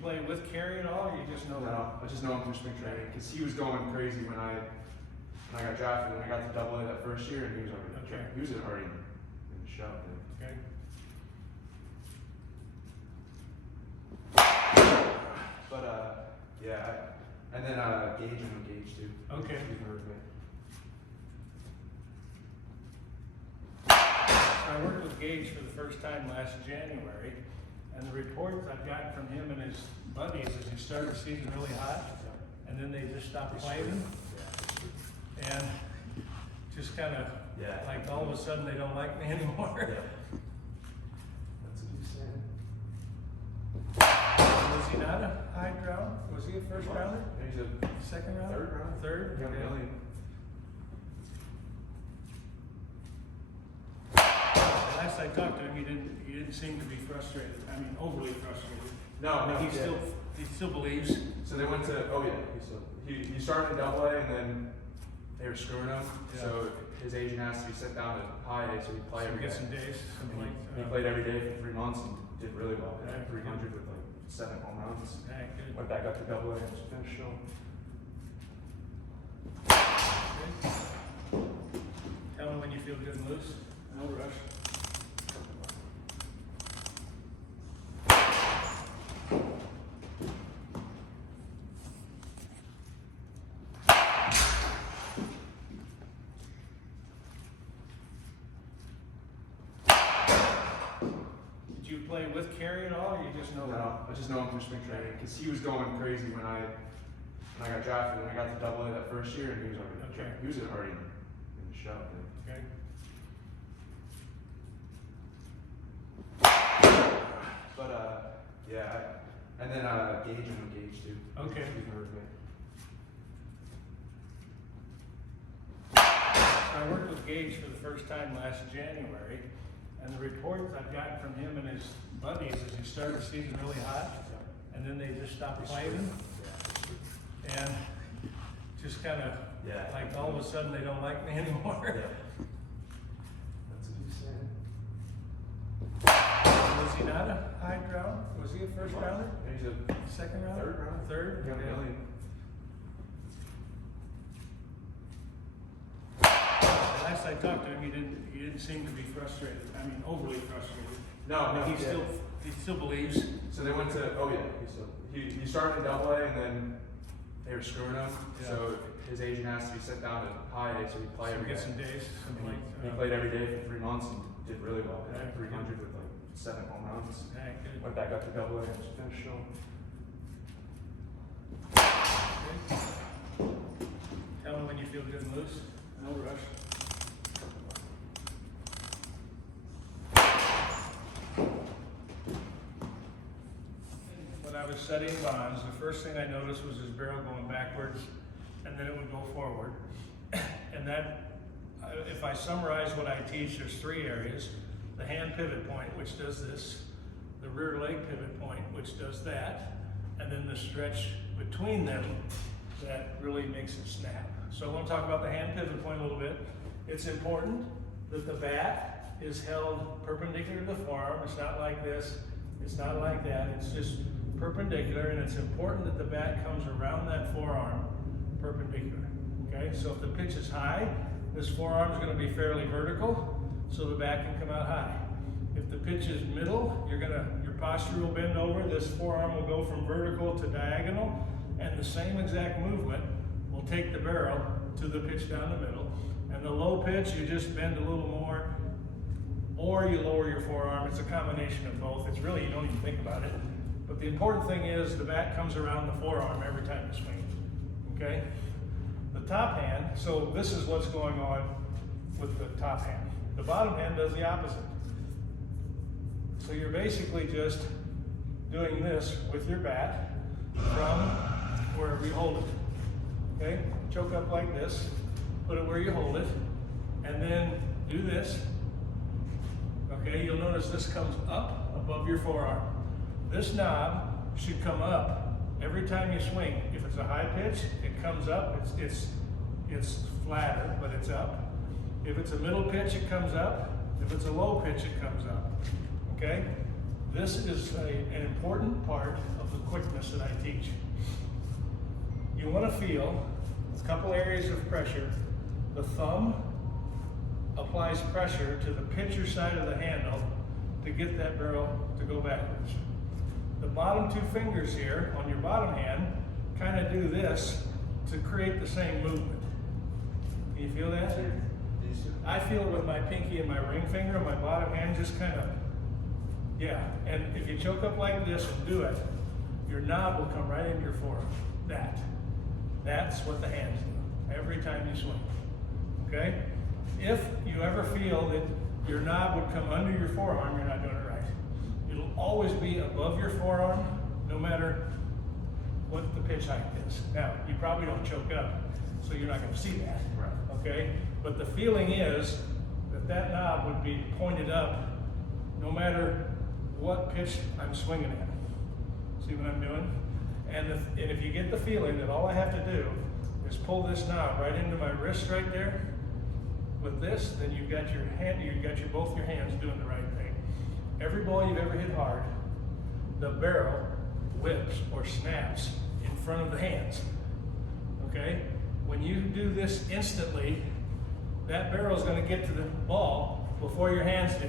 play with Kerry at all, or you just know? No, I just know him through spring training because he was going crazy when I got drafted and I got to Double A that first year, and he was already in the show. Okay. But yeah, and then Gage, I know Gage too. Okay. He's my roommate. I worked with Gage for the first time last January, and the reports I've gotten from him and his buddies is he started the season really hot, and then they just stopped playing, and just kind of like all of a sudden they don't like me anymore. That's what he said. Was he not a high round? Was he a first rounder? He's a Second round? third round. Third? Yeah, Okay. really. Last I talked to him, he didn't seem to be frustrated. I mean, overly frustrated. No, He still believes. So they went to he started in Double A, and then they were screwing him. Yeah. So his agent asked if he sent down to high A, so he'd play every day. Get some days, some And like. he played every day for 3 months and did really well. Yeah. 300 with like 7 home runs. Yeah, good. Went back up to Double A and just finished strong. Okay. Tell me when you feel good and loose. No rush. Did you play with Kerry at all, or you just know? No, I just know him through spring training because he was going crazy when I got drafted and I got to Double A that first year, and he was already in the show. Okay. But yeah, and then Gage, I know Gage too. Okay. He's my roommate. I worked with Gage for the first time last January, and the reports I've gotten from him and his buddies is he started the season really hot, and then they just stopped playing, and just kind of like all of a sudden they don't like me anymore. That's what he said. Was he not a high round? Was he a first rounder? He's a Second round? third round. Third? Yeah, Okay. really. Last I talked to him, he didn't seem to be frustrated. I mean, overly frustrated. No, He still believes. So they went to he started in Double A, and then they were screwing him. Yeah. So his agent asked if he sent down to high A, so he'd play every Get day. some days, some And like. he played every day for 3 months and did really well. Yeah. 300 with like 7 home runs. Yeah, good. Went back up to Double A and just finished strong. Okay. Tell me when you feel good and loose. No rush. When I was studying bonds, the first thing I noticed was his barrel going backwards, and then it would go forward. And that, if I summarize what I teach, there's 3 areas. The hand pivot point, which does this, the rear leg pivot point, which does that, and then the stretch between them that really makes it snap. So I want to talk about the hand pivot point a little bit. It's important that the bat is held perpendicular to the forearm. It's not like this, it's not like that, it's just perpendicular, and it's important that the bat comes around that forearm perpendicular. Okay, so if the pitch is high, this forearm is going to be fairly vertical, so the bat can come out high. If the pitch is middle, your posture will bend over, this forearm will go from vertical to diagonal, and the same exact movement will take the barrel to the pitch down the middle. And the low pitch, you just bend a little more, or you lower your forearm. It's a combination of both. It's really, you don't even think about it. But the important thing is the bat comes around the forearm every time you swing. Okay? The top hand, so this is what's going on with the top hand. The bottom hand does the opposite. So you're basically just doing this with your bat from wherever you hold it. Okay? Choke up like this, put it where you hold it, and then do this. Okay, you'll notice this comes up above your forearm. This knob should come up every time you swing. If it's a high pitch, it comes up. It's flatter, but it's up. If it's a middle pitch, it comes up. If it's a low pitch, it comes up. Okay? This is an important part of the quickness that I teach. You want to feel a couple areas of pressure. The thumb applies pressure to the pitcher side of the handle to get that barrel to go backwards. The bottom two fingers here on your bottom hand kind of do this to create the same movement. Can you feel that? I feel it with my pinky and my ring finger and my bottom hand just kind of, yeah. And if you choke up like this and do it, your knob will come right into your forearm. That's what the hands do every time you swing, okay? If you ever feel that your knob would come under your forearm, you're not doing it right. It'll always be above your forearm, no matter what the pitch height is. Now, you probably don't choke up, so you're not going to see that, okay? But the feeling is that that knob would be pointed up no matter what pitch I'm swinging at. See what I'm doing? And if you get the feeling that all I have to do is pull this knob right into my wrist right there, with this, then you've got your hand, both your hands doing the right thing. Every ball you've ever hit hard, the barrel whips or snaps in front of the hands, okay? When you do this instantly, that barrel is going to get to the ball before your hands do,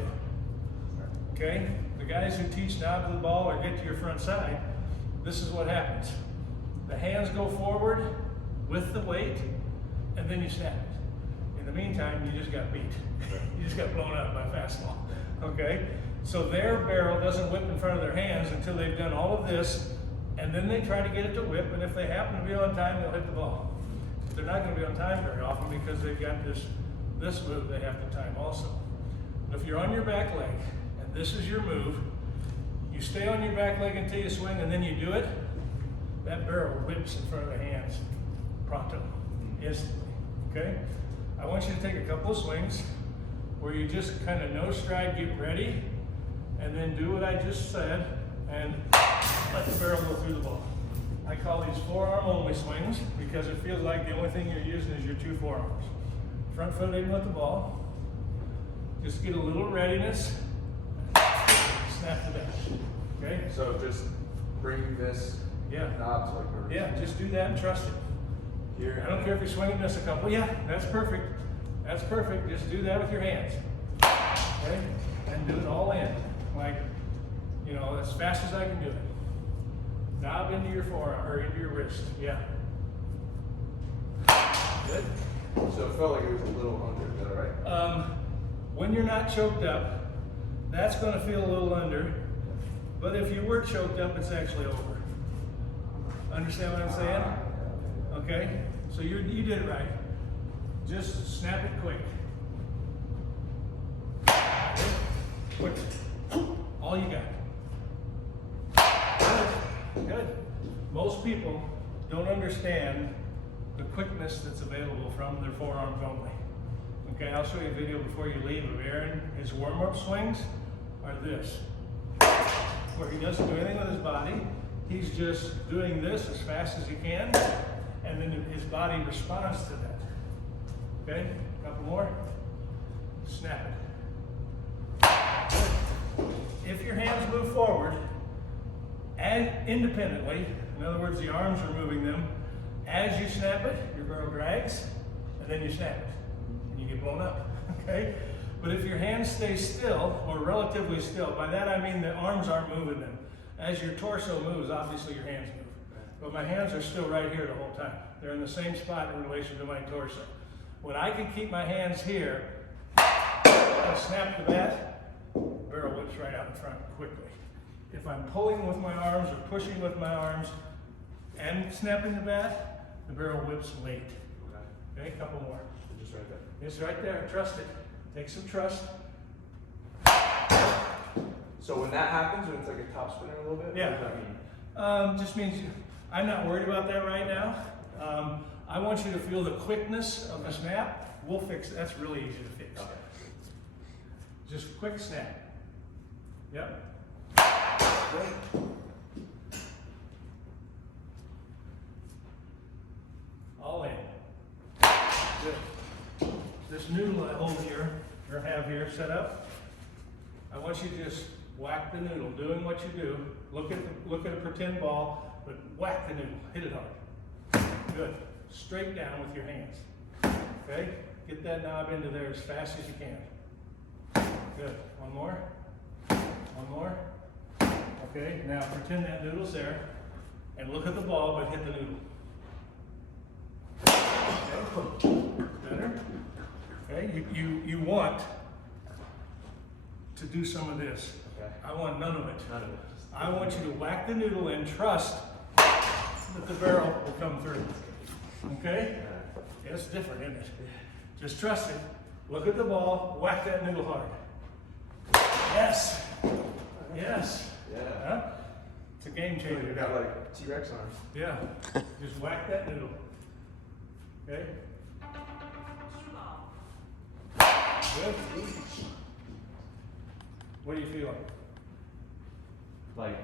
okay? The guys who teach knob to the ball or get to your front side, this is what happens. The hands go forward with the weight, and then you snap it. In the meantime, you just got beat. You just got blown out by a fastball, okay? So their barrel doesn't whip in front of their hands until they've done all of this, and then they try to get it to whip, and if they happen to be on time, they'll hit the ball. They're not going to be on time very often because they've got this move they have to time also. But if you're on your back leg, and this is your move, you stay on your back leg until you swing, and then you do it, that barrel whips in front of the hands pronto, instantly, okay? I want you to take a couple of swings where you just kind of nose stride, get ready, and then do what I just said, and let the barrel go through the ball. I call these forearm only swings because it feels like the only thing you're using is your two forearms. Front foot in with the ball. Just get a little readiness. Snap the bat. Okay? So just bring this knob to like where Yeah, just do that and trust it. here. I don't care if you're swinging this a couple. Yeah, that's perfect. That's perfect. Just do that with your hands. Okay? And do it all in. Like, you know, as fast as I can do it. Knob into your forearm or into your wrist. Yeah. Good. So it felt like it was a little under, is that right? When you're not choked up, that's going to feel a little under. But if you were choked up, it's actually over. Understand what I'm saying? Okay? So you did it right. Just snap it quick. Quick. All you got. Good. Good. Most people don't understand the quickness that's available from their forearms only. Okay, I'll show you a video before you leave of Aaron. His warm-up swings are this, where he doesn't do anything with his body. He's just doing this as fast as he can, and then his body responds to that. Okay, a couple more. Snap it. Good. If your hands move forward, and independently, in other words, the arms are moving them, as you snap it, your barrel drags, and then you snap it, and you get blown up, okay? But if your hands stay still, or relatively still, by that I mean the arms aren't moving them. As your torso moves, obviously your hands move. But my hands are still right here the whole time. They're in the same spot in relation to my torso. When I can keep my hands here, and snap the bat, barrel whips right out in front quickly. If I'm pulling with my arms or pushing with my arms and snapping the bat, the barrel whips late. Okay, a couple more. Just right there. It's right there, trust it. Take some trust. So when that happens, when it's like a top spinner a little bit, Yeah. what does that mean? Just means I'm not worried about that right now. I want you to feel the quickness of the snap. We'll fix it. That's really easy to fix. Okay. Just quick snap. Yep. Good. All in. Good. This noodle I hold here, or have here set up, I want you to just whack the noodle, doing what you do. Look at a pretend ball, but whack the noodle, hit it hard. Good. Straight down with your hands. Okay? Get that knob into there as fast as you can. Good. One more. One more. Okay, now pretend that noodle's there and look at the ball, but hit the noodle. Okay. Better. Okay, you want to do some of this. Okay. I want none of it. None of it. I want you to whack the noodle and trust that the barrel will come through. Okay? Yeah, it's different, isn't it? Just trust it. Look at the ball, whack that noodle hard. Yes. Yes. Yeah. Huh? It's a game You changer. got like T-Rex arms. Yeah. Just whack that noodle. Okay? Good. What are you feeling? Like,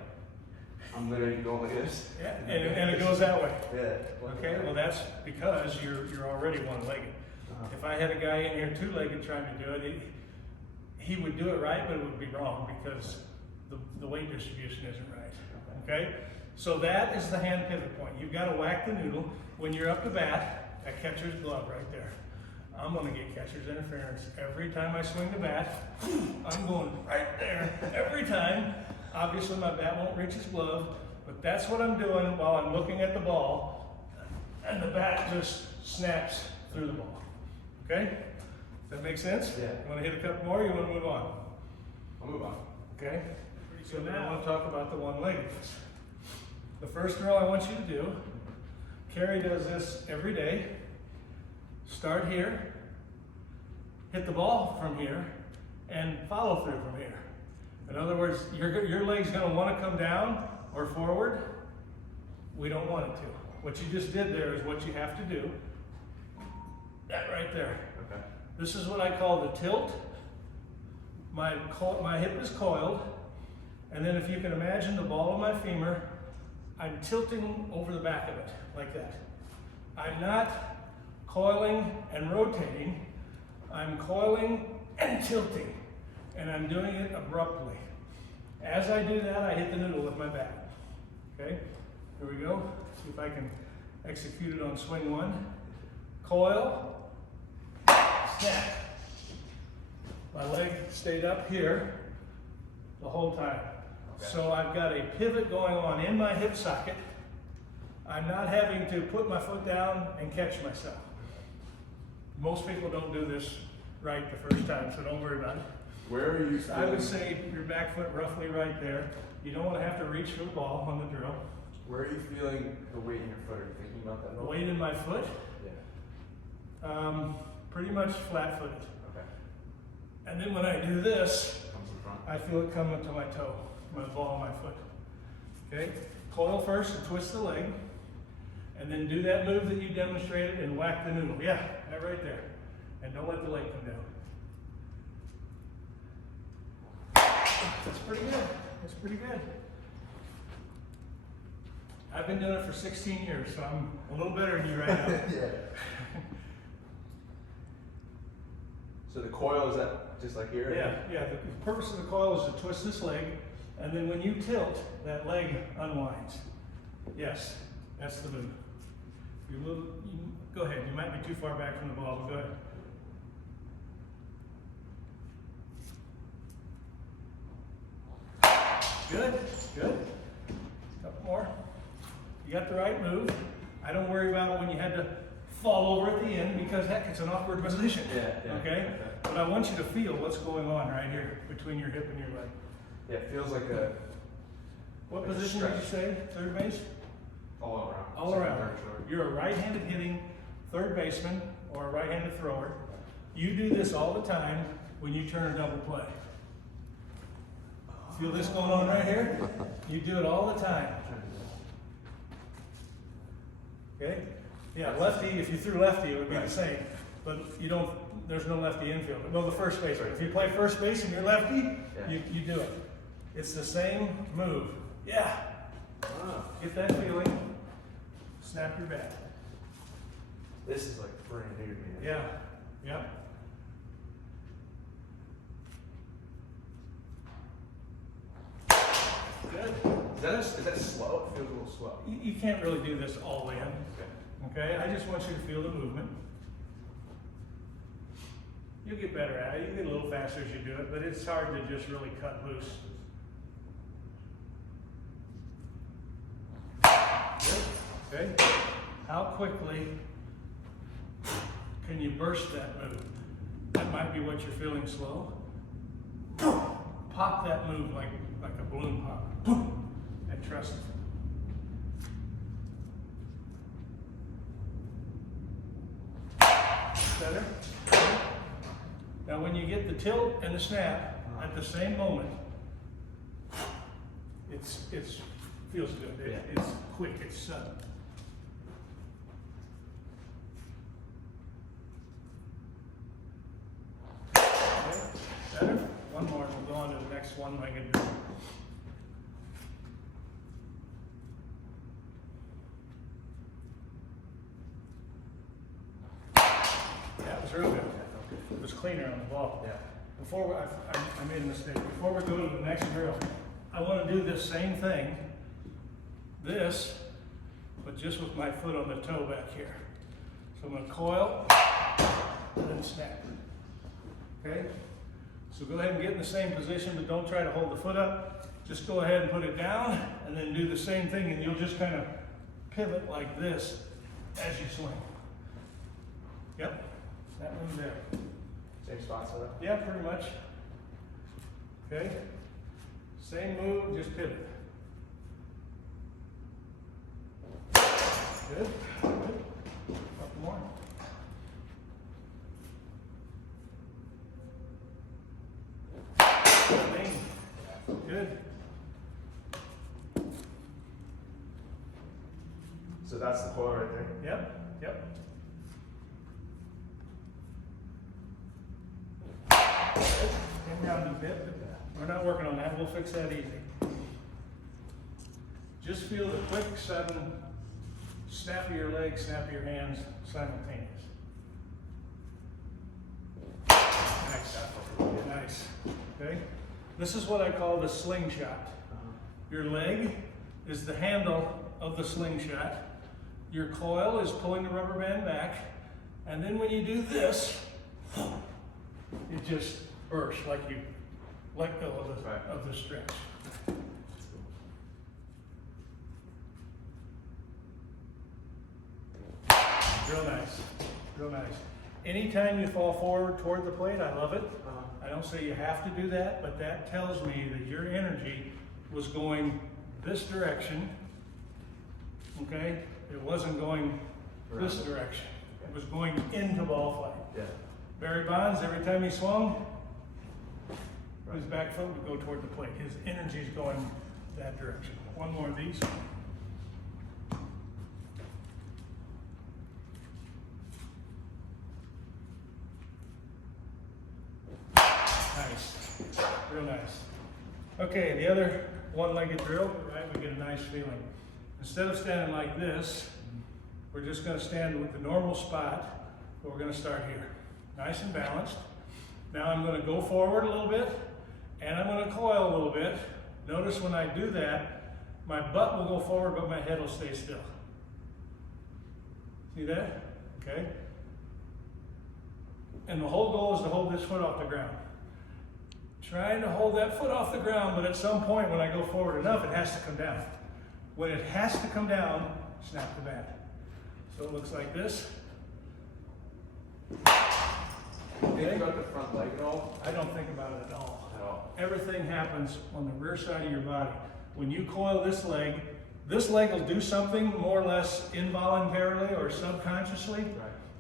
I'm literally going like this. Yeah, and it goes that way. Yeah. Okay, well that's because you're already one-legged. If I had a guy in here two-legged trying to do it, he would do it right, but it would be wrong because the weight distribution isn't right. Okay? So that is the hand pivot point. You've got to whack the noodle when you're up to bat, that catcher's glove right there. I'm going to get catcher's interference every time I swing the bat. I'm going right there every time. Obviously my bat won't reach his glove, but that's what I'm doing while I'm looking at the ball, and the bat just snaps through the ball. Okay? Does that make sense? Yeah. You want to hit a couple more or you want to move on? I'll move on. Okay? So now I want to talk about the one-leggedness. The first drill I want you to do, Carrie does this every day. Start here, hit the ball from here, and follow through from here. In other words, your leg's going to want to come down or forward. We don't want it to. What you just did there is what you have to do. That right there. Okay. This is what I call the tilt. My hip is coiled, and then if you can imagine the ball of my femur, I'm tilting over the back of it, like that. I'm not coiling and rotating, I'm coiling and tilting, and I'm doing it abruptly. As I do that, I hit the noodle with my bat. Okay, here we go. See if I can execute it on swing one. Coil, snap. My leg stayed up here the whole time. Okay. So I've got a pivot going on in my hip socket. I'm not having to put my foot down and catch myself. Most people don't do this right the first time, so don't worry about it. Where are you I would feeling? say your back foot roughly right there. You don't want to have to reach for the ball on the drill. Where are you feeling the weight in your foot? Are you thinking about that? at all? Weight in my foot, Yeah. pretty much flat-footed. Okay. And then when I do this, Comes in front. I feel it coming to my toe, my ball of my foot. Okay? Coil first and twist the leg. And then do that move that you demonstrated and whack the noodle. Yeah, that right there. And don't let the leg come down. That's pretty good. That's pretty good. I've been doing it for 16 years, so I'm a little better than you right now. Yeah. So the coil, is that just like here? Yeah. The purpose of the coil is to twist this leg, and then when you tilt, that leg unwinds. Yes, that's the move. You move, go ahead. You might be too far back from the ball, but go ahead. Good, good. Couple more. You got the right move. I don't worry about it when you had to fall over at the end because heck, it's an awkward position. Yeah. Okay? But I want you to feel what's going on right here between your hip and your leg. Yeah, it feels like a What Like a position did you stretch. say? Third base? all around. All Second, around. third, short. You're a right-handed hitting third baseman or a right-handed thrower. You do this all the time when you turn a double play. Feel this going on right here? You do it all the time. Okay? Yeah, lefty, if you threw lefty, it would be the same. But you don't, there's no lefty infield. Well, the first baseman. If you play first base and you're lefty, Yeah. you do it. It's the same move. Yeah. Ah, Get that feeling. Snap your bat. this is like brand new to me. Yeah. feels a little slow. You can't really do this all in, Okay. okay? I just want you to feel the movement. You'll get better at it. You get a little faster as you do it, but it's hard to just really cut loose. Good. Okay. How quickly can you burst that move? That might be what you're feeling slow. Pop that move like a balloon pop. And trust it. Better. Now when you get the tilt and the snap at the same moment, it's feels good. It's quick, it's sudden. Okay, better. One more and we'll go on to the next one-legged drill. That was real good. It was cleaner on the ball. Yeah. Before I made a mistake. Before we go to the next drill, I want to do this same thing, but just with my foot on the toe back here. So I'm going to coil and then snap. Okay? So go ahead and get in the same position, but don't try to hold the foot up. Just go ahead and put it down and then do the same thing, and you'll just kind of pivot like this as you swing. Yep. That move there. Same spot setup? Yeah, pretty much. Okay. Same move, just pivot. Good. Good. Couple more. Good. So that's the coil right there? Yep. Yep. Came down a bit, but we're not working on that. We'll fix that easy. Just feel the quick, sudden snap of your legs, snap of your hands simultaneous. Nice. Nice. Okay? This is what I call the slingshot. Your leg is the handle of the slingshot. Your coil is pulling the rubber band back. And then when you do this, it just bursts like you let go of the stretch. Real nice, real nice. Anytime you fall forward toward the plate, I love it. I don't say you have to do that, but that tells me that your energy was going this direction, okay? It wasn't going this direction. It was going into ball flight. Yeah. Barry Bonds, every time he swung, his back foot would go toward the plate. His energy's going that direction. One more of these. Nice, real nice. Okay, the other one-legged drill, right, we get a nice feeling. Instead of standing like this, we're just gonna stand with the normal spot, but we're gonna start here. Nice and balanced. Now I'm gonna go forward a little bit, and I'm gonna coil a little bit. Notice when I do that, my butt will go forward, but my head will stay still. See that? Okay. And the whole goal is to hold this foot off the ground. Trying to hold that foot off the ground, but at some point when I go forward enough, it has to come down. When it has to come down, snap the band. So it looks like this. Think about the front leg at all? I don't think about it at all. At all. Everything happens on the rear side of your body. When you coil this leg will do something more or less involuntarily or subconsciously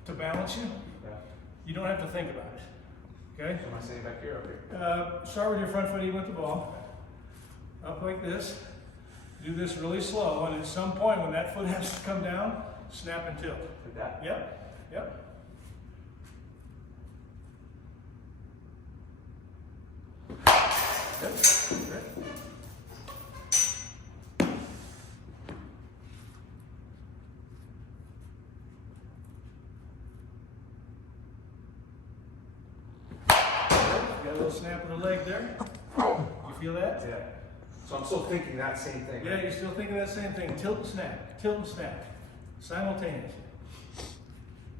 to balance you. Yeah. You don't have to think about it. Okay? So am I sitting back here or up here? Start with your front foot even with the ball. Up like this. Do this really slow, and at some point when that foot has to come down, snap and tilt. Like that? Yep, yep. Yep. Great. Got a little snap of the leg there. You feel that? Yeah. So I'm still thinking that same thing. Yeah, you're still thinking that same thing. Tilt and snap, simultaneously.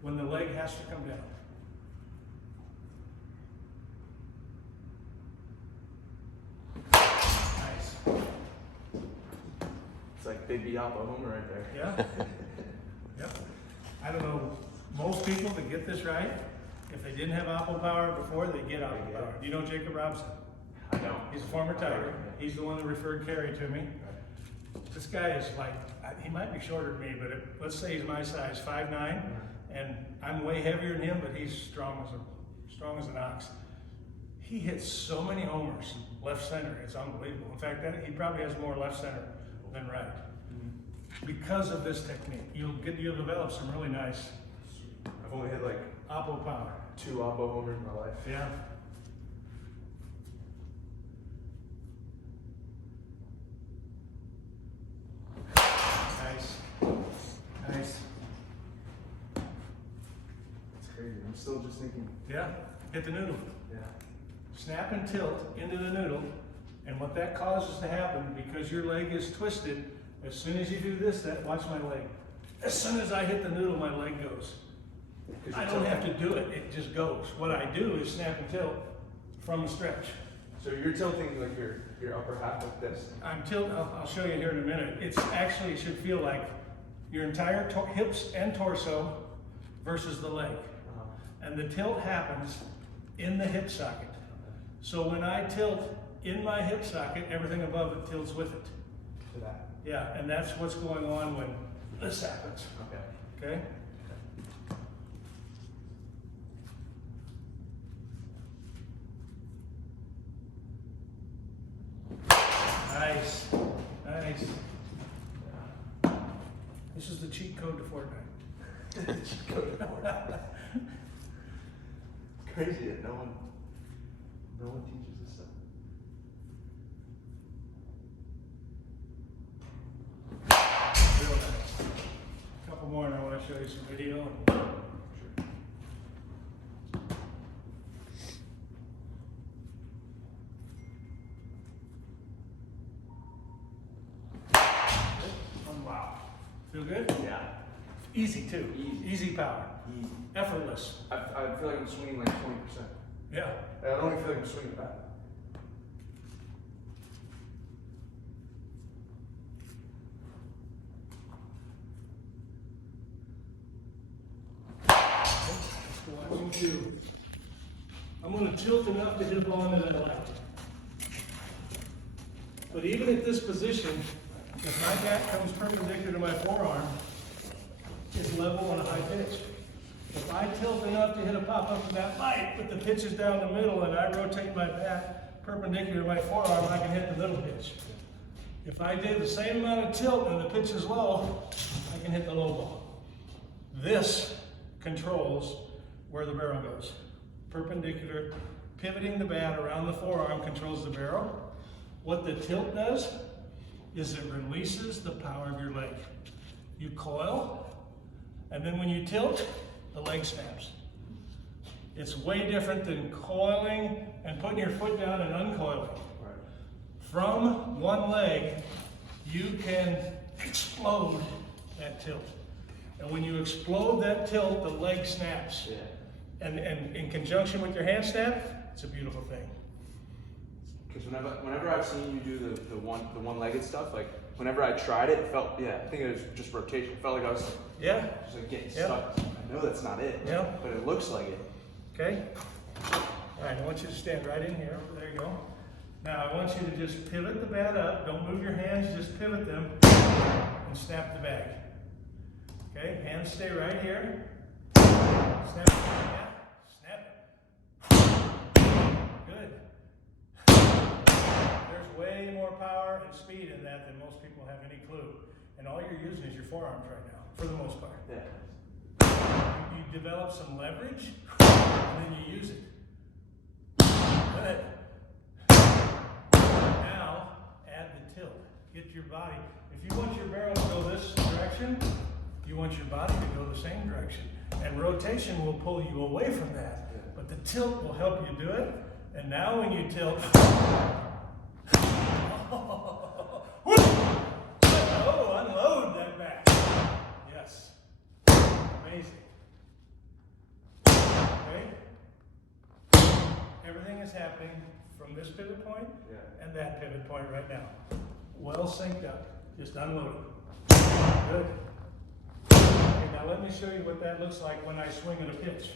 When the leg has to come down. Nice. It's like Big B Oppo Homer right there. Yeah. Yep. I don't know, most people that get this right, if they didn't have Oppo Power before, they get Oppo Power. Do you know Jacob Robson? I know. He's a former Tiger. He's the one that referred Kerry to me. This guy is like, he might be shorter than me, but let's say he's my size, 5'9", and I'm way heavier than him, but he's strong as an ox. He hits so many homers left center, it's unbelievable. In fact, he probably has more left center than right. Because of this technique, you'll develop some really nice. I've only hit like Oppo Power. 2 Oppo homers in my life. Yeah. Nice. Nice. It's crazy. I'm still just thinking. Yeah. Hit the noodle. Yeah. Snap and tilt into the noodle, and what that causes to happen, because your leg is twisted, as soon as you do this, watch my leg. As soon as I hit the noodle, my leg goes. I don't have to do it, it just goes. What I do is snap and tilt from a stretch. So you're tilting like your upper half like this? I'll show you here in a minute. It should feel like your entire hips and torso versus the leg. And the tilt happens in the hip socket. So when I tilt in my hip socket, everything above it tilts with it. To that? Yeah, and that's what's going on when this happens. Okay. Okay? Nice. Nice. This is the cheat code to Fortnite. Cheat code to Fortnite. It's crazy that no one teaches this stuff. Real nice. A couple more and I want to show you some video. Wow. Feel good? Yeah. Easy too. Easy power. Easy. Effortless. I feel like I'm swinging like 20%. Yeah. I don't even feel like I'm swinging back. I'm going to tilt enough to hit a ball into that light. But even at this position, if my bat comes perpendicular to my forearm, it's level on a high pitch. If I tilt enough to hit a pop up in that light, but the pitch is down the middle and I rotate my bat perpendicular to my forearm, I can hit the middle pitch. If I did the same amount of tilt and the pitch is low, I can hit the low ball. This controls where the barrel goes. Perpendicular, pivoting the bat around the forearm controls the barrel. What the tilt does is it releases the power of your leg. You coil, and then when you tilt, the leg snaps. It's way different than coiling and putting your foot down and uncoiling. Right. From one leg, you can explode that tilt. And when you explode that tilt, the leg snaps. Yeah. And in conjunction with your hand snap, it's a beautiful thing. Because whenever I've seen you do the one-legged stuff, like whenever I tried it, it felt, I think it was just rotation. It felt like I was just like getting stuck. I know that's not it, but it looks like it. Okay? All right, I want you to stand right in here. There you go. Now I want you to just pivot the bat up. Don't move your hands, just pivot them and snap the bag. Okay, hands stay right here. Snap it. Yeah, snap it. Good. There's way more power and speed in that than most people have any clue. And all you're using is your forearms right now, for the most part. Yeah. You develop some leverage, and then you use it. Good. Now, add the tilt. Get your body. If you want your barrel to go this direction, you want your body to go the same direction. And rotation will pull you away from that. But the tilt will help you do it. And now when you tilt, Oh, unload that back. Yes. Amazing. Okay? Everything is happening from this pivot point and that pivot point right now. Well synced up. Just unload it. Good. Okay, now let me show you what that looks like when I swing at a pitch.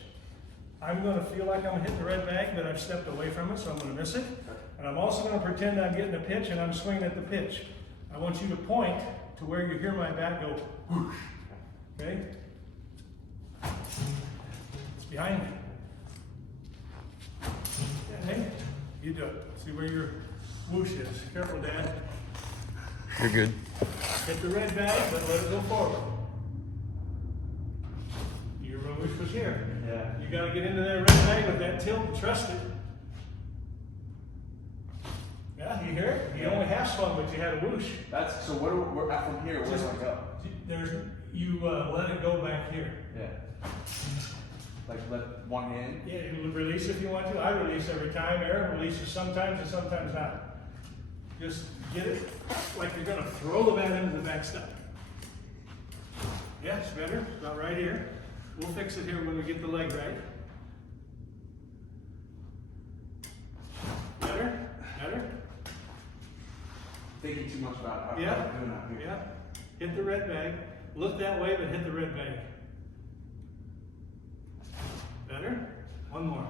I'm going to feel like I'm hitting the red bag, but I've stepped away from it, so I'm going to miss it. And I'm also going to pretend I'm getting a pitch and I'm swinging at the pitch. I want you to point to where you hear my bat go whoosh. Okay? It's behind me. Okay? You do it. See where your whoosh is. Careful, Dad. You're good. Hit the red bag, but let it go forward. Your whoosh was here. Yeah. You got to get into that red bag with that tilt and trust it. Yeah, you hear it? You only half swung, but you had a whoosh. That's so. What do we're from here? Where do I go? You let it go back here. Yeah. Like let one hand. Yeah, you release if you want to. I release every time. Aaron releases sometimes and sometimes not. Just get it like you're gonna throw the bat into the backstop. Yeah, it's better. It's about right here. We'll fix it here when we get the leg right. Better? Better? Thinking too much about how Yeah. I'm doing that here. Yeah. Hit the red bag. Look that way, but hit the red bag. Better? One more.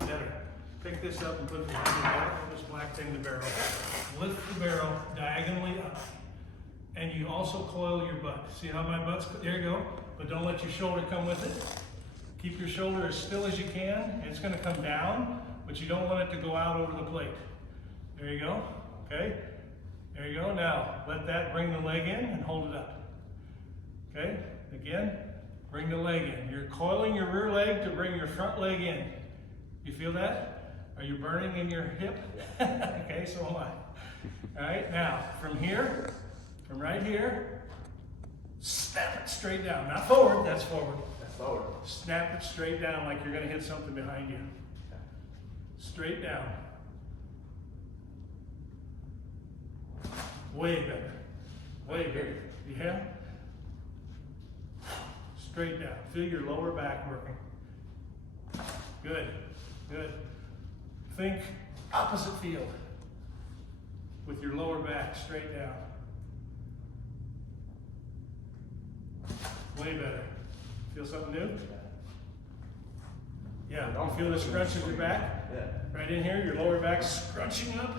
Better. Pick this up and put it behind the back of this black thing, the barrel. Lift the barrel diagonally up. And you also coil your butt. See how my butt's, there you go. But don't let your shoulder come with it. Keep your shoulder as still as you can. And it's gonna come down, but you don't want it to go out over the plate. There you go, okay? There you go. Now, let that bring the leg in and hold it up. Okay, again, bring the leg in. You're coiling your rear leg to bring your front leg in. You feel that? Are you burning in your hip? Okay, so am I. All right, now, from here, from right here, snap it straight down. Not forward, that's forward. That's forward. Snap it straight down like you're gonna hit something behind you. Straight down. Way better. Way better. Yeah? Straight down. Feel your lower back working. Good. Good. Think opposite field with your lower back straight down. Way better. Feel something new? Yeah. You feel the scrunch of your back? Yeah. Right in here, your lower back scrunching up.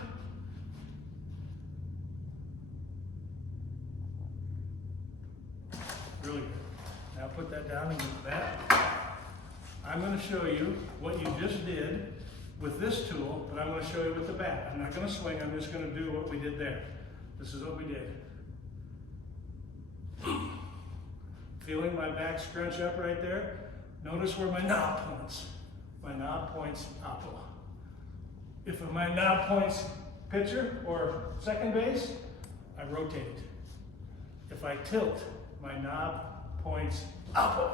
Really good. Now put that down and get that. I'm going to show you what you just did with this tool, but I'm going to show you with the bat. I'm not going to swing, I'm just going to do what we did there. This is what we did. Feeling my back scrunch up right there? Notice where my knob points. My knob points oppo. If my knob points pitcher or second base, I rotate it. If I tilt, my knob points oppo.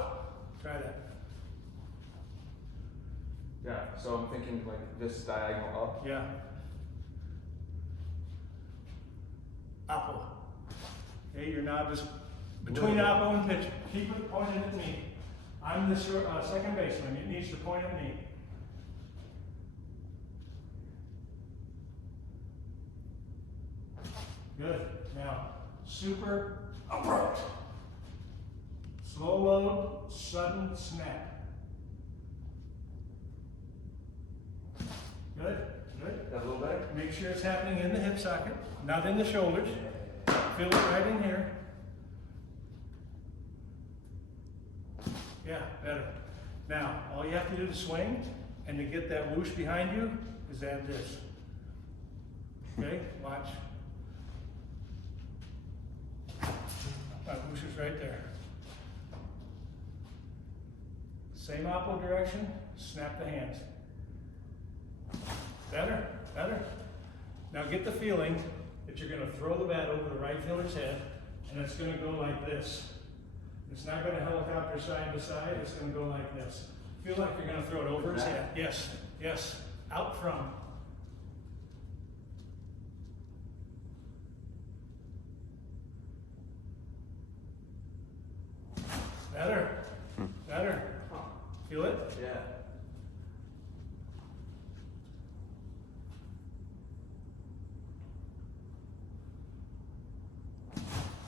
Try that. Yeah. So I'm thinking like this diagonal up. Yeah. Oppo. Okay, your knob is between oppo and pitcher. Keep it pointed at me. I'm the second baseman. It needs to point at me. Good. Now, super abrupt. Slow load, sudden snap. Good. Good. That a little better. Make sure it's happening in the hip socket, not in the shoulders. Feel it right in here. Yeah, better. Now, all you have to do to swing and to get that whoosh behind you is add this. Okay, watch. My whoosh is right there. Same oppo direction, snap the hands. Better, better. Now get the feeling that you're going to throw the bat over the right fielder's head, and it's going to go like this. It's not going to helicopter side to side, it's going to go like this. Feel like you're gonna throw it over his head. Yes, yes, out from. Better, better. Feel it? Yeah.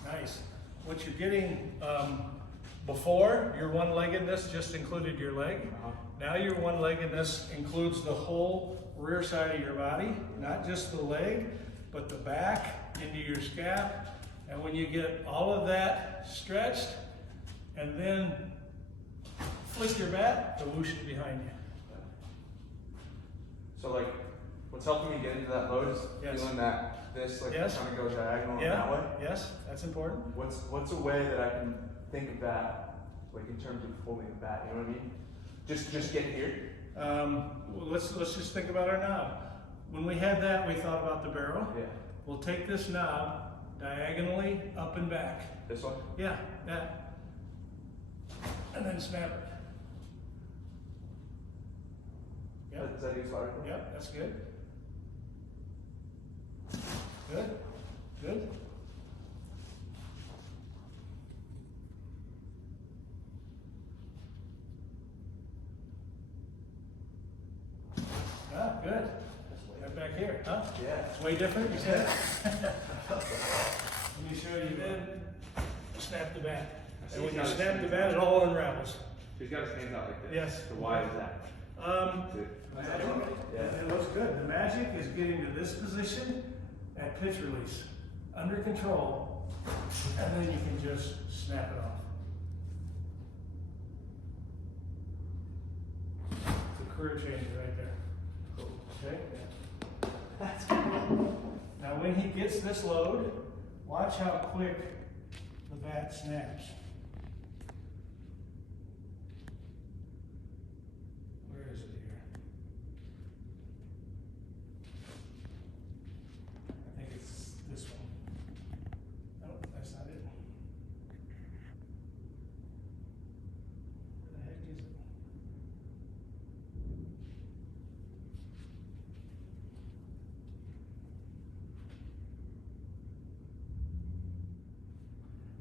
Nice. What you're getting, before, your one-leggedness just included your leg. Now your one-leggedness includes the whole rear side of your body, not just the leg, but the back into your scap. And when you get all of that stretched, and then flick your bat, the whoosh is behind you. So like, what's helping me get into that load is Yes. feeling that this like Yes. kind of goes diagonal in Yeah, that way. yes, that's important. What's a way that I can think of that, like in terms of holding the bat? You know what I mean? Just get here. Well, let's just think about our knob. When we had that, we thought about the barrel. Yeah. We'll take this knob diagonally up and back. This one. Yeah, that. And then snap it. Yep, Is that you slide? yep, that's good. Good, good. Ah, good. Right back here, huh? Yeah. It's way different, you said? Let me show you then. Snap the bat. And when you snap the bat, it all unravels. He's got his hands out like this. Yes. So why is that? It looks good. The magic is getting to this position at pitch release, under control, and then you can just snap it off. It's a career changer right there. Okay? That's good. Now when he gets this load, watch how quick the bat snaps. Where is it here? I think it's this one. No, that's not it. Where the heck is it?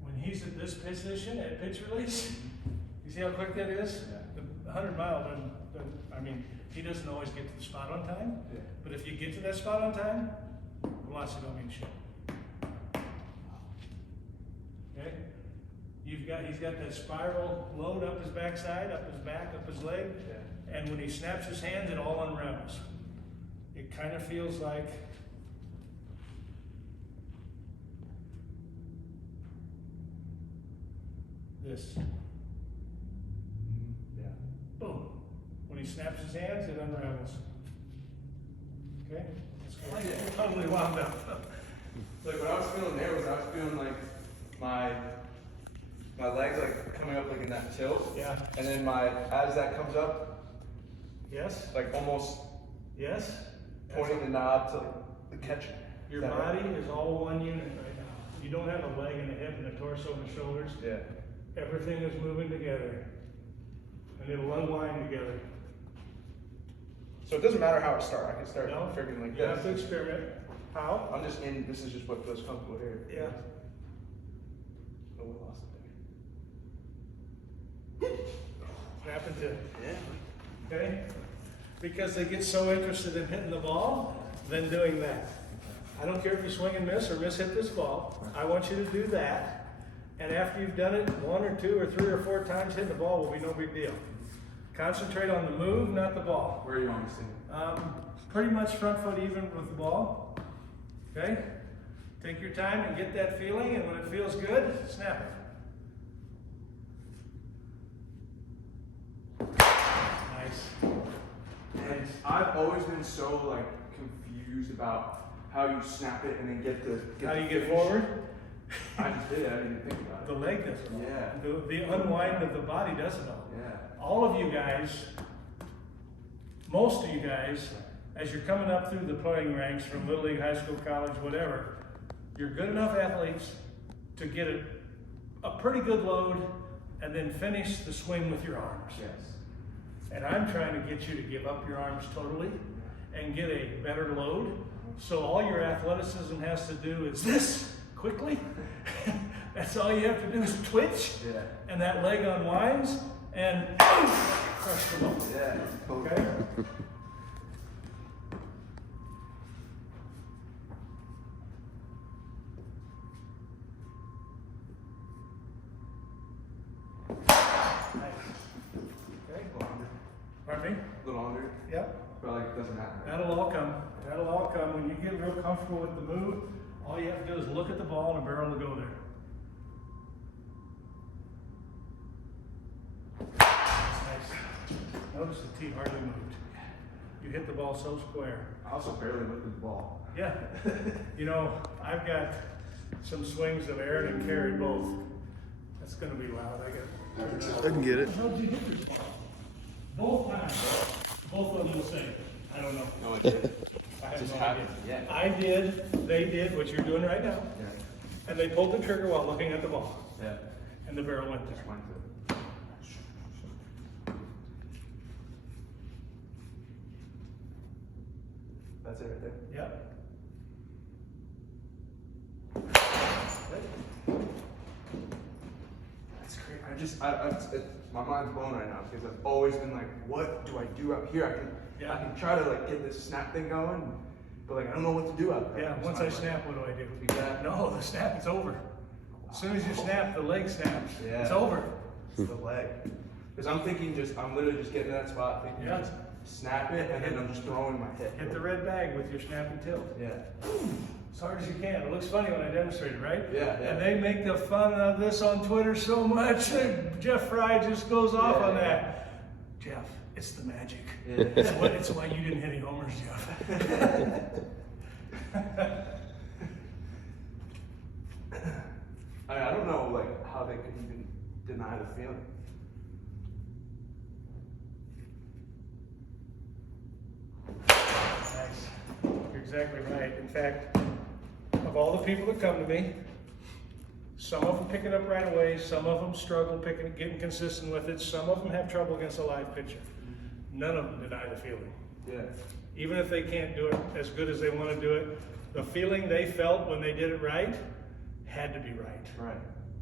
When he's at this position at pitch release, you see how quick that is? The 100 mile I mean, he doesn't always get to the spot on time, Yeah. but if you get to that spot on time, velocity don't mean shit. Okay? He's got that spiral load up his backside, up his back, up his leg, Yeah. and when he snaps his hands, it all unravels. It kind of feels like this. Yeah. Boom. When he snaps his hands, it unravels. Okay? It's totally wound up. Like what I was feeling there was I was feeling like my legs like coming up like in that tilt. Yeah. And then as that comes up, Yes? like almost Yes? pointing the knob to the catcher. Your body is all one unit right now. You don't have a leg and a hip and a torso and shoulders. Yeah. Everything is moving together. And it'll unwind together. So it doesn't matter how it starts. I can start No, freaking like you have to this. experiment. How? I'm just in. This is just what feels comfortable here. Yeah. Oh, we lost it there. Snap into it. Yeah. Okay? Because they get so interested in hitting the ball than doing that. I don't care if you swing and miss or miss-hit this ball. I want you to do that. And after you've done it 1 or 2 or 3 or 4 times, hitting the ball will be no big deal. Concentrate on the move, not the ball. Where do you want me to see? Pretty much front foot even with the ball. Okay? Take your time and get that feeling, and when it feels good, snap it. Nice. And I've always been so like confused about how you snap it and then get the. How do you the get finish. forward? I just did. I didn't even think about The it. leg does it all. Yeah. The unwind of the body does it all. Yeah. All of you guys, most of you guys, as you're coming up through the playing ranks from Little League, high school, college, whatever, you're good enough athletes to get a pretty good load and then finish the swing with your arms. Yes. And I'm trying to get you to give up your arms totally and get a better load. So all your athleticism has to do is this, quickly. That's all you have to do is twitch, and that leg unwinds, and crush the ball. Yeah. Okay? Okay? Pardon me? A little under, Yep. but like it doesn't matter. That'll all come. That'll all come. When you get real comfortable with the move, all you have to do is look at the ball and the barrel will go there. Nice. Notice the tee hardly moved. You hit the ball so square. I also barely lifted the ball. Yeah. You know, I've got some swings of Aaron and Carrie both. That's gonna be loud. I can get it. How did you hit this ball? Both times. Both of them the same. I don't know. No, it did. I have Just no happened, idea. yeah. I did, they did what you're doing right now, Yeah. and they pulled the trigger while looking at the ball, Yeah. and the barrel went there. Just went to. That's it right there. Yep. That's great. My mind's blown right now because I've always been like, what do I do out here? I can try to like get this snap thing going, but like I don't know what to do out there. Yeah, once I snap, what do I do? Exactly. No, the snap, it's over. As soon as you snap, the leg snaps. Yeah. It's over. It's the leg. Because I'm literally just getting to that spot, thinking Yeah. just snap it, and then I'm just throwing my hip. Hit the red bag with your snap and tilt. Yeah. As hard as you can. It looks funny when I demonstrate it, right? Yeah, yeah. And they make the fun of this on Twitter so much. Jeff Fry just goes off on that. Jeff, it's the magic. Yeah. It's why you didn't hit any homers, Jeff. I don't know like how they could even deny the feeling. Nice. You're exactly right. In fact, of all the people that come to me, some of them pick it up right away, some of them struggle getting consistent with it, some of them have trouble against a live pitcher. None of them deny the feeling. Yeah. Even if they can't do it as good as they want to do it, the feeling they felt when they did it right had to be right. Right.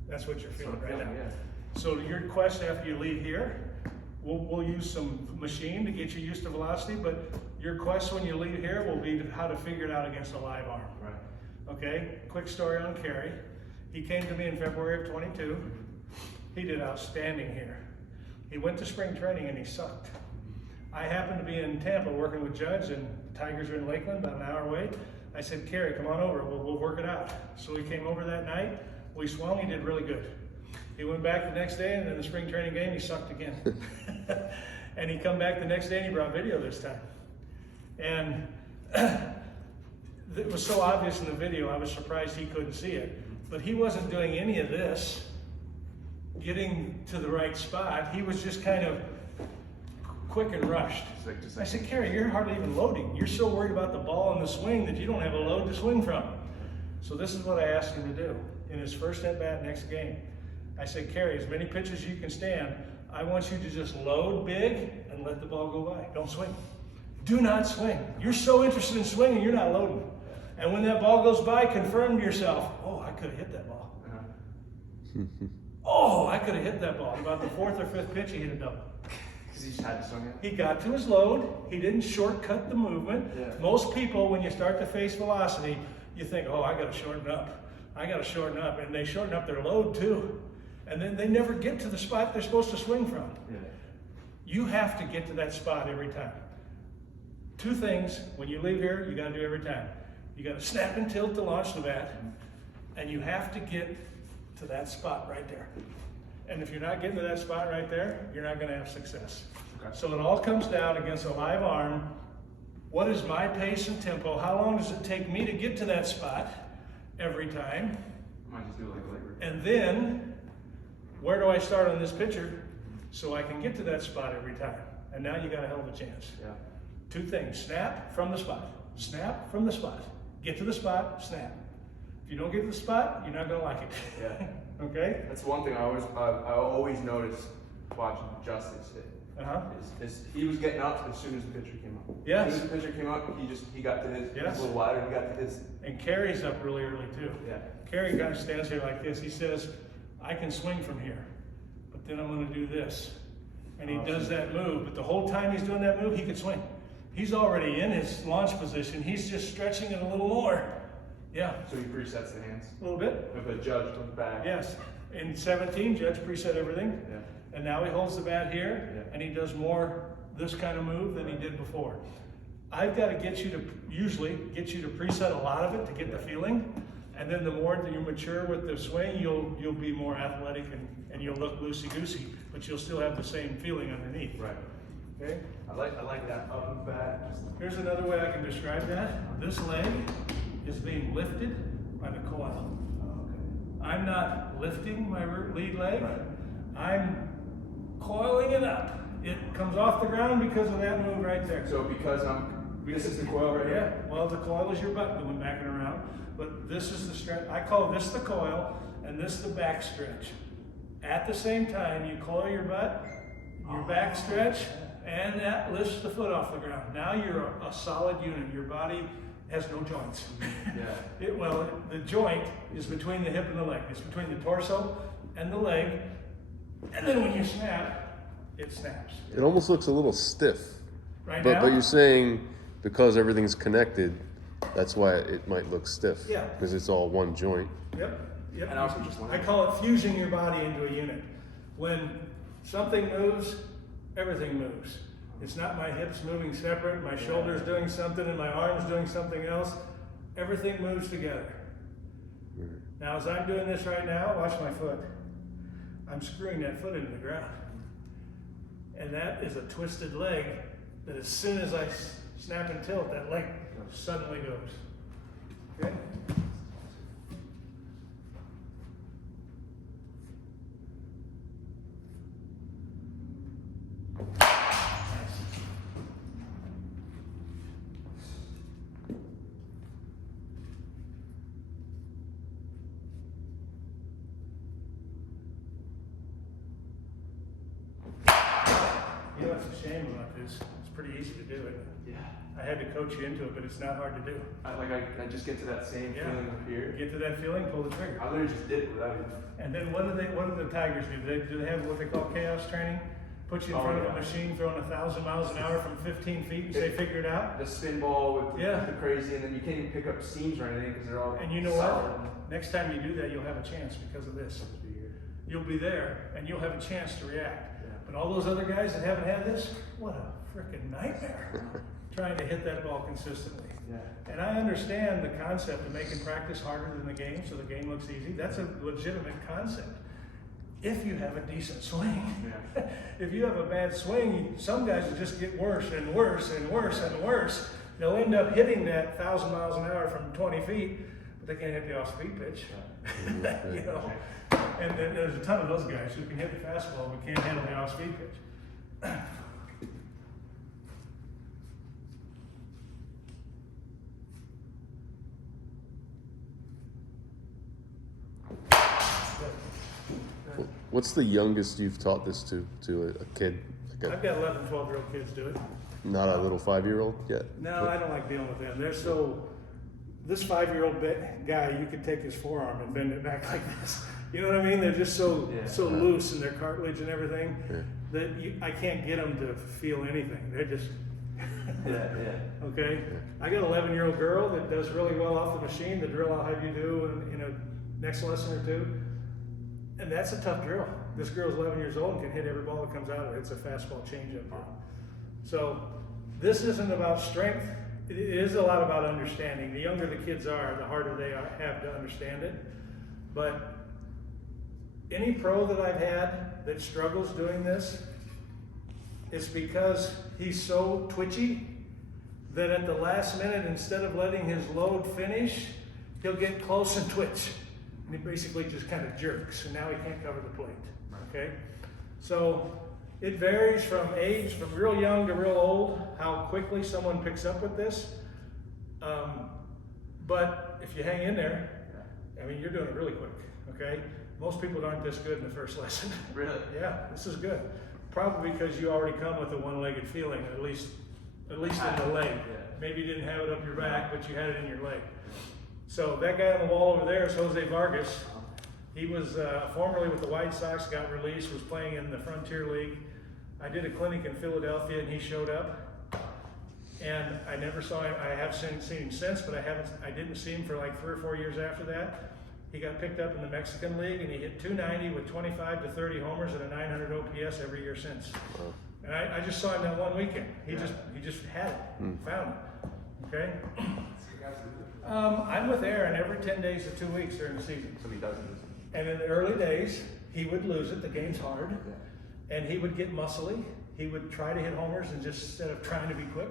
That's what you're feeling So I'm right now. feeling, yeah. So your quest after you leave here, we'll use some machine to get you used to velocity, but your quest when you leave here will be how to figure it out against a live arm. Right. Okay, quick story on Kerry. He came to me in February of 22. He did outstanding here. He went to spring training and he sucked. I happened to be in Tampa working with Judge, and the Tigers are in Lakeland, about an hour away. I said, Kerry, come on over, we'll work it out. So he came over that night, we swung, he did really good. He went back the next day, and in the spring training game, he sucked again. And he come back the next day, and he brought video this time. And it was so obvious in the video, I was surprised he couldn't see it. But he wasn't doing any of this, getting to the right spot. He was just kind of quick and rushed. I said, Kerry, you're hardly even loading. You're so worried about the ball and the swing that you don't have a load to swing from. So this is what I asked him to do in his first at-bat next game. I said, Kerry, as many pitches as you can stand, I want you to just load big and let the ball go by. Don't swing. Do not swing. You're so interested in swinging, you're not loading. And when that ball goes by, confirm to yourself, oh, I could have hit that ball. Oh, I could have hit that ball. About the fourth or fifth pitch, he hit a double. Because he just had to swing it. He got to his load. He didn't shortcut the movement. Yeah. Most people, when you start to face velocity, you think, oh, I got to shorten up. I got to shorten up. And they shorten up their load too. And then they never get to the spot they're supposed to swing from. Yeah. You have to get to that spot every time. Two things when you leave here, you got to do every time. You got to snap and tilt to launch the bat, and you have to get to that spot right there. And if you're not getting to that spot right there, you're not going to have success. Okay. So it all comes down against a live arm. What is my pace and tempo? How long does it take me to get to that spot every time? I might just do it like later. And then, where do I start on this pitcher so I can get to that spot every time? And now you got a hell of a chance. Yeah. Two things: snap from the spot. Snap from the spot. Get to the spot, snap. If you don't get to the spot, you're not going to like it. Yeah. Okay? That's one thing I always notice watching Justice hit. Uh-huh. Is he was getting up as soon as the pitcher came up. Yes. As soon as the pitcher came up, he got to his, Yes. a little wider, he got to his. And Kerry's up really early too. Yeah. Kerry kind of stands here like this. He says, I can swing from here, but then I'm going to do this. And he does that move, but the whole time he's doing that move, he can swing. He's already in his launch position. He's just stretching it a little more. Yeah, So he presets the hands. a little bit. If a judge comes back. Yes. In 17, Judge preset everything. Yeah. And now he holds the bat here, Yeah. and he does more this kind of move than he did before. I've got to usually get you to preset a lot of it to get the feeling. And then the more that you mature with the swing, you'll be more athletic and you'll look loosey-goosey, but you'll still have the same feeling underneath. Right. Okay? I like that up and back. Here's another way I can describe that. This leg is being lifted by the coil. I'm not lifting my lead leg. I'm coiling it up. It comes off the ground because of that move right there. So because this is the coil right here. Yeah, well, the coil is your butt going back and around, but this is the stretch. I call this the coil and this the back stretch. At the same time, you coil your butt, your back stretch, and that lifts the foot off the ground. Now you're a solid unit. Your body has no joints. Yeah. The joint is between the hip and the leg. It's between the torso and the leg. And then when you snap, it snaps. It almost looks a little stiff. Right But now? you're saying because everything's connected, that's why it might look stiff. Yeah. Because it's all one joint. Yep. And I also just I call it fusing your body into a unit. When something moves, everything moves. It's not my hips moving separate, my shoulders doing something, and my arms doing something else. Everything moves together. Now, as I'm doing this right now, watch my foot. I'm screwing that foot into the ground. And that is a twisted leg that as soon as I snap and tilt, that leg suddenly goes. Okay? You know what's a shame about this? It's pretty easy to do it. Yeah. I had to coach you into it, but it's not hard to do. I just get to that same Yeah. feeling up here. Get to that feeling, pull the trigger. I literally just did it without even. And then what do the Tigers do? Do they have what they call chaos training? Put you in Oh, front of yeah. a machine throwing 1,000 miles an hour from 15 feet and say, figure it out? The spin ball with Yeah. the crazy, and then you can't even pick up seams or anything because they're all. And you know solid. what? Next time you do that, you'll have a chance because of this. You'll be there and you'll have a chance to react. Yeah. But all those other guys that haven't had this, what a freaking nightmare trying to hit that ball consistently. Yeah. And I understand the concept of making practice harder than the game so the game looks easy. That's a legitimate concept. If you have a decent swing. Yeah. If you have a bad swing, some guys will just get worse and worse and worse and worse. They'll end up hitting that 1,000 miles an hour from 20 feet, but they can't hit the off-speed pitch. You know? And then there's a ton of those guys who can hit the fastball but can't handle the off-speed pitch. What's the youngest you've taught this to a kid? Like I've got 11, 12-year-old kids do it. not a little 5-year-old yet? No, I don't like dealing with them. They're so, this 5-year-old guy, you could take his forearm and bend it back like this. You know what I mean? They're just so loose in their cartilage and everything that I can't get them to feel anything. They're just, okay? I got an 11-year-old girl that does really well off the machine, the drill I'll have you do in a next lesson or two. And that's a tough drill. This girl's 11 years old and can hit every ball that comes out of it. It's a fastball changeup drill. So this isn't about strength. It is a lot about understanding. The younger the kids are, the harder they have to understand it. But any pro that I've had that struggles doing this, it's because he's so twitchy that at the last minute, instead of letting his load finish, he'll get close and twitch. And he basically just kind of jerks, and now he can't cover the plate, okay? So it varies from age, from real young to real old, how quickly someone picks up with this. But if you hang in there, I mean, you're doing it really quick, okay? Most people aren't this good in the first lesson. Really? Yeah, this is good. probably because you already come with a one-legged feeling, at least in the leg. Yeah. Maybe you didn't have it up your back, but you had it in your leg. So that guy on the wall over there is Jose Vargas. He was formerly with the White Sox, got released, was playing in the Frontier League. I did a clinic in Philadelphia and he showed up. And I never saw him. I have seen him since, but I didn't see him for like 3 or 4 years after that. He got picked up in the Mexican League and he hit 290 with 25 to 30 homers and a 900 OPS every year since. Wow. And I just saw him that one weekend. He just had it, found it. Okay. I'm with Aaron every 10 days to 2 weeks during the season. So he doesn't lose. And in the early days, he would lose it. The game's hard, and he would get muscly. He would try to hit homers and just instead of trying to be quick.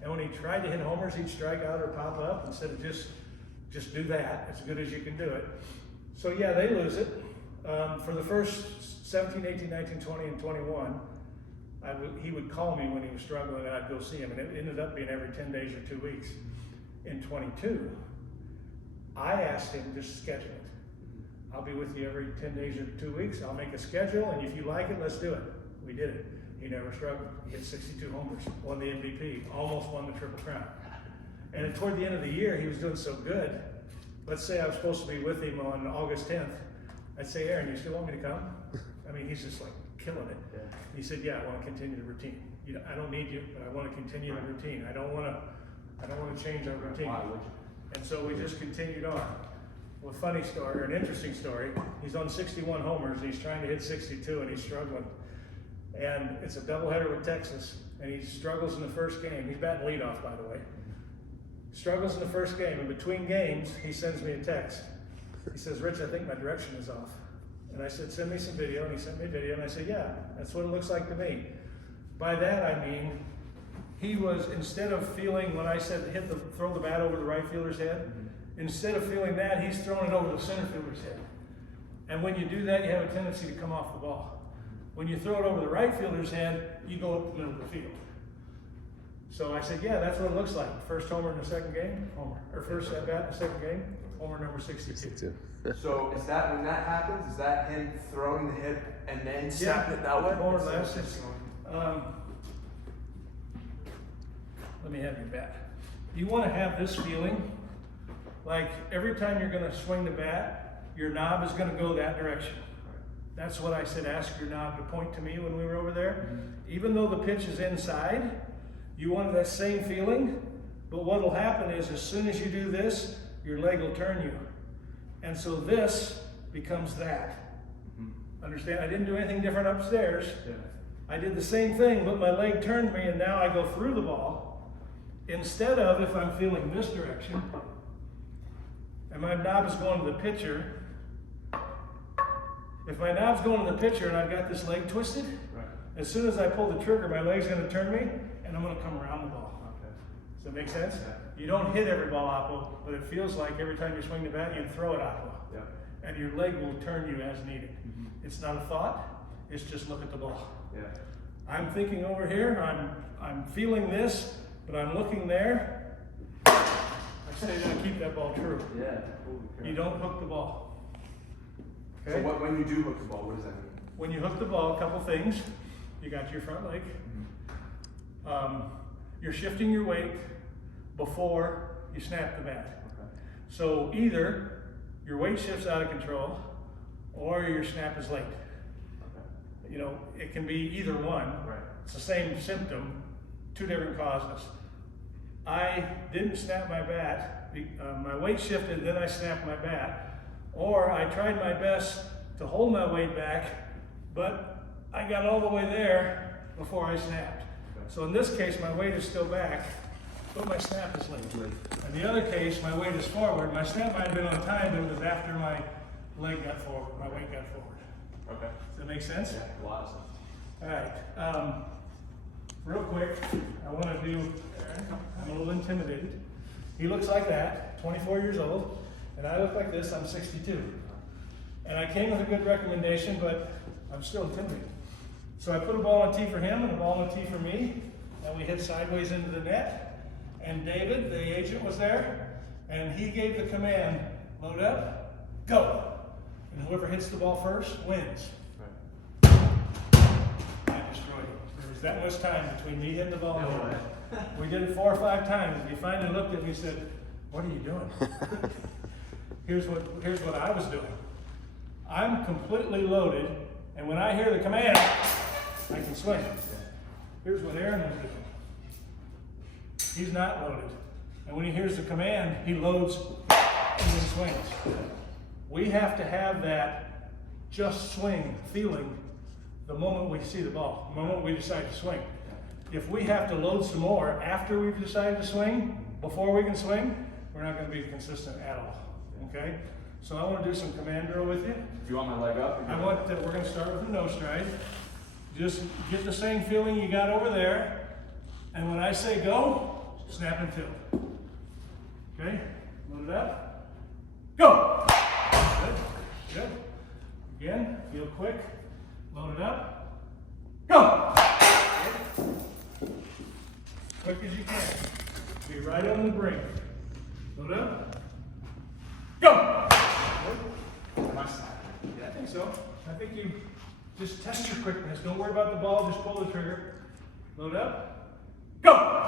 And when he tried to hit homers, he'd strike out or pop up instead of just do that as good as you can do it. So yeah, they lose it. For the first 17, 18, 19, 20, and 21, he would call me when he was struggling, and I'd go see him. And it ended up being every 10 days or 2 weeks. In 22, I asked him just schedule it. I'll be with you every 10 days or 2 weeks. I'll make a schedule, and if you like it, let's do it. We did it. He never struggled. He hit 62 homers, won the MVP, almost won the Triple Crown. And toward the end of the year, he was doing so good. Let's say I was supposed to be with him on August 10th. I'd say, Aaron, you still want me to come? I mean, he's just like killing it. Yeah. He said, yeah, I want to continue the routine. You know, I don't need you, but I want to continue the routine. I don't want to change our routine. Why would you? And so we just continued on. Well, a funny story, or an interesting story, he's on 61 homers, and he's trying to hit 62, and he's struggling. And it's a doubleheader with Texas, and he struggles in the first game. He's batting leadoff, by the way. Struggles in the first game, and between games, he sends me a text. He says, Rich, I think my direction is off. And I said, send me some video, and he sent me a video, and I said, yeah, that's what it looks like to me. By that, I mean, he was, instead of feeling, when I said throw the bat over the right fielder's head, instead of feeling that, he's throwing it over the center fielder's head. And when you do that, you have a tendency to come off the ball. When you throw it over the right fielder's head, you go up the middle of the field. So I said, yeah, that's what it looks like. First homer in the second game, homer. Or first at bat in the second game, homer number 62. 62. So is that when that happens? Is that him throwing the hit and then snapping it that way? More or less. Let me have your bat. You want to have this feeling like every time you're going to swing the bat, your knob is going to go that direction. That's what I said, ask your knob to point to me when we were over there. Even though the pitch is inside, you want that same feeling, but what will happen is as soon as you do this, your leg will turn you. And so this becomes that. Understand? I didn't do anything different upstairs. Yeah. I did the same thing, but my leg turned me, and now I go through the ball. Instead of, if I'm feeling this direction, and my knob is going to the pitcher, if my knob's going to the pitcher and I've got this leg twisted, Right. as soon as I pull the trigger, my leg's going to turn me, and I'm going to come around the ball. Okay. Does that make sense? Yeah. You don't hit every ball oppo, but it feels like every time you swing the bat, you throw it oppo. Yeah. And your leg will turn you as needed. It's not a thought, it's just look at the ball. Yeah. I'm thinking over here, I'm feeling this, but I'm looking there. I say that, keep that ball true. Yeah. Holy crap. You don't hook the ball. So when you do hook the ball, what does that mean? When you hook the ball, a couple things. You got your front leg. You're shifting your weight before you snap the bat. Okay. So either your weight shifts out of control or your snap is late. Okay. You know, it can be either one. Right. It's the same symptom, two different causes. I didn't snap my bat, my weight shifted, then I snapped my bat. Or I tried my best to hold my weight back, but I got all the way there before I snapped. Okay. So in this case, my weight is still back, but my snap is late. In the other case, my weight is forward. My snap might have been on time, but it was after my leg got forward, my weight got forward. Okay. Does that make sense? Yeah, a lot of sense. All right. Real quick, I want to do, I'm a little intimidated. He looks like that, 24 years old, and I look like this, I'm 62. And I came with a good recommendation, but I'm still intimidated. So I put a ball on tee for him and a ball on tee for me, and we hit sideways into the net. And David, the agent, was there, and he gave the command, load up, go. And whoever hits the ball first wins. Right. I just that much time between me hitting the ball and him. We did it 4 or 5 times, and he finally looked at me and said, "What are you doing?" Here's what I was doing. I'm completely loaded, and when I hear the command, I can swing. Here's what Aaron was doing. He's not loaded. And when he hears the command, he loads and then swings. We have to have that just swing feeling the moment we see the ball, the moment we decide to swing. If we have to load some more after we've decided to swing, before we can swing, we're not going to be consistent at all. Okay? So I want to do some command drill with you. Do you want my leg up? We're going to start with a no stride. Just get the same feeling you got over there. And when I say go, snap and tilt. Okay? Load it up. Go! Good. Good. Again, feel quick. Load it up. Go! Good. Quick as you can. Be right on the brink. Load up. Go! Good. Am I snapping? Yeah, I think so. I think you just test your quickness. Don't worry about the ball, just pull the trigger. Load up. Go!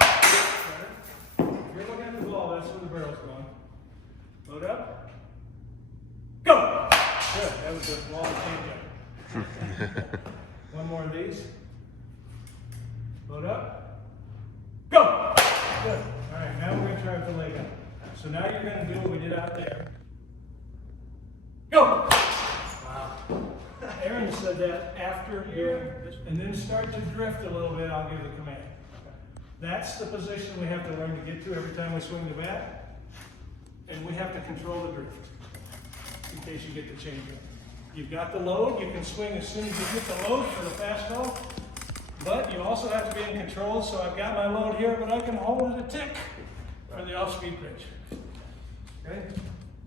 If you're looking at the ball, that's where the barrel's going. Load up. Go! Good. That was the ball changeup. One more of these. Load up. Go! Good. All right, now we're going to try with the leg up. So now you're going to do what we did out there. Go! Wow. Aaron said that after here, and then start to drift a little bit, I'll give the command. That's the position we have to learn to get to every time we swing the bat. And we have to control the drift, in case you get the change up. You've got the load, you can swing as soon as you get the load for the fastball, but you also have to be in control, so I've got my load here, but I can hold it a tick for the off-speed pitch. Okay?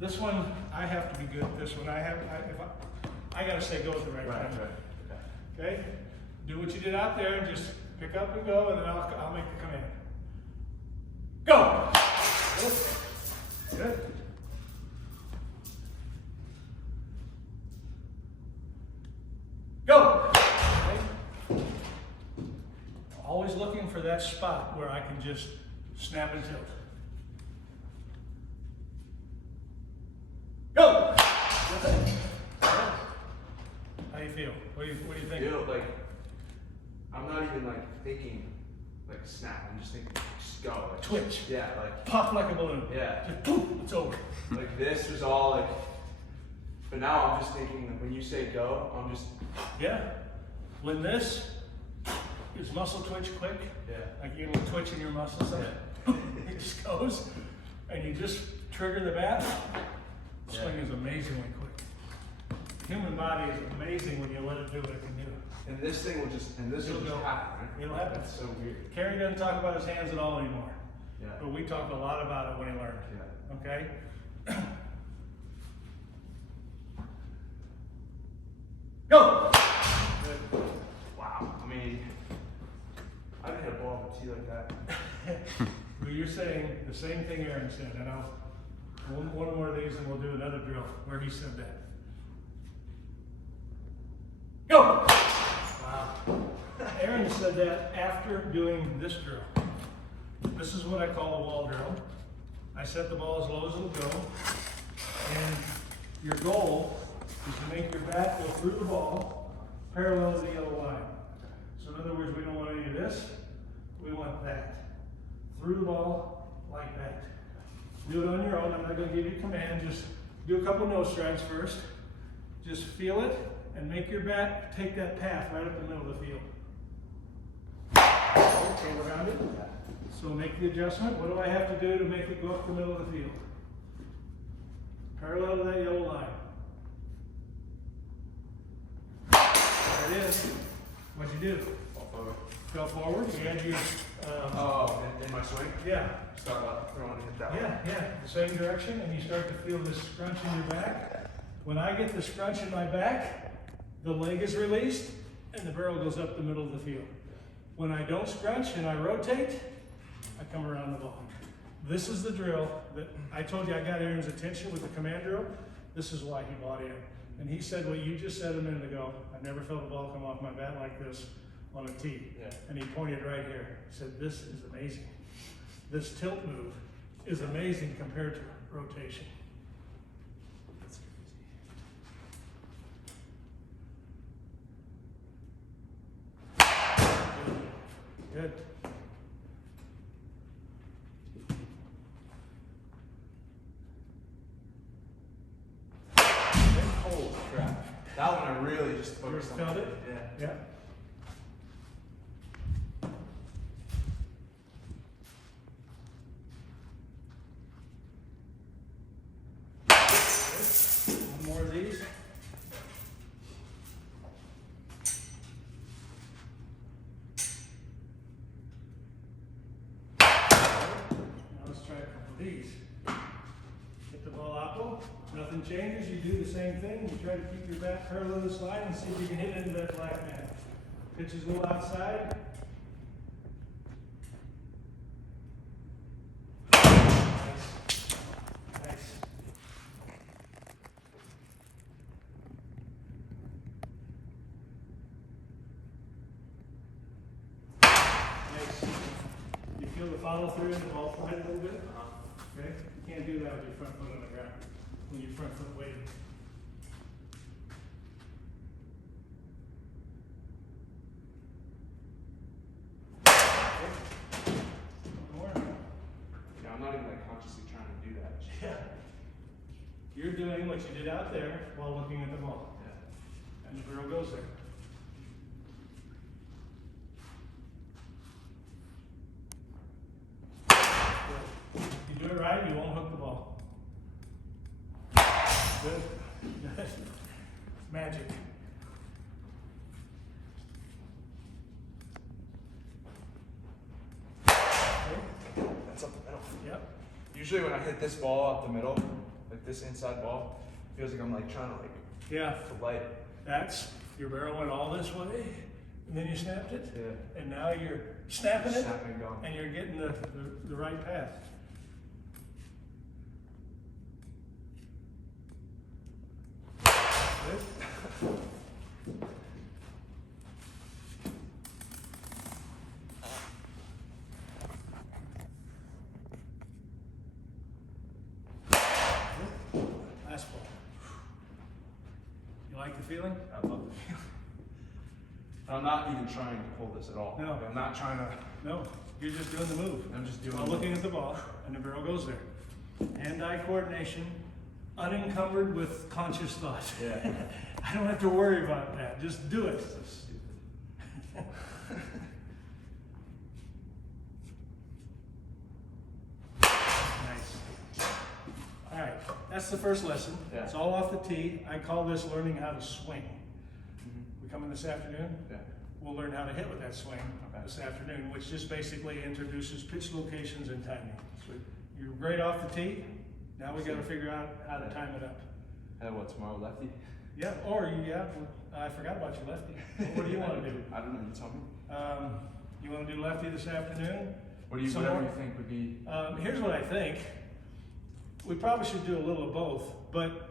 This one, I have to be good at this one. I gotta say go at the right time. Right. Okay? Do what you did out there and just pick up and go, and then I'll make the command. Go! Good. Good. Go! Okay. Always looking for that spot where I can just snap and tilt. Go! Good. How you feel? What do you think? Feel like I'm not even like thinking like snap. I'm just thinking just go. Like, Twitch. Yeah, like Pop like a balloon. yeah. Just boom, it's over. Like this was all like. But now I'm just thinking that when you say go, I'm just Yeah. When this is muscle twitch quick, like you're gonna twitch in your muscles, it just goes, and you just trigger the bat. Swing is amazingly quick. The human body is amazing when you let it do what it can do. and this thing will just happen, right? It'll happen. That's so weird. Kerry doesn't talk about his hands at all anymore, Yeah. but we talked a lot about it when he learned. Yeah. Okay? Go! Good. Wow. I mean, I haven't hit a ball with a tee like that. Well, you're saying the same thing Aaron said, and one more of these and we'll do another drill where he said that. Go! Wow. Aaron said that after doing this drill. This is what I call a wall drill. I set the ball as low as it'll go, and your goal is to make your bat go through the ball parallel to the yellow line. So in other words, we don't want any of this, we want that. Through the ball, like that. Do it on your own. I'm not going to give you a command. Just do a couple nose strides first. Just feel it and make your bat take that path right up the middle of the field. Okay, around it. So make the adjustment. What do I have to do to make it go up the middle of the field? Parallel to that yellow line. There it is. What'd you do? Fell forward. You had your In my swing? yeah. Start throwing and hit that one. Yeah, the same direction, and you start to feel this scrunch in your back. When I get the scrunch in my back, the leg is released, and the barrel goes up the middle of the field. When I don't scrunch and I rotate, I come around the ball. This is the drill that I told you I got Aaron's attention with the command drill. This is why he bought in. And he said what you just said a minute ago. I've never felt a ball come off my bat like this. on a tee. Yeah. And he pointed right here. He said, this is amazing. This tilt move is amazing compared to rotation. That's crazy. Good. Holy crap. That one I really just You focused on. felt it? Yeah. Yeah. One more of these. Now let's try a couple of these. Hit the ball oppo. Nothing changes. You do the same thing. You try to keep your back parallel to the slide and see if you can hit into that black mat. Pitch is a little outside. Nice. Nice. Nice. You feel the follow through and the ball flight a little bit? Okay? You can't do that with your front foot on the ground. When your front foot weighted. Okay. One more. Yeah, I'm not even like consciously trying to do that. Yeah. You're doing what you did out there while looking at the ball. Yeah. And the barrel goes there. Good. If you do it right, you won't hook the ball. Good. Good. Magic. Okay. That's up the middle. Yep. Usually when I hit this ball up the middle, like this inside ball, it feels like I'm like trying to like Yeah. light. That's, your barrel went all this way, and then you snapped it, Yeah. and now you're snapping it, Snapping and going. and you're getting the right path. Good. Last ball. You like the feeling? I love the feeling. I'm not even trying to pull this at all. No. Like, I'm not trying to. No, you're just doing the move. I'm just doing While the looking at the ball, and the barrel goes there. Hand-eye coordination, unencumbered with conscious thought. Yeah. I don't have to worry about that. Just do it. So stupid. Nice. All right, that's the first lesson. Yeah. It's all off the tee. I call this learning how to swing. We come in this afternoon. Yeah. We'll learn how to hit with that swing Okay. this afternoon, which just basically introduces pitch locations and timing. Sweet. You're great off the tee. Now we got to figure out how to time it up. What, tomorrow, lefty? Yeah, or I forgot about you, lefty. What do you want to do? I don't know, you tell me. You want to do lefty this afternoon? What do you, Some whatever more? you think would be. Here's what I think. We probably should do a little of both, but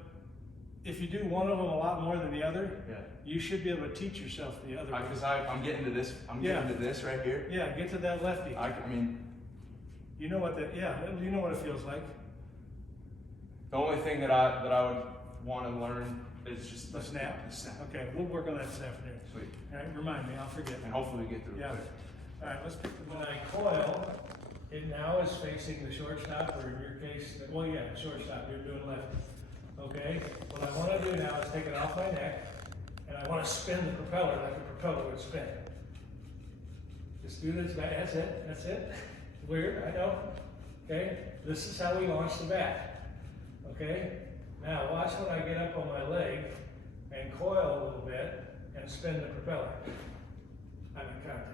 if you do one of them a lot more than the other, Yeah. you should be able to teach yourself the other one. Because I'm getting to this, Yeah. getting to this right here. Yeah, get to that lefty. I mean, You know what you know what it feels like. the only thing that I would want to learn is just The snap. The snap. Okay, we'll work on that this afternoon. Sweet. All right, remind me, I'll forget. And hopefully we get through it Yeah. quick. All right, let's pick when I coil, it now is facing the shortstop, or in your case, shortstop, you're doing lefty. Okay, what I want to do now is take it off my neck, and I want to spin the propeller like a propeller would spin. Just do this, that's it. Weird, I know. Okay, this is how we launch the bat. Okay, now watch when I get up on my leg and coil a little bit and spin the propeller. I'm in contact.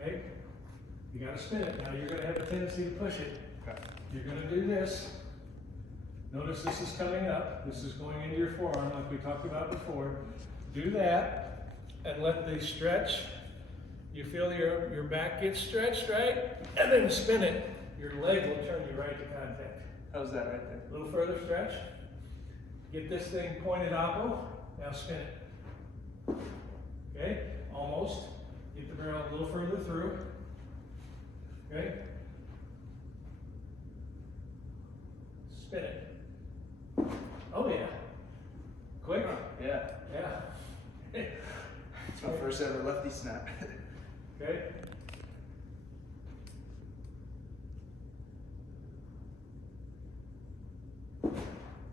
Right? You gotta spin it. Now you're gonna have a tendency to push it. Okay. You're gonna do this. Notice this is coming up. This is going into your forearm like we talked about before. Do that and let the stretch. You feel your back get stretched, right? And then spin it. Your leg will turn you right to contact. How's that right there? A little further stretch. Get this thing pointed oppo. Now spin it. Okay, almost. Get the barrel a little further through. Okay. Spin it. Oh yeah. Quick. Yeah. Yeah. It's my first ever lefty snap. Okay.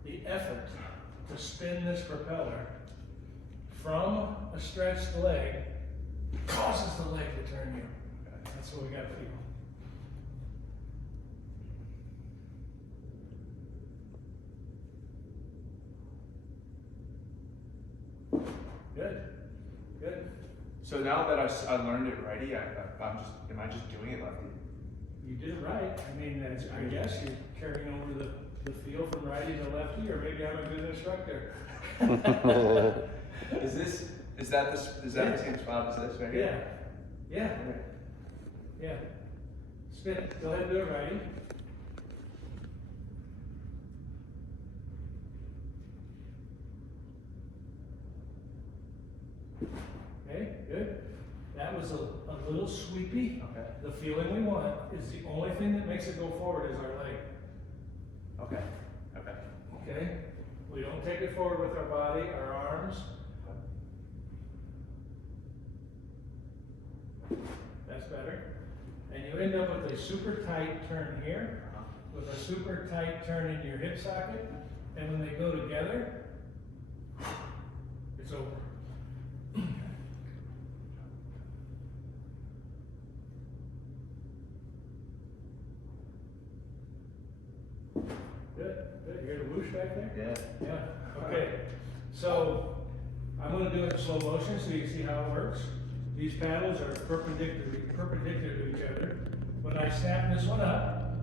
The effort to spin this propeller from a stretched leg causes the leg to turn you. That's what we got to feel. Good. Good. So now that I learned it righty, am I just doing it lefty? You did it right. I mean, I guess you're carrying over the feel from righty to lefty, or maybe I'm a good instructor. Is that the same spot as this right Yeah. here? Yeah. Okay. Yeah. Spin it. Go ahead and do it righty. Okay, good. That was a little sweepy. Okay. The feeling we want is the only thing that makes it go forward is our leg. Okay. Okay. Okay? We don't take it forward with our body, our arms. That's better. And you end up with a super tight turn here, with a super tight turn in your hip socket, and when they go together, it's over. Good, good. You hear the whoosh back there? Yeah. Yeah, okay. So, I'm gonna do it in slow motion so you see how it works. These paddles are perpendicular to each other. When I snap this one up,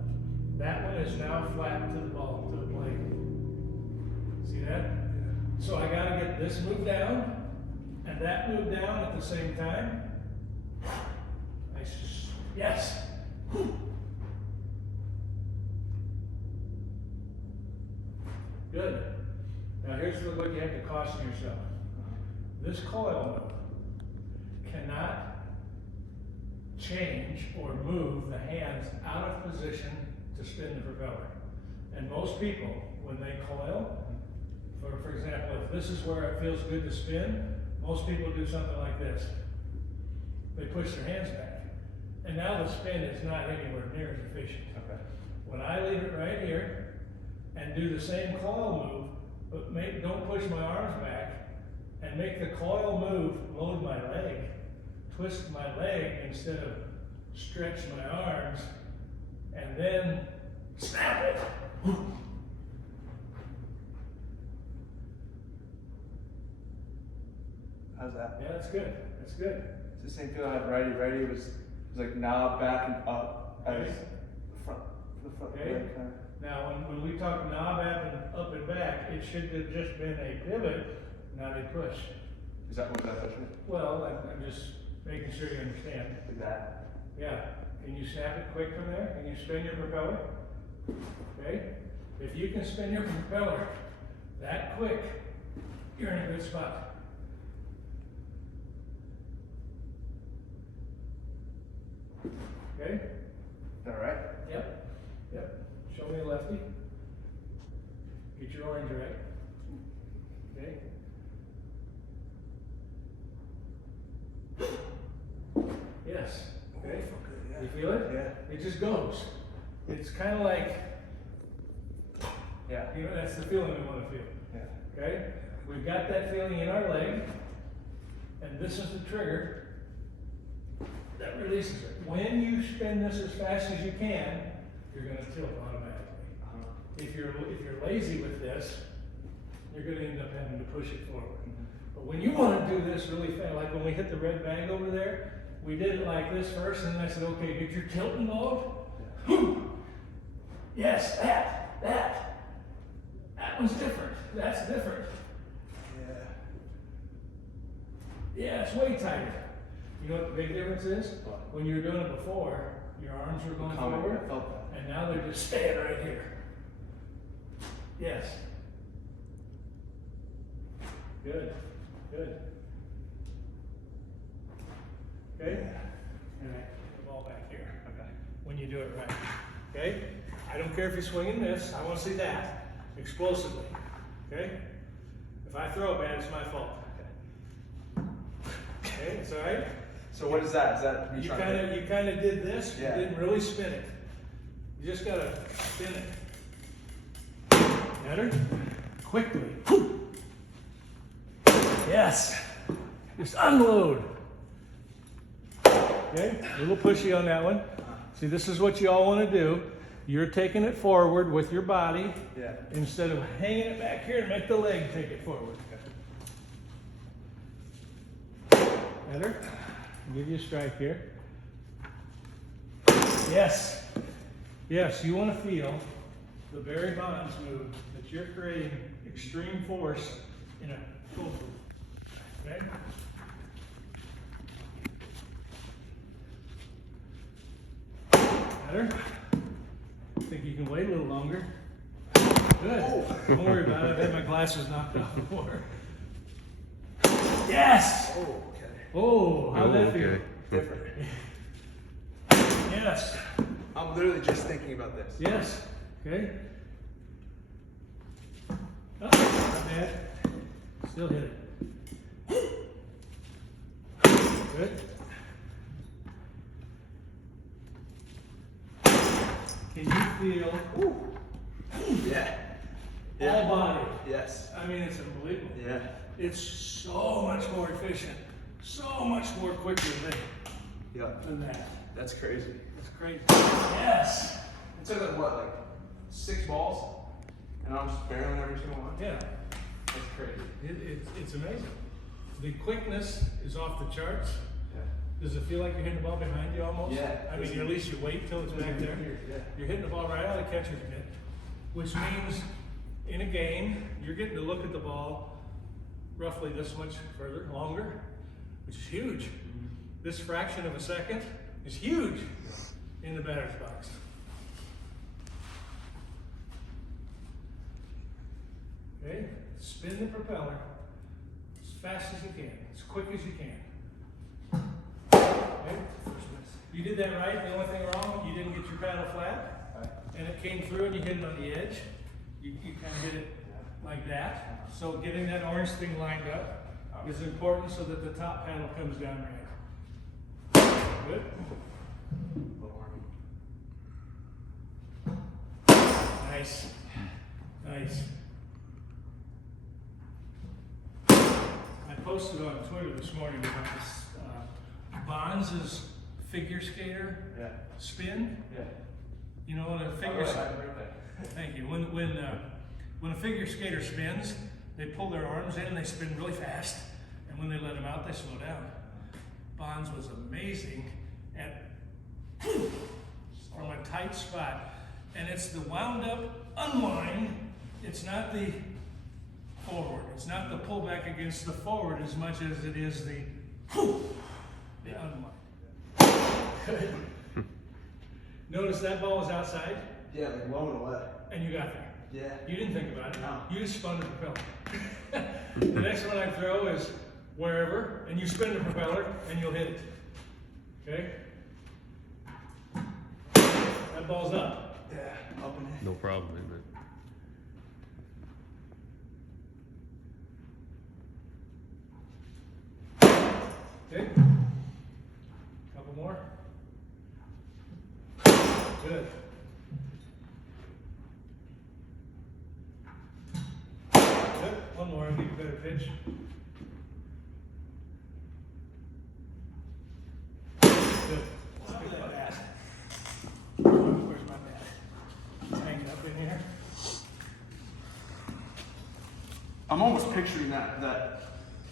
that one is now flat to the ball, to the plate. See that? So I gotta get this moved down, and that moved down at the same time. Yes. Good. Now here's what you have to caution yourself. This coil move cannot change or move the hands out of position to spin the propeller. And most people, when they coil, for example, if this is where it feels good to spin, most people do something like this. They push their hands back. And now the spin is not anywhere near as efficient. Okay. When I leave it right here and do the same coil move, but don't push my arms back, and make the coil move, load my leg, twist my leg instead of stretch my arms, and then snap it. How's that? Yeah, that's good. That's good. It's the same feeling I had righty. Righty was like knob back and up as Okay. the front Okay. leg kind of. Now, when we talk knob up and back, it should have just been a pivot, not a push. Was that pushing? Well, I'm just making sure you understand. Like that. Yeah. Can you snap it quick from there? Can you spin your propeller? Okay? If you can spin your propeller that quick, you're in a good spot. Okay? Is that right? Yep. Yep. Show me a lefty. Get your orange right. Okay? Yes. Okay? You feel it? Yeah. It just goes. It's kind of like, Yeah. you know, that's the feeling we want to feel. Yeah. Okay? We've got that feeling in our leg, and this is the trigger that releases it. When you spin this as fast as you can, you're going to tilt automatically. If you're lazy with this, you're going to end up having to push it forward. But when you want to do this really fast, like when we hit the red bag over there, we did it like this first, and then I said, okay, get your tilting mode. Yes, that one's different. That's different. Yeah, it's way tighter. You know what the big difference is? What? When you were doing it before, your arms were going forward, I felt that. and now they're just staying right here. Yes. Good, good. okay? And I put the ball back here. Okay. When you do it right, okay? I don't care if you swing and miss, I wanna see that, explosively, okay? If I throw it bad, it's my fault. Okay, it's all right? So what is that? Is that me You trying kinda, to? you kinda did this, you Yeah. didn't really spin it. You just gotta spin it. Better? Quickly. Yes. Just unload. Okay, a little pushy on that one. See, this is what you all wanna do. You're taking it forward with your body Yeah. instead of hanging it back here to make the leg take it forward. Better? I'll give you a strike here. Yes. Yes, you want to feel the Barry Bonds move that you're creating extreme force in a full move. Okay? Better? Think you can wait a little longer? Good. Don't worry about it. I've had my glasses knocked off before. Yes! Oh, okay. Oh, how'd that feel? okay. Different. Yes. I'm literally just thinking about this. Yes. Okay. Oh, not bad. Still hit it. Good. Can you feel Yeah. all body? Yes. I mean, it's unbelievable. Yeah. It's so much more efficient, so much more quicker Yeah. than that. That's crazy. It's crazy. Yes. It took like what, like 6 balls? And I'm just barreling every single one? Yeah. That's crazy. It's amazing. The quickness is off the charts. Yeah. Does it feel like you're hitting the ball behind you almost? Yeah. I mean, at least you wait till it's back there. Yeah. You're hitting the ball right out of the catcher's mitt, which means in a game, you're getting to look at the ball roughly this much further, longer, which is huge. This fraction of a second is huge in the batter's box. Okay, spin the propeller as fast as you can, as quick as you can. Okay, you did that right. The only thing wrong, you didn't get your paddle flat, and it came through and you hit it on the edge. You kind of hit it like that. So getting that orange thing lined up is important so that the top paddle comes down right. Good. Nice. Nice. I posted on Twitter this morning about this Bonds' figure skater Yeah. spin. Yeah. You know, when a figure Thank you. When a figure skater spins, they pull their arms in and they spin really fast, and when they let them out, they slow down. Bonds was amazing at from a tight spot, and it's the wound up unwind. It's not the forward. It's not the pullback against the forward as much as it is the unwind. Good. Notice that ball was outside, Yeah, like blowing away. and you got there. Yeah. You didn't think about it. No. You just spun the propeller. The next one I throw is wherever, and you spin the propeller, and you'll hit it. Okay? That ball's up. Yeah. Up and in. No problem, man. Okay? Couple more. Good. Good. One more, I'll give you a better pitch. Good. Look at that bat. Where's my bat? It's hanging up in here. I'm almost picturing that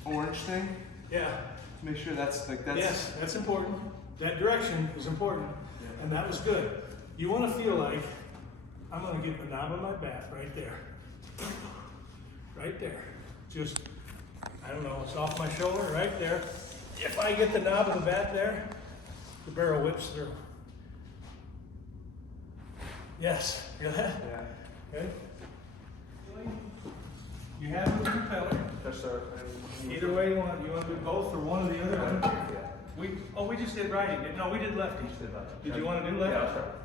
orange thing. Yeah. To make sure that's like that's. Yes, that's important. That direction is important, and that was good. You want to feel like I'm going to get the knob of my bat right there. Right there. Just, I don't know, it's off my shoulder, right there. If I get the knob of the bat there, the barrel whips through. Yes, hear that? Yeah. Okay. You have the propeller. That's our. Either way you want to do both or one or the other. I don't care. Yeah. We just did righty. No, we did lefty. Did you want to do lefty? Yeah, I'll start.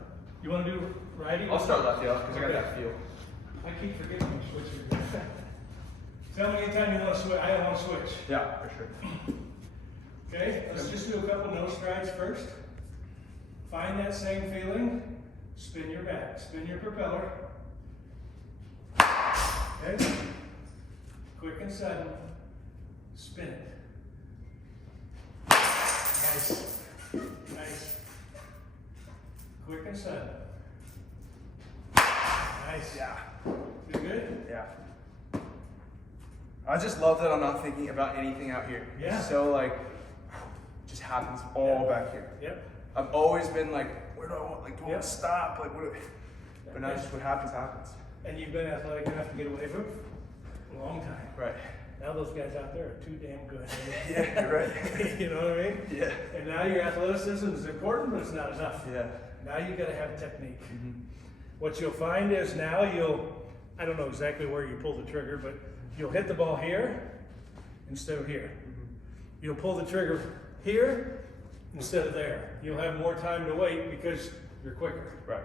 You want to do righty? I'll start lefty off because I got Okay. that feel. I keep forgetting to switch. Tell me anytime you want to switch. I don't want to switch. Yeah, for sure. Okay, let's just do a couple nose strides first. Find that same feeling. Spin your back. Spin your propeller. Okay. Quick and sudden. Spin it. Nice. Nice. Quick and sudden. Nice. Yeah. You good? Yeah. I just love that I'm not thinking about anything out here. Yeah. It's so like, just happens all back here. Yep. I've always been like, where do I want, like, do I Yep. want to stop? Like, what do but now just what happens, happens. And you've been athletic enough to get away from it for a long time. Right. Now those guys out there are too damn good. Yeah, you're right. You know what I mean? Yeah. And now your athleticism is important, but it's not enough. Yeah. Now you gotta have technique. Mm-hmm. What you'll find is now I don't know exactly where you pull the trigger, but you'll hit the ball here instead of here. You'll pull the trigger here instead of there. You'll have more time to wait because you're quicker. Right.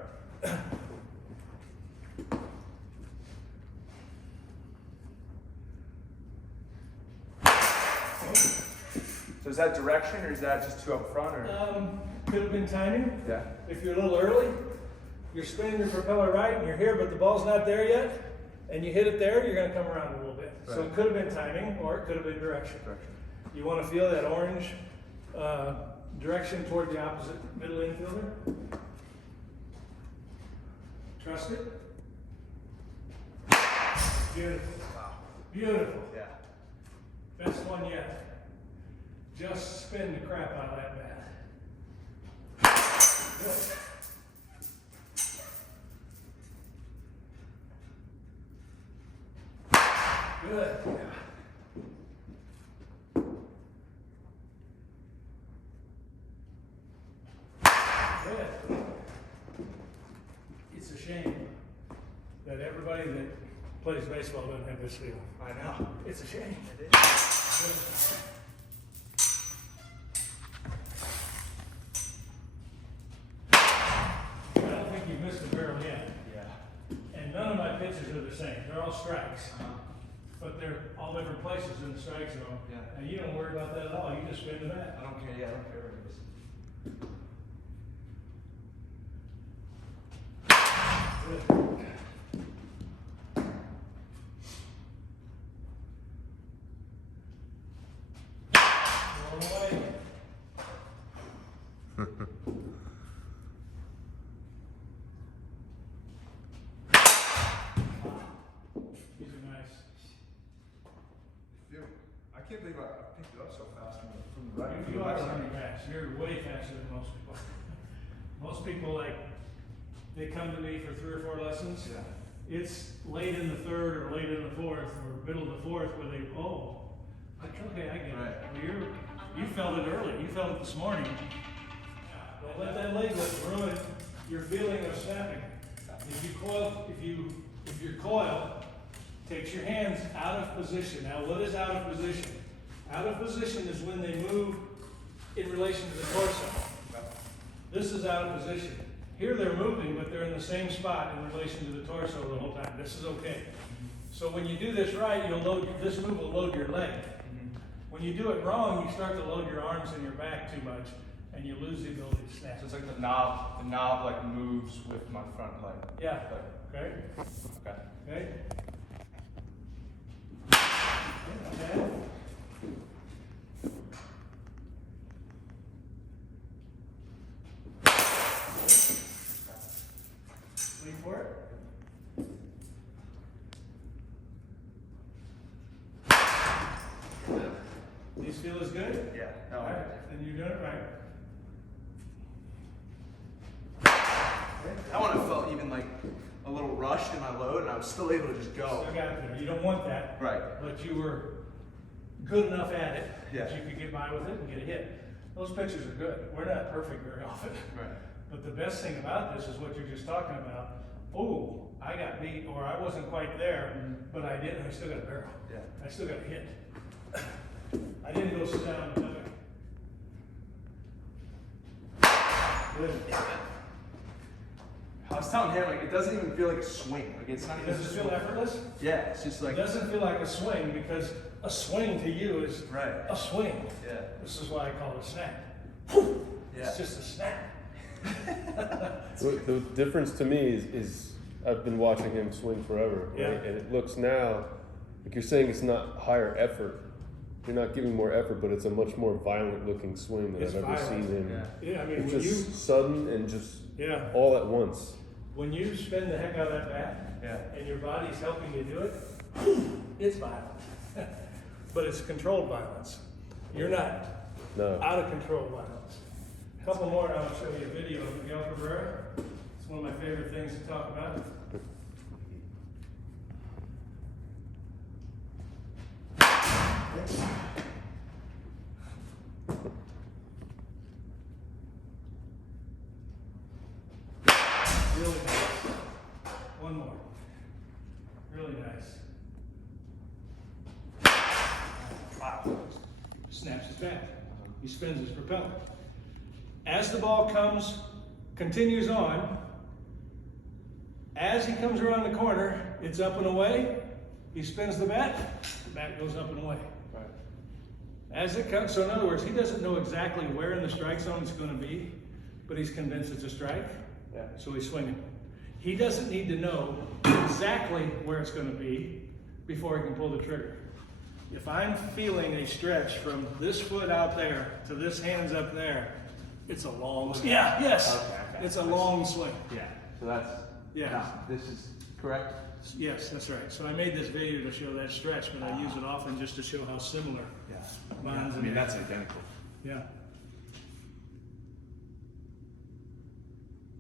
So is that direction or is that just two up front or? Could have been timing. Yeah. If you're a little early, you're spinning your propeller right and you're here, but the ball's not there yet, and you hit it there, you're gonna come around a little bit. So Right. it could have been timing or it could have been direction. Direction. You wanna feel that orange direction toward the opposite middle infielder. Trust it. Beautiful. Wow. Beautiful. Yeah. Best one yet. Just spin the crap out of that bat. Good. Good. Good. It's a shame that everybody that plays baseball doesn't have this feel. I know. It's a shame. It Good. I don't think you've missed a barrel yet. Yeah. And none of my pitches are the same. They're all strikes. But they're all different places in the strike zone. Yeah. And you don't worry about that at all. You just spin the bat. I don't care. Yeah, I don't care what it is. Good. Roll away. These are nice. Dude, I can't believe I picked it up so fast from the right. You are pretty fast. You're way faster than most people. Most people, like, they come to me for 3 or 4 lessons. Yeah. It's late in the third or late in the fourth or middle of the fourth where they, okay, I get it. Right. Well, you felt it early. You felt it this morning. Don't let that leg lift ruin your feeling of snapping. If your coil takes your hands out of position. Now, what is out of position? Out of position is when they move in relation to the torso. This is out of position. Here they're moving, but they're in the same spot in relation to the torso the whole time. This is okay. So when you do this right, this move will load your leg. When you do it wrong, you start to load your arms and your back too much, and you lose the ability to snap. So it's like the knob like moves with my front leg. Yeah. Like, Okay. okay. Okay. Okay. Wait for it. These feel as good? Yeah. No, All I right, then you're doing it right. That one I felt even like a little rushed in my load, and I was still able to just go. Still got it there. You don't want that. Right. But you were good enough at it that Yeah. you could get by with it and get a hit. Those pitches are good. We're not perfect very often. Right. But the best thing about this is what you're just talking about. Oh, I got beat, or I wasn't quite there, but I did. I still got a barrel. Yeah. I still got a hit. I didn't go sit down and Good. I was telling him, like, it doesn't even feel like a swing. Like, it's not even Does it feel effortless? Yeah, it's just It like, doesn't feel like a swing because a swing to you is right. a swing. Yeah. This is why I call it a snap. Yeah. It's just a snap. The difference to me is I've been watching him swing forever, right? Yeah. And it looks now like you're saying it's not higher effort. You're not giving more effort, but it's a much more violent looking swing than It's I've ever violent. seen him. Yeah. Yeah, I mean, It's when just you, sudden and just yeah, all at once. when you spin the heck out of that bat, Yeah. and your body's helping you do it, it's violent. But it's controlled violence. You're not No. out of control violence. A couple more, and I'll show you a video of Miguel Cabrera. It's one of my favorite things to talk about. Really nice. One more. Really nice. Wow. Snaps his bat. He spins his propeller. As the ball continues on, as he comes around the corner, it's up and away. He spins the bat goes up and away. Right. As it comes, so in other words, he doesn't know exactly where in the strike zone it's going to be, but he's convinced it's a strike. Yeah. So he's swinging. He doesn't need to know exactly where it's going to be before he can pull the trigger. If I'm feeling a stretch from this foot out there to this hand's up there, it's a long swing. Yeah, yes. Okay. It's a long swing. Yeah. So that's, Yeah. no, this is correct? Yes, that's right. So I made this video to show that stretch, but I use it often just to show how similar Yeah. mine's I and mean, theirs. that's identical. Yeah.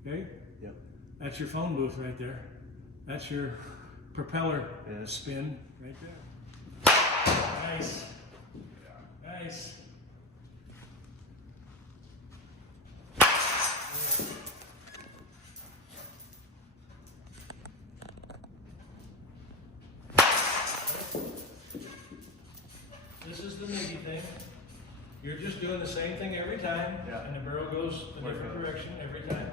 Okay? Yep. That's your phone booth right there. That's your propeller Yeah. spin right there. Nice. Nice. This is the niggy thing. You're just doing the same thing every time, Yeah. and the barrel goes a Where it different goes. direction every time.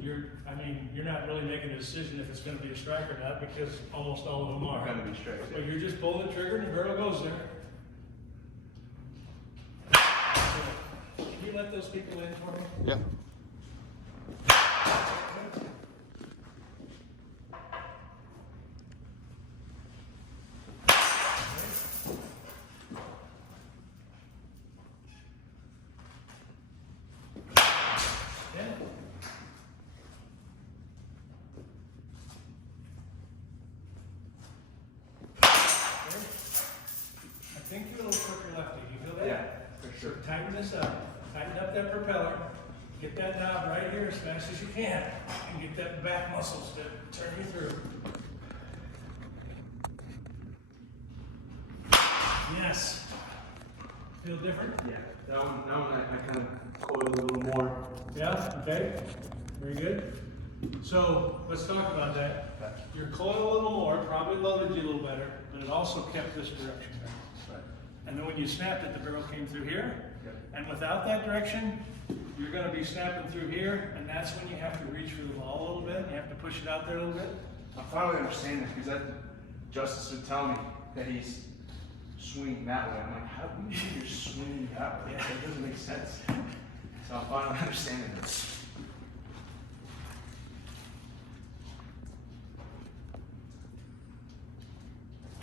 You're not really making a decision if it's gonna be a strike or not, because almost all of them are. Gonna be straight. But you're just pulling the trigger and the barrel goes there. Can you let those people in for me? Yeah. Yeah. Okay. I think you're a little quicker lefty. You feel that? Yeah, for sure. Tighten this up. Tighten up that propeller. Get that knob right here as fast as you can. And get that back muscles to turn you through. Yes. Feel different? Yeah. That one I kind of coiled a little more. Yeah? Okay. Very good. So let's talk about that. Your coil a little more, probably loaded you a little better, but it also kept this direction. Right. And then when you snapped it, the barrel came through here. Yep. And without that direction, you're going to be snapping through here, and that's when you have to reach for the ball a little bit. You have to push it out there a little bit. I finally understand this because Justice would tell me that he's swinging that way. I'm like, how do you mean you're swinging that way? That doesn't make sense. So I'm finally understanding this.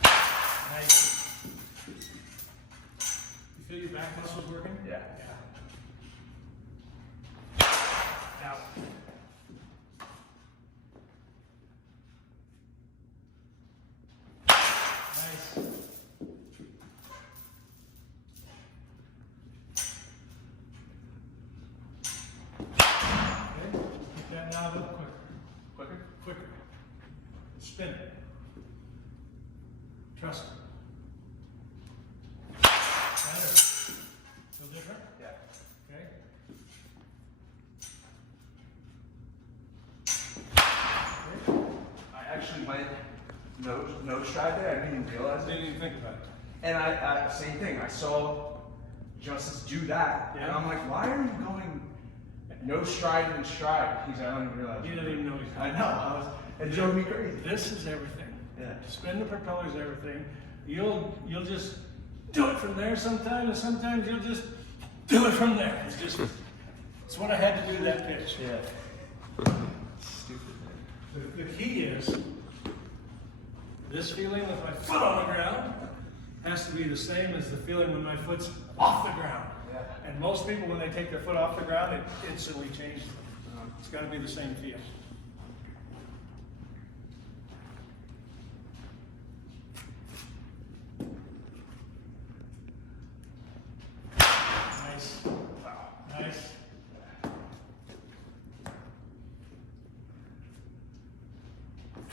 Nice. You feel your back muscles working? Yeah. Out. Nice. Okay. Get that knob up quicker. Quicker? Quicker. Spin it. Trust me. Better. Feel different? Yeah. Okay. I actually went nose stride there. I didn't even realize Didn't it. even think about it. And I same thing. I saw Justice do that, and Yeah. I'm like, why are you going no stride in stride. He's like, I don't even realize. You didn't even know he's I know. It drove me crazy. This is everything. Yeah. Spin the propeller's everything. You'll just do it from there sometimes, and sometimes you'll just do it from there. It's what I had to do that pitch. Yeah. Stupid. The key is this feeling with my foot on the ground has to be the same as the feeling when my foot's off the ground. Yeah. And most people, when they take their foot off the ground, it instantly changes them. It's got to be the same feel. Nice. Wow. Nice.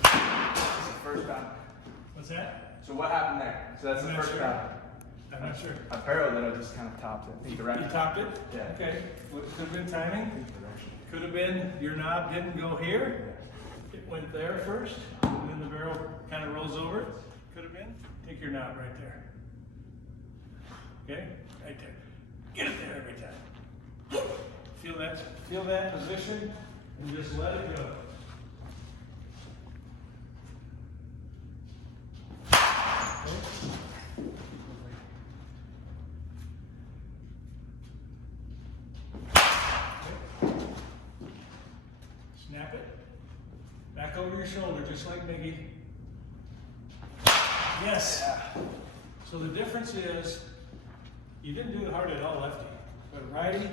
That's the first time. What's that? So what happened there? So that's I'm the not first sure. time. I'm not sure. I barreled it, I just kind of topped it. You Direct. topped it? Yeah. Okay. What could have been timing? Direction. Could have been your knob didn't go here. It went there first, and then the barrel kind of rolls over. Could have been. Take your knob right there. Okay? Right there. Get it there every time. Feel that position, and just let it go. Snap it. Back over your shoulder, just like Miggy. Yes. So the difference is, you didn't do it hard at all, lefty. But righty,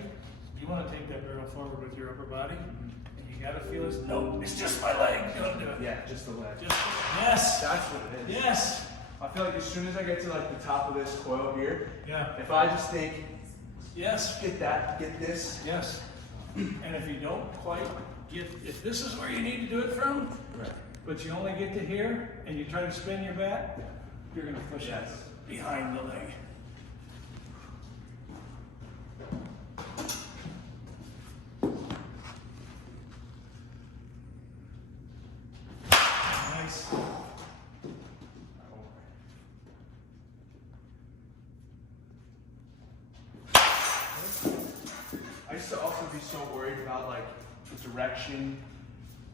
you want to take that barrel forward with your upper body, and you got to feel this. No, it's just my leg. Don't do it. Yeah, just the leg. Yes. That's what it is. Yes. I feel like as soon as I get to like the top of this coil here, Yeah. if I just think, Yes. get that, get this. Yes. And if you don't quite get, if this is where you need to do it from, Right. but you only get to here, and you try to spin your bat, you're going to push Yes. it behind the leg. Nice. I used to also be so worried about like the direction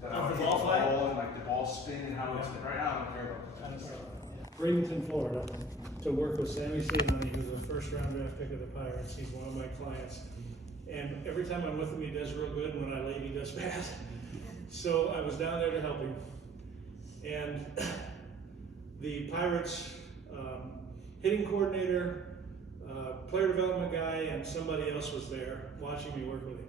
that I Of would the hit ball flight? and like the ball spin and how it's right now. I don't care about that. Bradenton, Florida, to work with Sammy Cianani, who's a first round draft pick of the Pirates. He's one of my clients. And every time I'm with him, he does real good. When I leave, he does bad. So I was down there to help him. And the Pirates hitting coordinator, player development guy, and somebody else was there watching me work with him.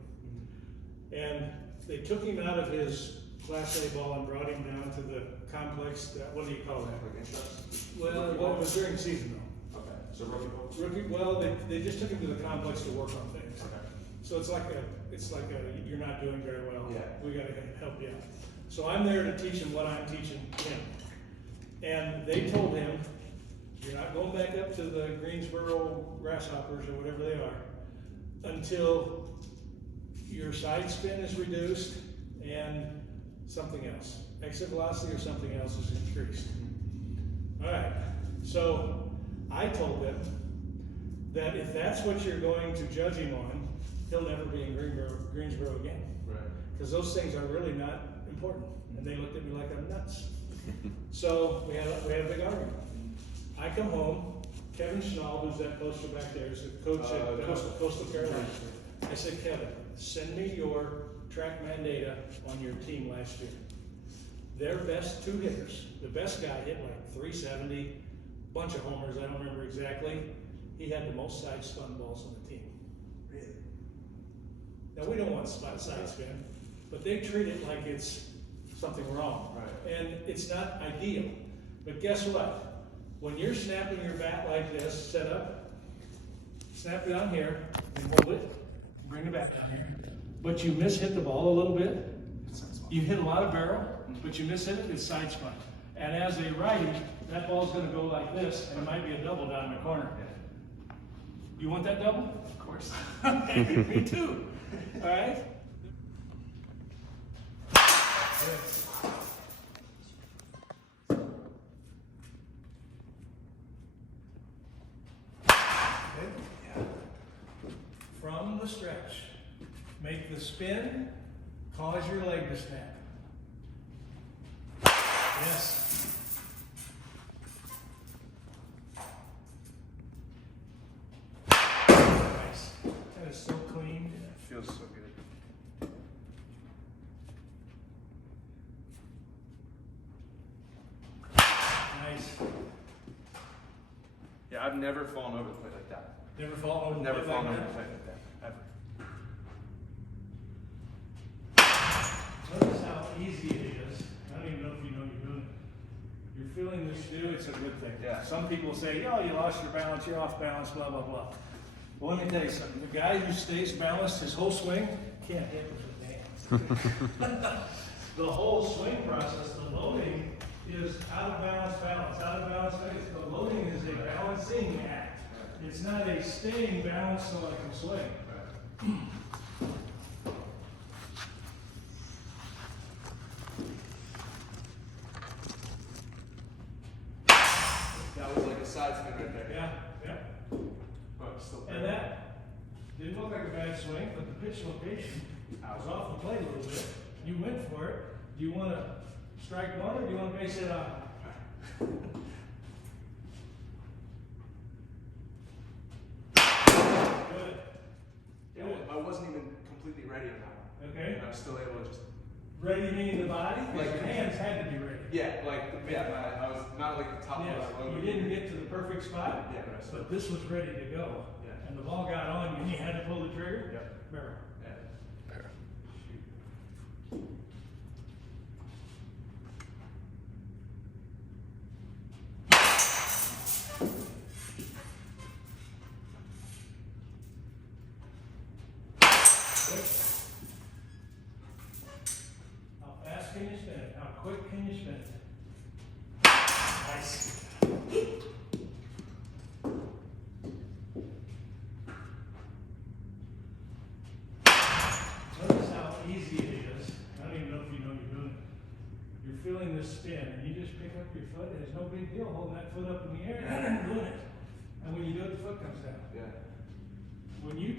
And they took him out of his Class A ball and brought him down to the complex. What do you call that? Well, it was during the season though. Okay. So rookie ball. Well, they just took him to the complex to work on things. Okay. So it's like you're not doing very well. Yeah. We gotta help you out. So I'm there to teach him what I'm teaching him. And they told him, you're not going back up to the Greensboro Grasshoppers or whatever they are until your side spin is reduced and something else. Exit velocity or something else is increased. All right, so I told them that if that's what you're going to judge him on, he'll never be in Greensboro again. Right. Because those things are really not important. And they looked at me like I'm nuts. So we had a big argument. I come home, Kevin Schnall, who's that poster back there, is the coach at Coastal Carolina. I said, Kevin, send me your TrackMan data on your team last year. Their best two hitters, the best guy hit like 370, bunch of homers, I don't remember exactly. He had the most side spun balls on the team. Really? Now, we don't want side spin, but they treat it like it's something wrong. Right. And it's not ideal. But guess what? When you're snapping your bat like this, set up, snap it on here, and hold it, bring it back down here. But you mishit the ball a little bit. You hit a lot of barrel, but you mishit it, it's side spun. And as a righty, that ball's gonna go like this, and it might be a double down in the corner. You want that double? Of course. Me too. All right? From the stretch, make the spin, cause your leg to snap. Yes. Nice. That is so clean. It feels so good. Nice. Yeah, I've never fallen over the plate like that. Never fall over. Never the fallen like over the that? plate like that, ever. Notice how easy it is. I don't even know if you know you're doing it. You're feeling this do, it's a good thing. Yeah. Some people say, oh, you lost your balance, you're off balance, blah, blah, blah. Well, let me tell you something. The guy who stays balanced his whole swing can't hit with his hands. The whole swing process, the loading is out of balance, balance, out of balance, balance. The loading is a balancing act. It's not a staying balanced so I can swing. That was like a side spin right there. Yeah, yeah. But still. And that didn't look like a bad swing, but the pitch location was off the plate a little bit. You went for it. Do you want to strike one or do you want to base it on? Good. Yeah, I wasn't even completely ready on that one. Okay. And I was still able to just. Ready meaning the body? Because Like- your hands had to be ready. Yeah, I was not like the top of Yes, my load. you didn't get to the perfect spot, Yeah, but I still. but this was ready to go. Yeah. And the ball got on you and you had to pull the trigger. Yep. Remember. Yeah. How fast can you spin it? How quick can you spin it? Nice. Notice how easy it is. I don't even know if you know you're doing it. You're feeling this spin and you just pick up your foot and it's no big deal holding that foot up in the air and doing it. And when you do it, the foot comes down. Yeah. When your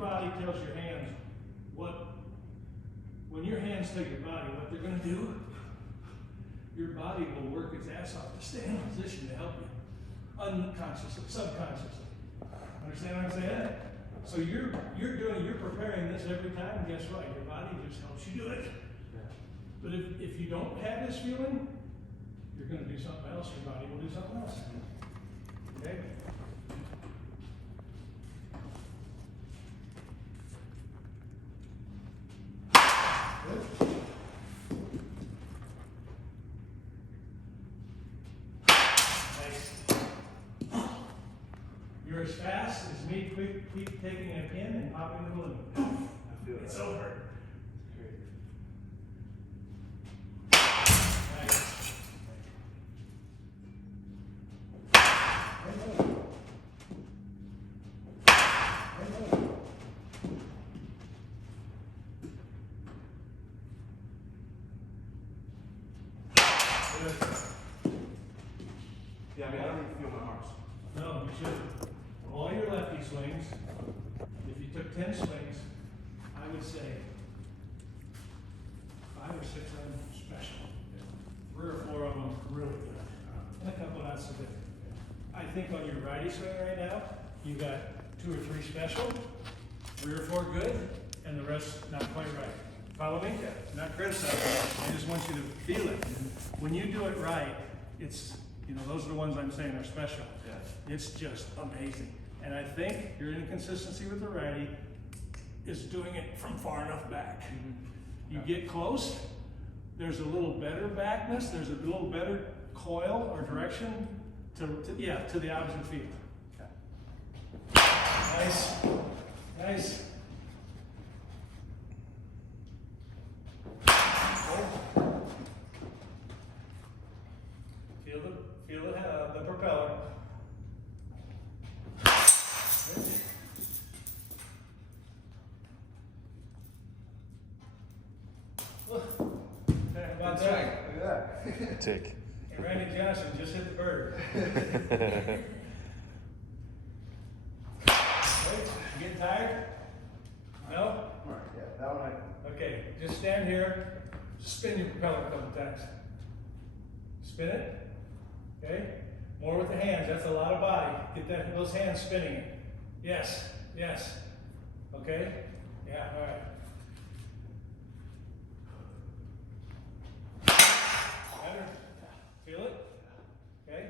body tells your hands when your hands tell your body what they're gonna do, your body will work its ass off to stay in position to help you. Unconsciously, subconsciously. Understand what I'm saying? So you're preparing this every time, and guess what? Your body just helps you do it. But if you don't have this feeling, you're gonna do something else, your body will do something else. Okay? Good. Nice. You're as fast as me keep taking a pin and popping the balloon. I feel It's that. over. Great. Nice. Yeah, I mean, I don't even feel my arms. No, you should. All your lefty swings, if you took 10 swings, I would say 5 or 6 of them special. 3 or 4 of them really good. And a couple not so good. I think on your righty swing right now, you got 2 or 3 special, 3 or 4 good, and the rest not quite right. Follow me? Yeah. Not criticizing. I just want you to feel it. When you do it right, it's, those are the ones I'm saying are special. Yeah. It's just amazing. And I think your inconsistency with the righty is doing it from far enough back. You get close, there's a little better backness, there's a little better coil or direction to the opposite field. Nice. Nice. Feel the propeller. How about that? Look at that. Tick. And Randy Johnson just hit the bird. You getting tired? No? Alright, yeah. Okay, just stand here, spin your propeller a couple times. Spin it, okay? More with the hands, that's a lot of body. Get those hands spinning it. Yes, yes. Okay? Yeah, all right. Better? Feel it? Okay?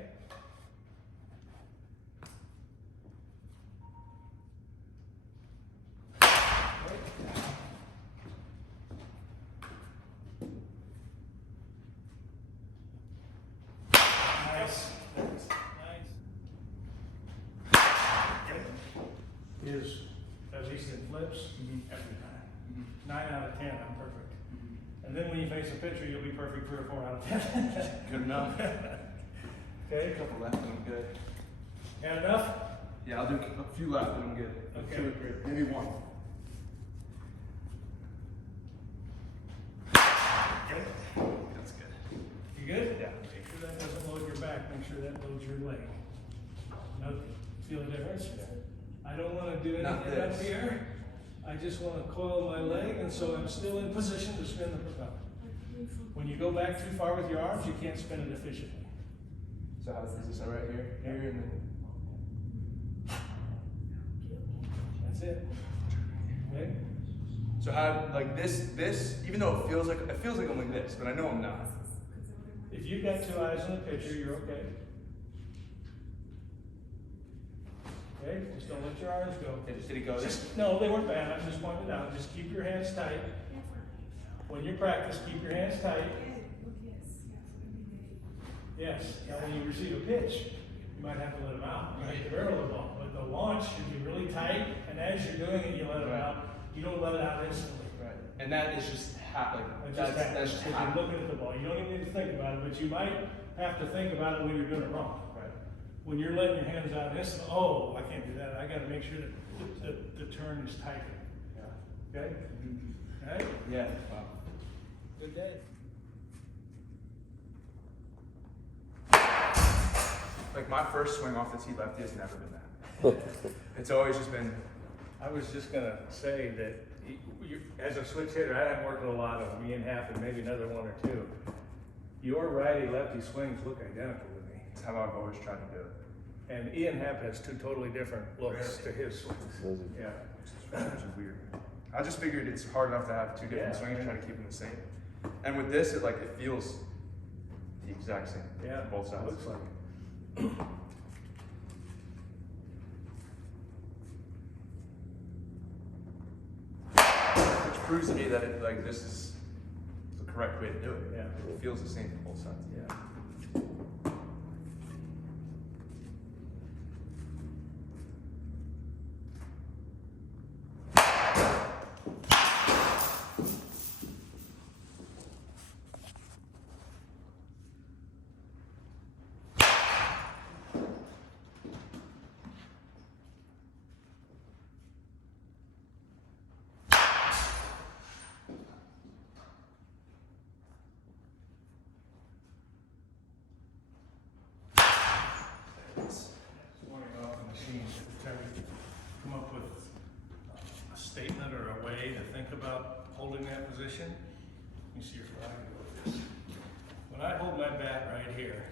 Nice. Nice. Is, at least in flips, every time. 9 out of 10, I'm perfect. And then when you face a pitcher, you'll be perfect 3 or 4 out of 10. Good enough. Okay? A couple left and I'm good. Had enough? Yeah, I'll do a few left and I'm good. Okay. 2 or 3, maybe 1. Good. That's good. You good? Yeah. Make sure that doesn't load your back, make sure that loads your leg. No, feel the difference? I don't wanna do Not anything up this. here. I just wanna coil my leg, and so I'm still in position to spin the propeller. When you go back too far with your arms, you can't spin it efficiently. So how is this right here? Yeah. Here and then. That's it. Okay? So how, like this, even though it feels like I'm like this, but I know I'm not. If you've got 2 eyes on the pitcher, you're okay. Okay, just don't let your arms go. Did it go this? No, they weren't bad, I'm just pointing it out, just keep your hands tight. When you practice, keep your hands tight. Yes, now when you receive a pitch, you might have to let them out, right, the barrel of the ball. But the launch should be really tight, and as you're doing it, you let it out. You don't let it out instantly. Right. And that is just That's just because you're looking at the ball. You don't even need to think about it, but you might have to think about it when you're doing it wrong. Right. When you're letting your hands out instantly, oh, I can't do that. I gotta make sure that the turn is tight. Yeah. Okay? All right? Yeah. Wow. Good day. Like my first swing off the tee lefty has never been that. It's always just been. I was just gonna say that as a switch hitter, I haven't worked with a lot of them, Ian Happ and maybe another 1 or 2. Your righty-lefty swings look identical to me. It's how I've always tried to do it. And Ian Happ has 2 totally different looks to his swings. Those are- Yeah. Which is weird. I just figured it's hard enough to have 2 different Yeah. swings, try to keep them the same. And with this, it feels the exact same. Yeah. On both sides. Looks like it. Which proves to me that this is the correct way to do it. Yeah. It feels the same on both sides. Yeah. Morning off the machine, trying to come up with a statement or a way to think about holding that position. Let me see if I can go with this. When I hold my bat right here,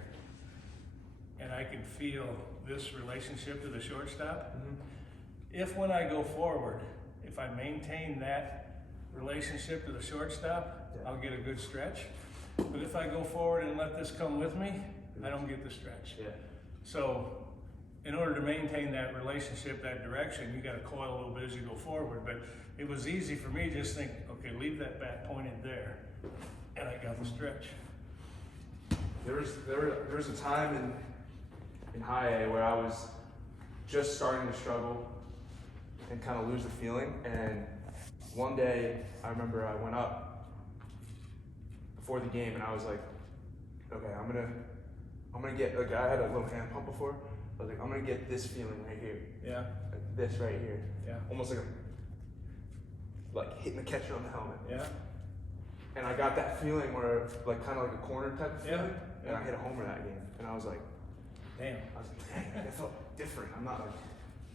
and I can feel this relationship to the shortstop, if when I go forward, if I maintain that relationship to the shortstop, I'll get a good stretch. But if I go forward and let this come with me, I don't get the stretch. Yeah. So, in order to maintain that relationship, that direction, you gotta coil a little bit as you go forward. But it was easy for me to just think, okay, leave that bat pointed there, and I got the stretch. There was a time in high A where I was just starting to struggle and kind of lose the feeling. And one day, I remember I went up before the game, and I was like, okay, I'm gonna get, like, I had a little hand pump before. I was like, I'm gonna get this feeling right here, Yeah, like this right here, yeah, almost like hitting the catcher on the helmet. yeah, And I got that feeling where, like, kind of like a corner type of Yeah, feeling. And yeah. I hit a homer that game, and I was like, damn, dang, it felt different. I'm not like.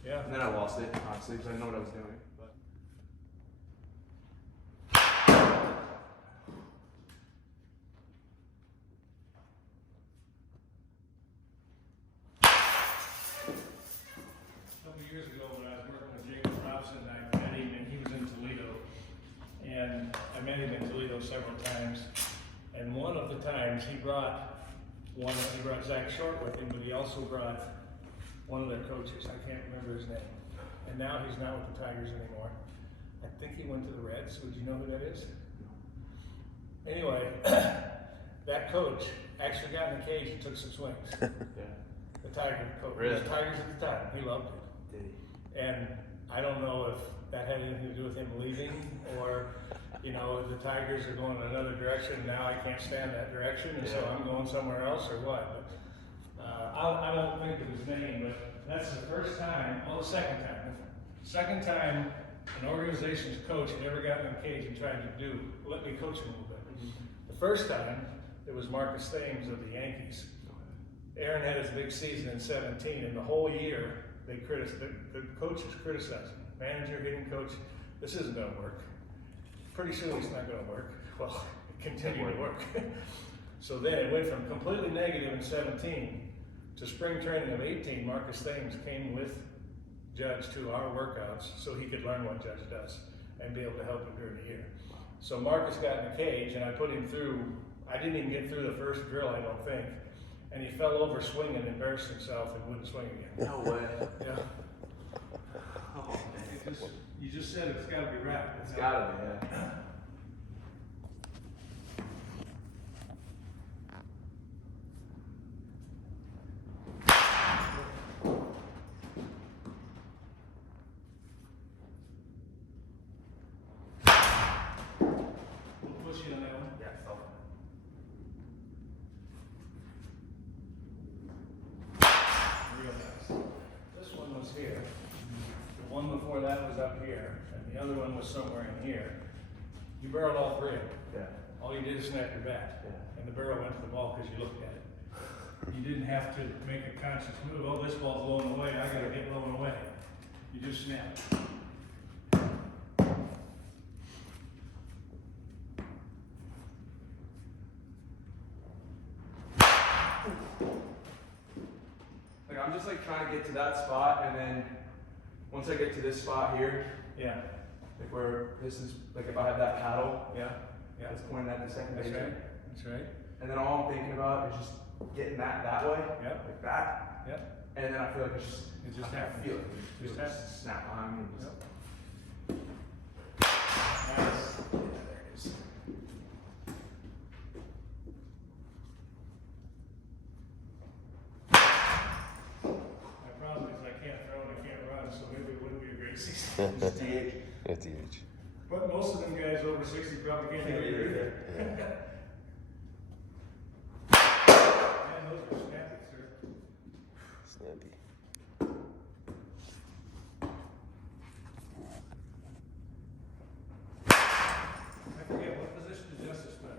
yeah. And then I lost it, honestly, because I didn't know what I was doing. But times, he brought Zach Short with him, but he also brought one of their coaches, I can't remember his name. And now he's not with the Tigers anymore. I think he went to the Reds. Would you know who that is? Anyway, that coach actually got in the cage and took some swings. Yeah. The Tiger coach. Really? He was Tigers at the time. He loved it. Did he? And I don't know if that had anything to do with him leaving, or, you know, the Tigers are going in another direction, and now I can't stand that direction, and so Yeah. I'm going somewhere else, or what. But, I don't think of his name, but that's the first time, well, the second time. Second time an organization's coach had ever gotten in a cage and tried to let me coach him a little bit. The first time, it was Marcus Thames of the Yankees. Aaron had his big season in 17, and the whole year, the coaches criticized him. Manager, hitting coach, this isn't gonna work. Pretty soon it's not gonna work. Well, it continued to work. So then it went from completely negative in 17 to spring training of 18. Marcus Thames came with Judge to our workouts so he could learn what Judge does and be able to help him during the year. So Marcus got in the cage, and I put him through, I didn't even get through the first drill, I don't think. And he fell over swinging, embarrassed himself, and wouldn't swing again. No way. Yeah. Oh, man. You just said it's gotta be right. It's gotta be, yeah. We'll push you on that one. Yeah, felt Real nice. This one was here. The one before that was up here, and the other one was somewhere in here. You barreled all three of them. Yeah. All you did is snap your bat, Yeah. and the barrel went to the ball because you looked at it. You didn't have to make a conscious move. Oh, this ball's blowing away. I gotta get blowing away. You just snapped. Like, I'm just like trying to get to that spot, and then once I get to this spot here, Yeah. like where this is, like if I have that paddle, Yeah. Yeah. that's pointing at the second That's baseman. right. That's right. And then all I'm thinking about is just getting that way, Yep. like that, Yep. and then I feel like it's just, It just I happens. feel it, Just just happens. snap behind me. And just, Nice. Yeah, there it is. My problem is I can't throw and I can't run, so maybe it wouldn't be a great season. Just DH. That's huge. But most of them guys over 60 probably can't do it either. Man, those are snappy, sir. Snappy. I forget, what position did Justice play?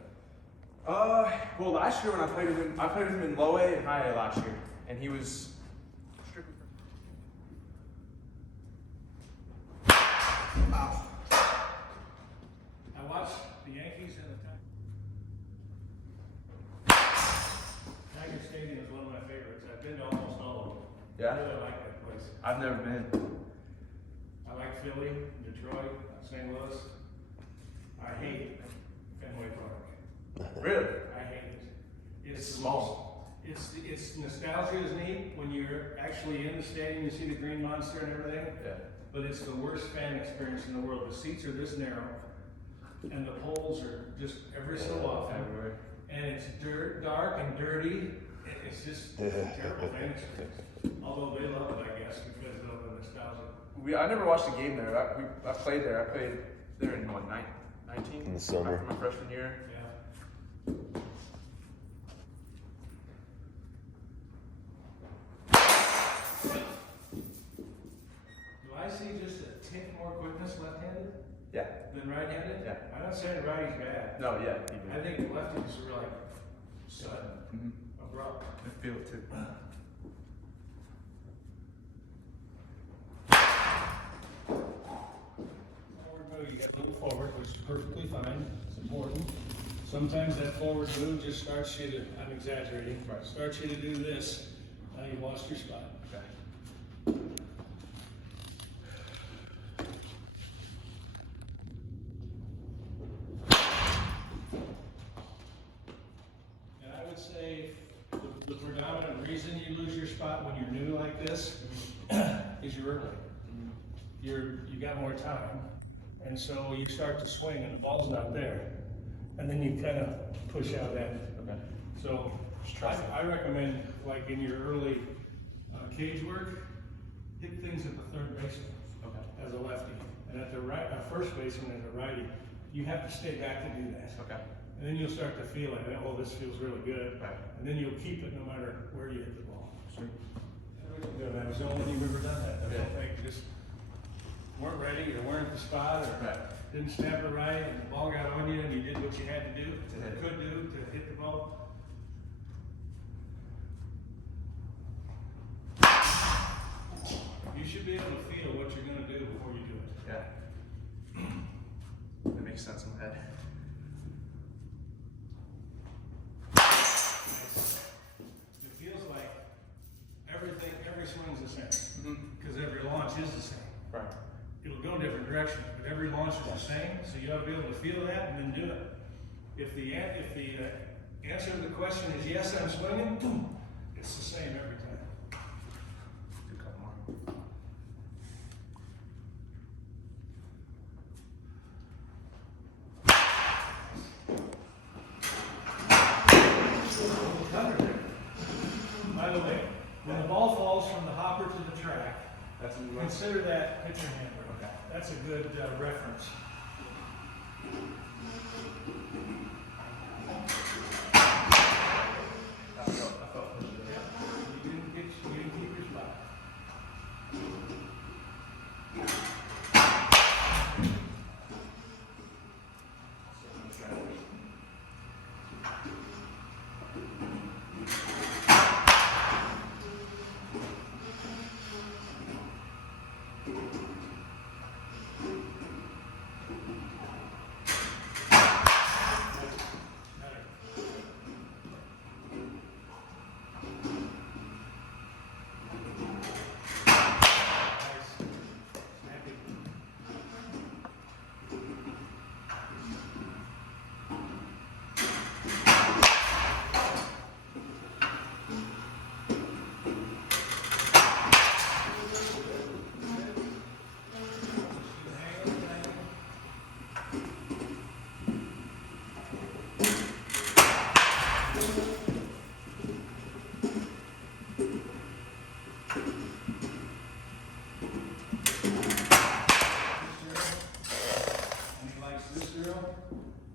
Well, last year when I played with him in low A and high A last year, and he was strictly. Wow. I watched the Yankees and the Tiger Stadium is one of my favorites. I've been to almost all of them. Yeah? I really like that place. I've never been. I like Philly, Detroit, St. Louis. I hate Fenway Park. Really? I hate it. It's the small. most- It's nostalgia is neat when you're actually in the stadium, you see the green monster and everything. Yeah. But it's the worst fan experience in the world. The seats are this narrow, and the poles are just every so often. Everywhere. And it's dark and dirty. It's just a terrible fan experience. Although they love it, I guess, because of the nostalgia. I never watched a game there. I played there. I played there in what, 19? In the summer. After my freshman year. Yeah. Do I see just a tick more quickness left-handed Yeah. than right-handed? Yeah. I'm not saying righty's bad. No, yeah. I think lefties are like sudden, Mm-hmm. abrupt. I feel it too. Forward move, you get a little forward, which is perfectly fine, it's important. Sometimes that forward move just starts you to, I'm exaggerating, starts you to do this, now you've lost your spot. Okay. And reason you lose your spot when you're new like this is you're early. You got more time, and so you start to swing and the ball's not there, and then you kind of push out at it. Okay. So I recommend, like in your early cage work, hit things at the third baseman Okay. as a lefty, and at the right, first baseman as a righty. You have to stay back to do that. Okay. And then you'll start to feel it, oh, this feels really good. Right. And then you'll keep it no matter where you hit the ball. Sweet. That was the only time you've ever done that. That's Yeah. all you just weren't ready, or weren't at the spot, or Right. didn't snap it right, and the ball got on you, and you did what you had to do, To hit it. could do to hit the ball. You should be able to feel what you're gonna do before you do it. Yeah. That makes sense in my head. It feels like every swing's the same, Mm-hmm. because every launch is the same. Right. It'll go different directions, but every launch is the same, so you ought to be able to feel that and then do it. If the answer to the question is yes, I'm swinging, boom, it's the same every time. Do a couple more. By the way, when the ball falls from the hopper to the track, That's a new one. consider that pitcher hand work. Okay. That's a good reference. I felt pretty good. You didn't keep your spot.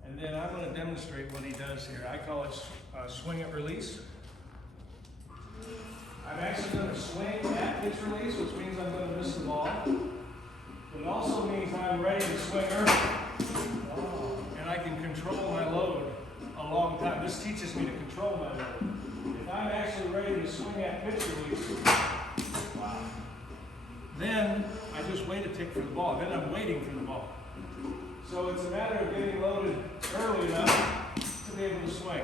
And then I'm going to demonstrate what he does here. I call it swing at release. I'm actually going to swing at pitch release, which means I'm going to miss the ball. But it also means I'm ready to swing early. And I can control my load a long time. This teaches me to control my load. If I'm actually ready to swing at pitch release, then I just wait a tick for the ball. Then I'm waiting for the ball. So it's a matter of getting loaded early enough to be able to swing.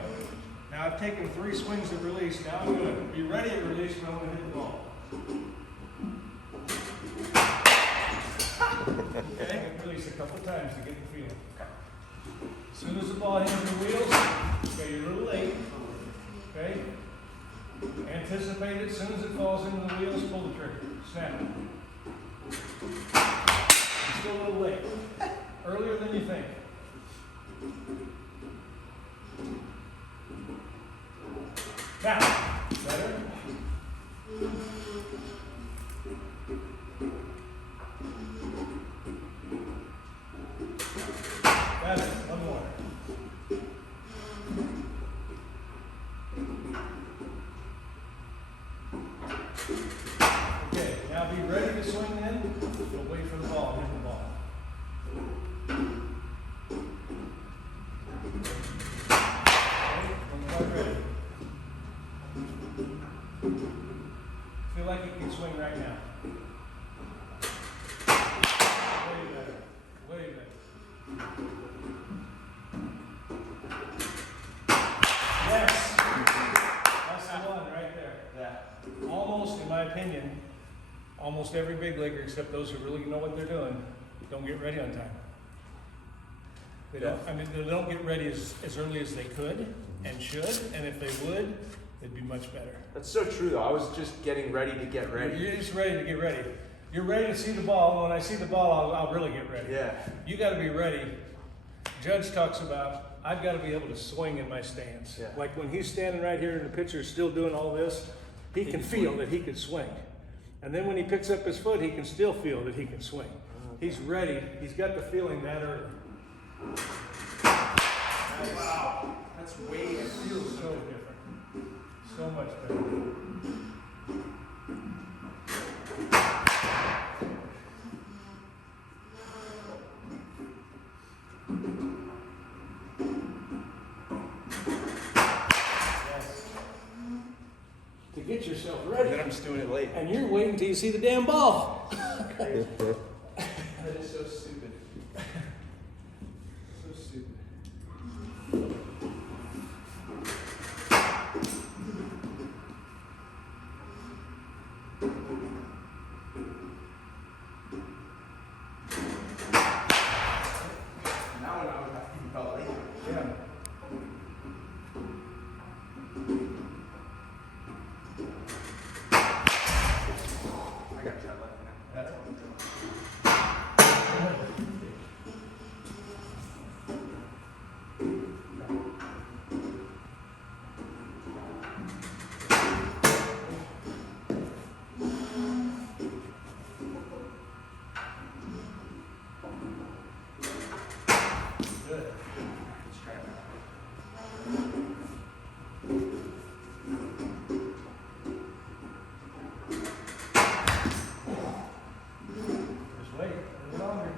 Now I've taken 3 swings at release. Now I'm going to be ready at release when I'm going to hit the ball. Okay, release a couple times to get the feeling. As soon as the ball hits the wheels, okay, you're a little late. Okay? Anticipate it. As soon as it falls into the wheels, pull the trigger. Snap it. You're still a little late. Earlier than you think. Now, better? Better. One more. Okay, now be ready to swing in. You'll wait for the ball, hit the ball. Okay, when you're quite ready. Feel like you can swing right now. Way better. Way better. Yes. That's the one right there. Yeah. Almost, in my opinion, almost every big leaguer, except those who really know what they're doing, don't get ready on time. They don't, I mean, they don't get ready as early as they could and should, and if they would, it'd be much better. That's so true though. I was just getting ready to get ready. You're just ready to get ready. You're ready to see the ball, and when I see the ball, I'll really get ready. Yeah. You gotta be ready. Judge talks about, I've gotta be able to swing in my stance. Yeah. Like when he's standing right here and the pitcher's still doing all this, he can feel that he could swing. And then when he picks up his foot, he can still feel that he can swing. He's ready. He's got the feeling that early. Wow. That's way It feels so different. So much better. Yes. To get yourself ready. Then I'm just doing it late. And you're waiting till you see the damn ball. That is so stupid. So stupid. Now I know I even felt late. Yeah. I got that left now. That's good. Let's try it now. Just wait a little longer.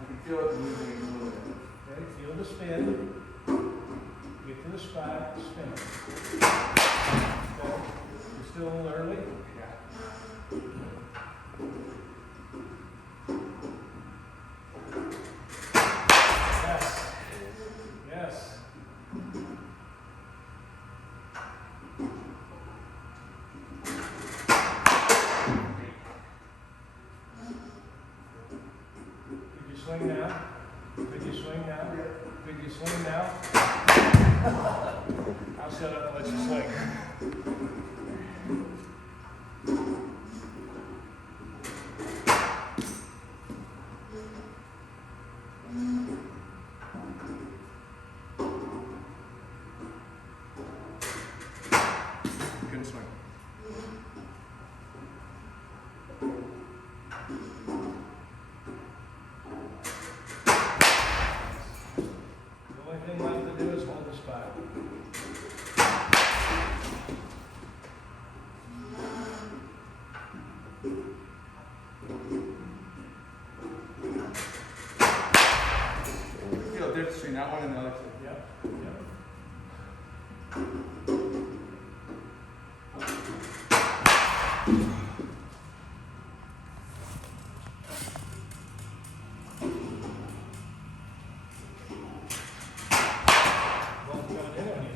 I can feel it moving a little bit. Okay, feel the spin. Get to the spot, spin it. Okay. You're still a little early. Yeah. Yes. Yes. Could you swing now? Could you swing now? Could you swing now? I'll shut up and let you swing. Couldn't swing. The only thing left to do is hold the spot. I feel a difference between that one and the other two. Yep. Yep. Ball's coming in on you.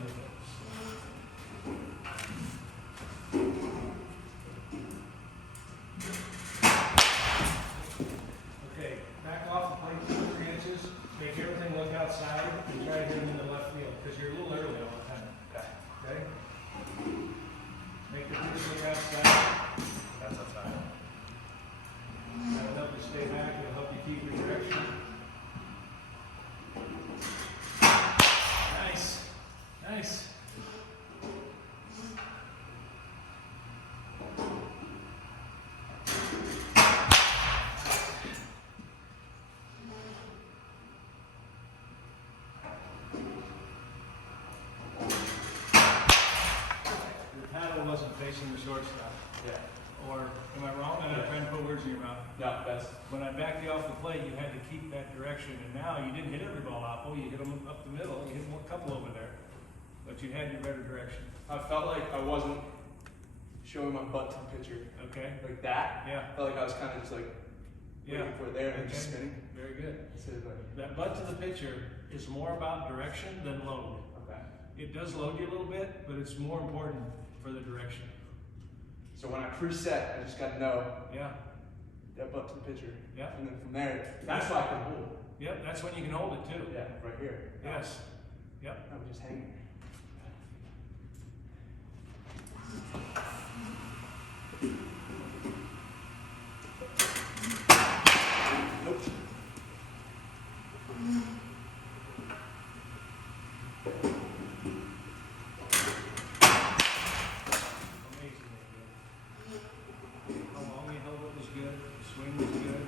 Okay, back off the plate 2 or 3 inches, make everything look outside, and try to hit him in the left field, because you're a little early all the time. Okay? Make the pitch look outside. That's outside. That'll help you stay back, it'll help you keep your direction. Nice. Nice. Your paddle wasn't facing the shortstop. Yeah. Or, am I wrong? I'm not trying to put words in your mouth. No, that's When I backed you off the plate, you had to keep that direction, and now you didn't hit every ball apple, you hit them up the middle, you hit a couple over there. But you had your better direction, I felt like I wasn't showing my butt to the pitcher okay? like that. Yeah, I felt like I was kind of just like yeah. waiting for it there and just Okay. spinning. Very good. Instead of like, That butt to the pitcher is more about direction than load. okay. It does load you a little bit, but it's more important for the direction. So when I preset, I just gotta know, Yeah, step up to the pitcher. Yeah. And then from there, that's why I can hold. yep, that's when you can hold it too. Yeah, right here. Yes, yep. I'm just hanging. Nope. Amazing. How long you held it was good, swing was good.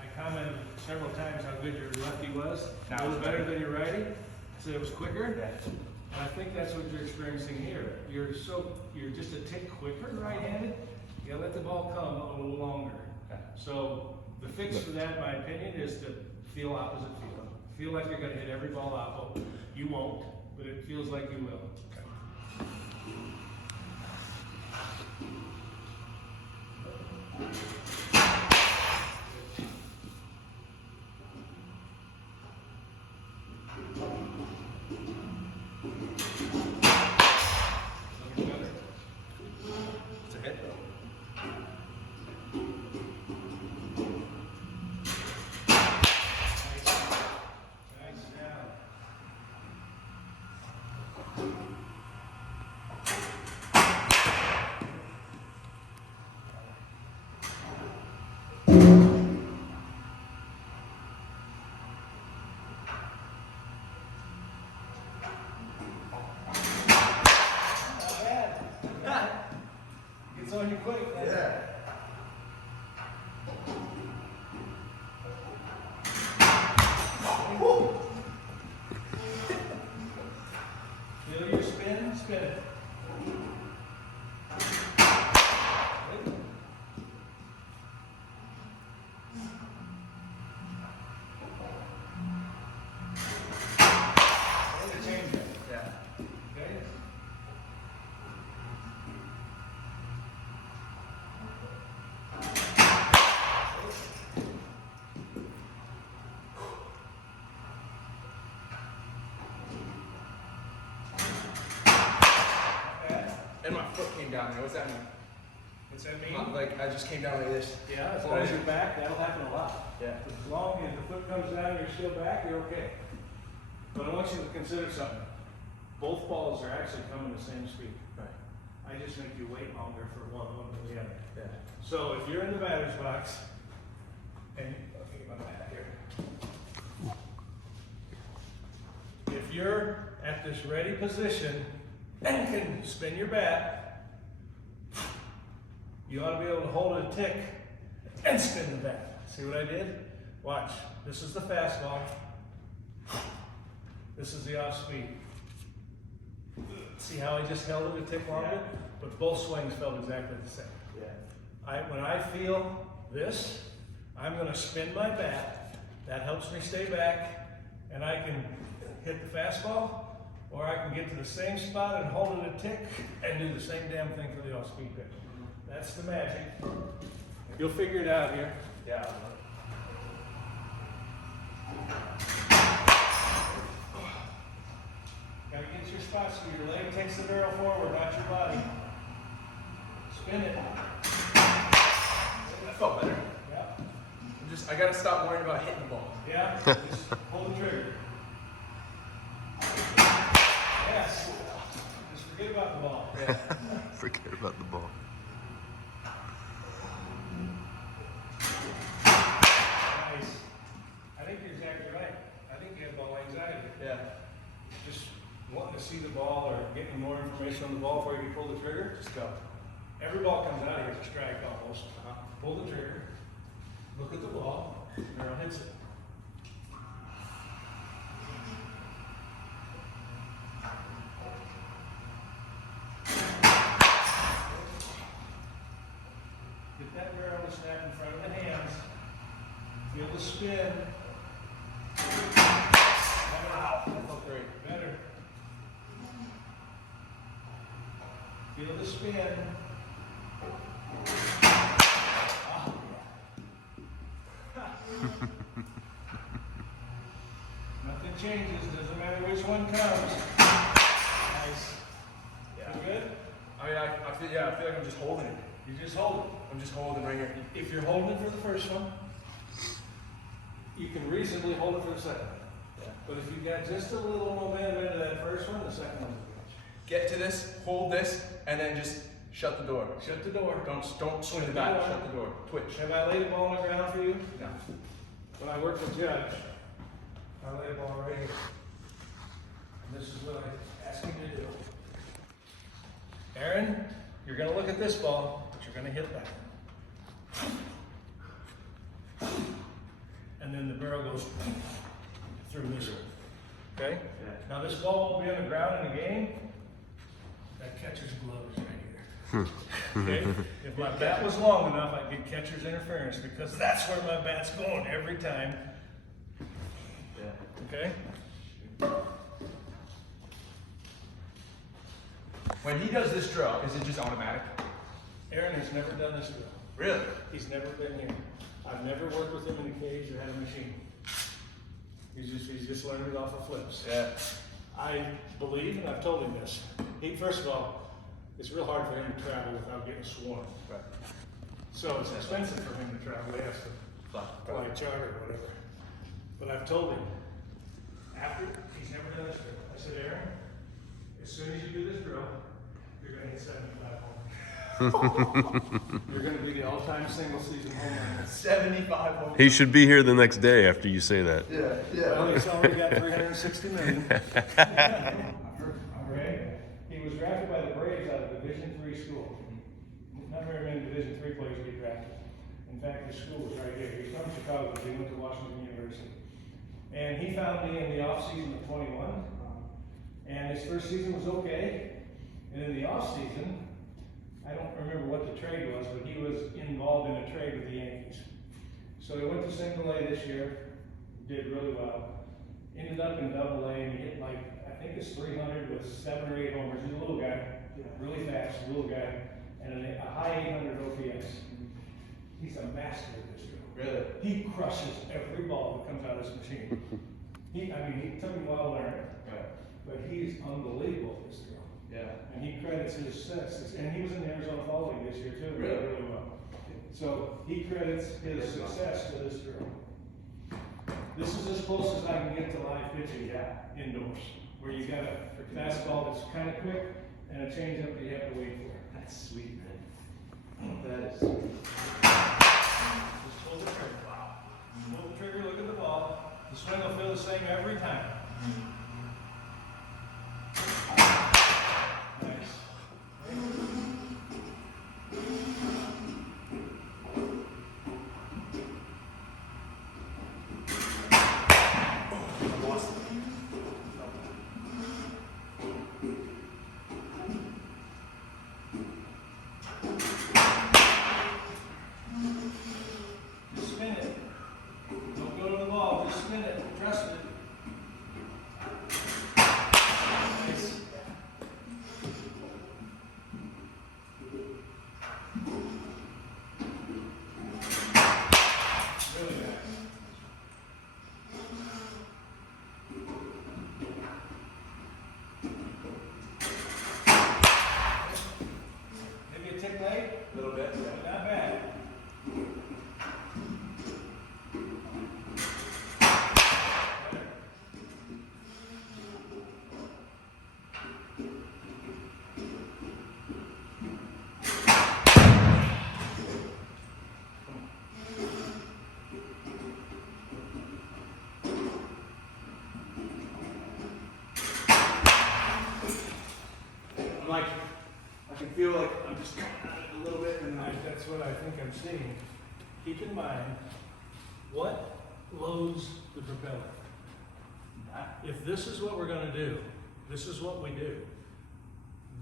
I commented several times how good your lefty was. Now It was it's better better. than your righty, so it was quicker. Yeah. And I think that's what you're experiencing here. You're just a tick quicker right-handed. You gotta let the ball come a little longer. So the fix for that, in my opinion, is to feel opposite field. Feel like you're gonna hit every ball out. You won't, but it feels like you will. Looking better. It's a hit though. Nice job. Not bad. Gets on you quick. doesn't it? Yeah. Feel your spin, spin it. Good. Throw the change up, Yeah. okay? Not bad. And my foot came down there. What's that mean? What's that mean? Like I just came down like this. Yeah, as long as you're back, that'll happen a lot. Yeah. As long as the foot comes down and you're still back, you're okay. But I want you to consider something. Both balls are actually coming the same speed. Right. I just make you wait longer for one of them than the other. Yeah. So if you're in the batter's box, and let me get my bat here. If you're at this ready position and can spin your bat, you ought to be able to hold it a tick and spin the bat. See what I did? Watch. This is the fastball. This is the off speed. See how I just held it a tick longer? Yeah. But both swings felt exactly the same. Yeah. When I feel this, I'm going to spin my bat. That helps me stay back, and I can hit the fastball, or I can get to the same spot and hold it a tick and do the same damn thing for the off-speed pitch. That's the magic. You'll figure it out here. Yeah. Gotta get your spot so your leg takes the barrel forward, not your body. Spin it. That felt better. Yeah. I gotta stop worrying about hitting the ball. Yeah. Just pull the trigger. Yes. Just forget about the ball. Yeah. Forget about the ball. Nice. I think you're exactly right. I think you have ball anxiety. Yeah. Just wanting to see the ball or getting more information on the ball before you pull the trigger, just go. Every ball comes out of here as a strike almost. Pull the trigger, look at the ball, arrow hits it. Get that barrel to snap in front of the hands. Feel the spin. Wow. That felt great. Better. Feel the spin. Oh, yeah. Nothing it changes, doesn't matter which one comes. Nice. Yeah. You good? I mean, I feel like I'm just holding it. You just hold it. I'm just holding right here. If you're holding it for the first one, you can reasonably hold it for the second one. Yeah. But if you've got just a little momentum into that first one, the second one's a bitch. Get to this, hold this, and then just shut the door. Shut the door. Don't swing it back. Shut the door. Twitch. Have I laid a ball on the ground for you? No. When I worked with Judge, I laid a ball right here. And this is what I asked him to do. Aaron, you're gonna look at this ball, but you're gonna hit that. And then the barrel goes through this one. Okay? Yeah. Now this ball won't be on the ground in the game. That catcher's glove is right here. Okay? If my bat was long enough, I'd get catcher's interference because that's where my bat's going every time. Yeah. Okay? When he does this drill, is it just automatic? Aaron has never done this drill. Really? He's never been here. I've never worked with him in a cage or had a machine. He's just learned it off of flips. Yeah. I believe, and I've told him this, first of all, it's real hard for him to travel without getting swarmed. Right. So it's expensive for him to travel. He has to fly charter or whatever. But I've told him, after, he's never done this drill. I said, Aaron, as soon as you do this drill, you're gonna hit 75 home. You're gonna be the all-time single season home run. 75 home. He should be here the next day after you say that. Yeah. Well, he's already got 360 million. Okay? He was drafted by the Braves out of Division III school. Not very many Division III players get drafted. In fact, his school was right here. He's from Chicago, but he went to Washington University. And he found me in the off-season of 21. And his first season was okay. And in the off-season, I don't remember what the trade was, but he was involved in a trade with the Yankees. So he went to single A this year, did really well. Ended up in double A and he hit like, I think it's 300 with 7 or 8 homers. He's a little guy, really fast, little guy, and a high 800 OPS. He's a master of this drill. Really? He crushes every ball that comes out of his machine. He took him a while to learn it, Right. but he's unbelievable at this drill. Yeah. And he credits his success, and he was in the Arizona Fall League this year too, Really? really well. So he credits his success to this drill. This is as close as I can get to live pitching indoors, where you got a fastball that's kind of quick and a changeup that you have to wait for. That's sweet, man. That is. Just pull the trigger. Wow. Pull the trigger, look at the ball. The swing will feel the same every time. Nice. Just spin it. Don't go to the ball, just spin it, trust it. Nice. Really nice. Maybe a tick late, A little bit. but not bad. I'm like, I can feel like I'm just coming at it a little bit, and That's what I think I'm seeing. Keep in mind, what loads the propeller? If this is what we're gonna do, this is what we do.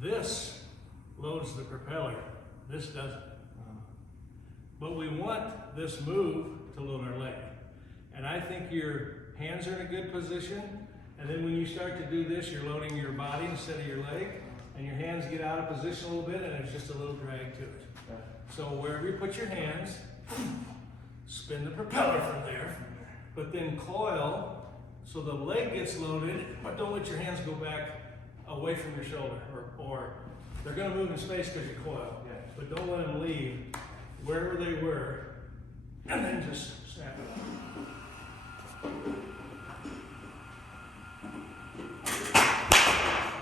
This loads the propeller, this doesn't. But we want this move to load our leg. And I think your hands are in a good position, and then when you start to do this, you're loading your body instead of your leg, and your hands get out of position a little bit, and there's just a little drag to it. So wherever you put your hands, spin the propeller from there, but then coil So the leg gets loaded, but don't let your hands go back away from your shoulder, or they're gonna move in space because you coil. Yeah. But don't let them leave wherever they were, and then just snap it up.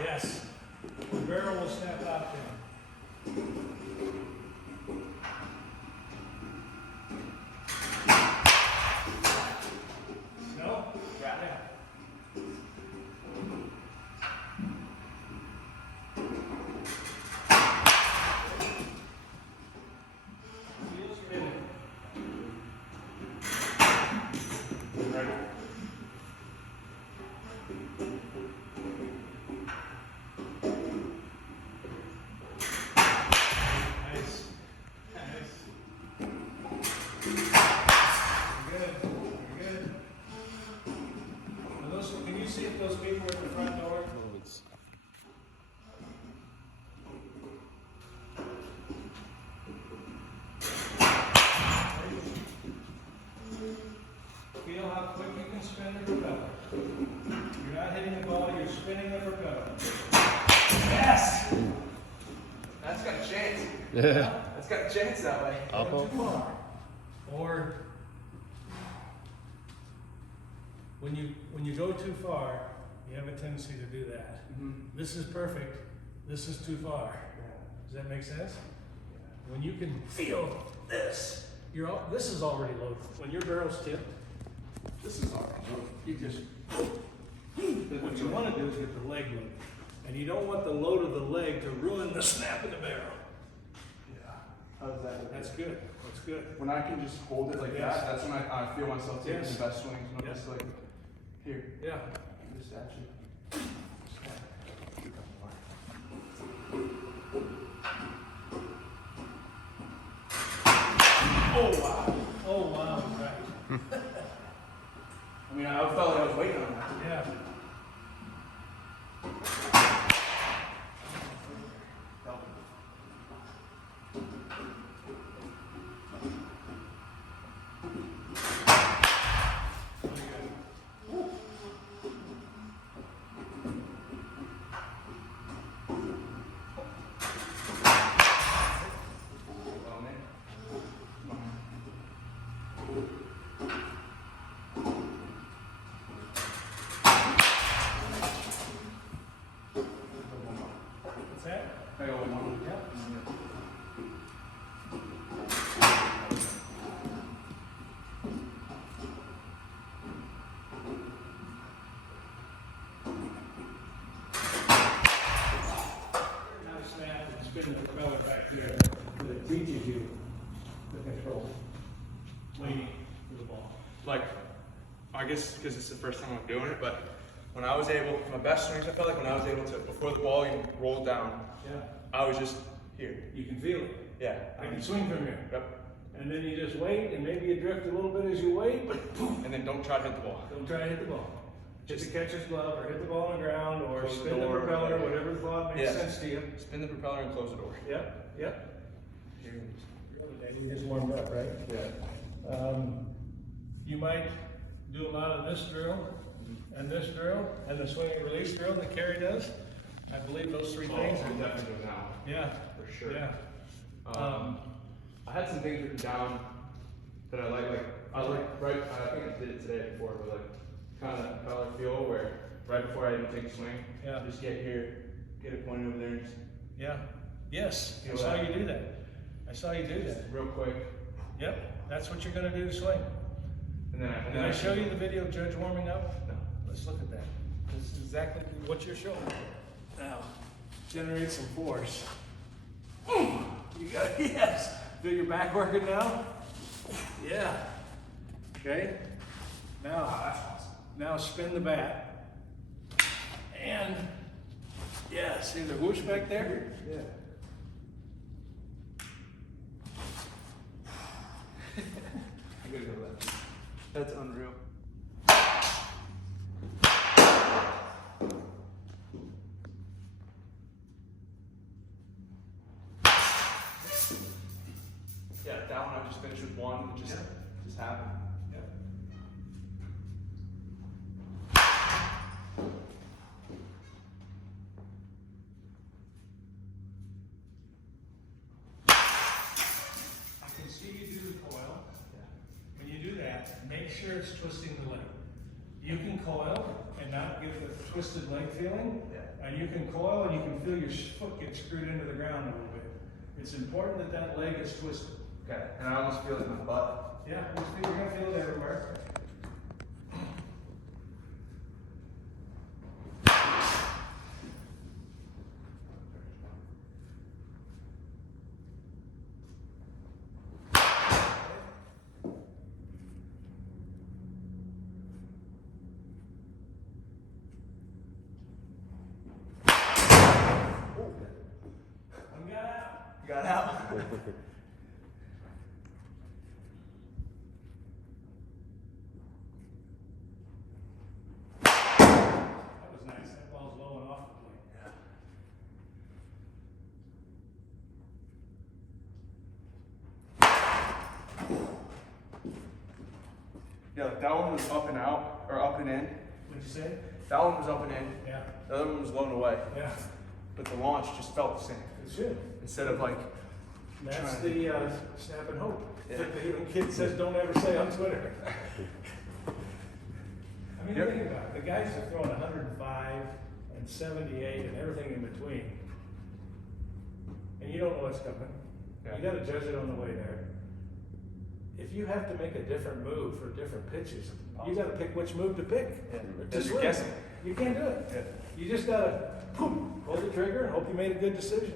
Yes, the barrel will snap out then. No? Yeah. Wheels spinning. Ready? Nice. Nice. Good. Good. Now those, can you see if those people are at the front door? Moments. Feel how quick you can spin the propeller. You're not hitting the ball, you're spinning the propeller. Yes! That's got a chance. Yeah. That's got a chance that way. Up, Going up. too far. Or when you go too far, you have a tendency to do that. This is perfect. This is too far. Does that make sense? When you can feel this, this is already loaded. When your barrel's tipped, this is already loaded. You just, but what you want to do is get the leg loaded. And you don't want the load of the leg to ruin the snap of the barrel. Yeah. How does that look? That's good. That's good. When I can just hold it like Yes. that, that's when I feel myself taking Yes. the best swings. When I'm Yes. just like, here, Yeah. just actually. Oh wow. Oh wow. Right. I mean, I felt like I was waiting on that. Yeah. Well, man. Come on. What's that? I got one more. Yeah. How to snap and spin the propeller back there, but it teaches you the control. Leaning to the ball. Like, I guess because it's the first time I'm doing it, but when I was able, my best swings, I felt like when I was able to, before the ball even rolled down, Yeah. I was just here. You can feel it. Yeah. I can swing from here. Yep. And then you just wait, and maybe you drift a little bit as you wait, but boom, And then don't try to hit the ball. don't try to hit the ball. Hit the catcher's glove, or hit the ball on the ground, or Close the spin the door, propeller, whatever. whatever thought makes Yeah. sense to you. Spin the propeller and close the door. Yep, yep. Here it is. You just warmed up, right? Yeah. You might do a lot of this drill, and this drill, and the swing and release drill that Kerry does. I believe those three things I'm are, definitely doing that one. yeah, For sure. yeah. I had some things written down that I like right, I think I did it today before, but like kind of color feel where right before I even take a swing, Yeah. just get here, get it pointed over there, and just Yeah, yes, I Feel saw that. you do that. I saw you do that. real quick, Yep, that's what you're gonna do to swing. and then Did I show you the video of Judge warming up? No. Let's look at that. This is exactly what you're showing. Now, generate some force. You got, yes. Feel your back working now? Yeah. Okay. Now, that's awesome. now spin the bat. And, yeah, see the whoosh back there? Yeah. I gotta go to that. That's unreal. Yeah, that one I just finished with one. It just happened. Yep. that, make sure it's twisting the leg. You can coil and not get the twisted leg feeling, and you can coil and you can feel your foot get screwed into the ground a little bit. It's important that that leg is twisted. Okay, and I almost feel it in my butt. Yeah, you're gonna feel it everywhere. One got out. You got out. That was nice. That ball's low and off the plate. Yeah, like that one was up and out, or up and in. What'd you say? That one was up and in. Yeah. The other one was low and away. Yeah. But the launch just felt the same. It should. Instead of like, That's trying. the snap and hope. Yeah. That the even kid says don't ever say on Twitter. I mean, Yep. think about it. The guys are throwing 105 and 78 and everything in between. And you don't know what's coming. Yeah. You got to judge it on the way there. If you have to make a different move for different pitches, you got to pick which move to pick. Yeah. To Because you're swing. guessing. You can't do it. Yeah. You just got to pull the trigger and hope you made a good decision.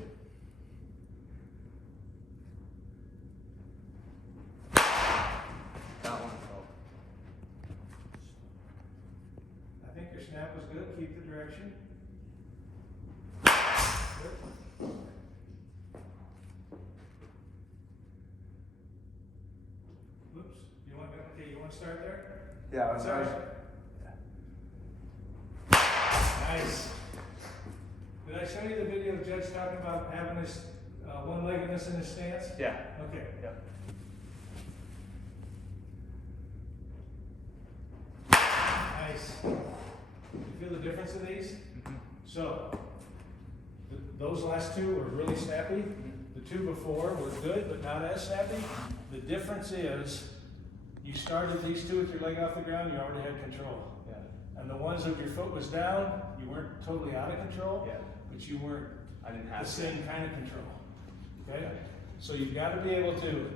That one felt. I think your snap was good. Keep the direction. Good. Whoops. You want to start there? Yeah, I was Sorry. sorry. Nice. Did I show you the video of Judge talking about having his one-leggedness in his stance? Yeah. Okay. Yeah. Nice. You feel the difference of these? So, those last two were really snappy. The two before were good, but not as snappy. The difference is, you started these two with your leg off the ground, you already had control. Yeah. And the ones that your foot was down, you weren't totally out of control, Yeah. but you weren't I didn't the have same kind of control. Okay? So you've got to be able to,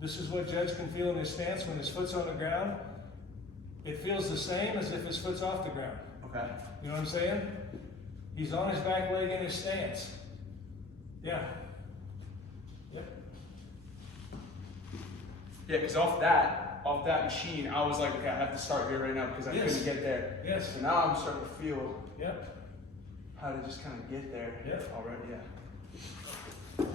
this is what Judge can feel in his stance when his foot's on the ground. It feels the same as if his foot's off the ground. Okay. You know what I'm saying? He's on his back leg in his stance. Yeah. Yep. Yeah, because off that machine, I was like, okay, I have to start here right now because I Yes. couldn't get there. Yes. So now I'm starting to feel Yep. how to just kind of get there. Yeah. Already, yeah.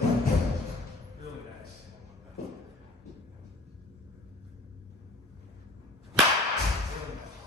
Really nice. Really nice. Really nice.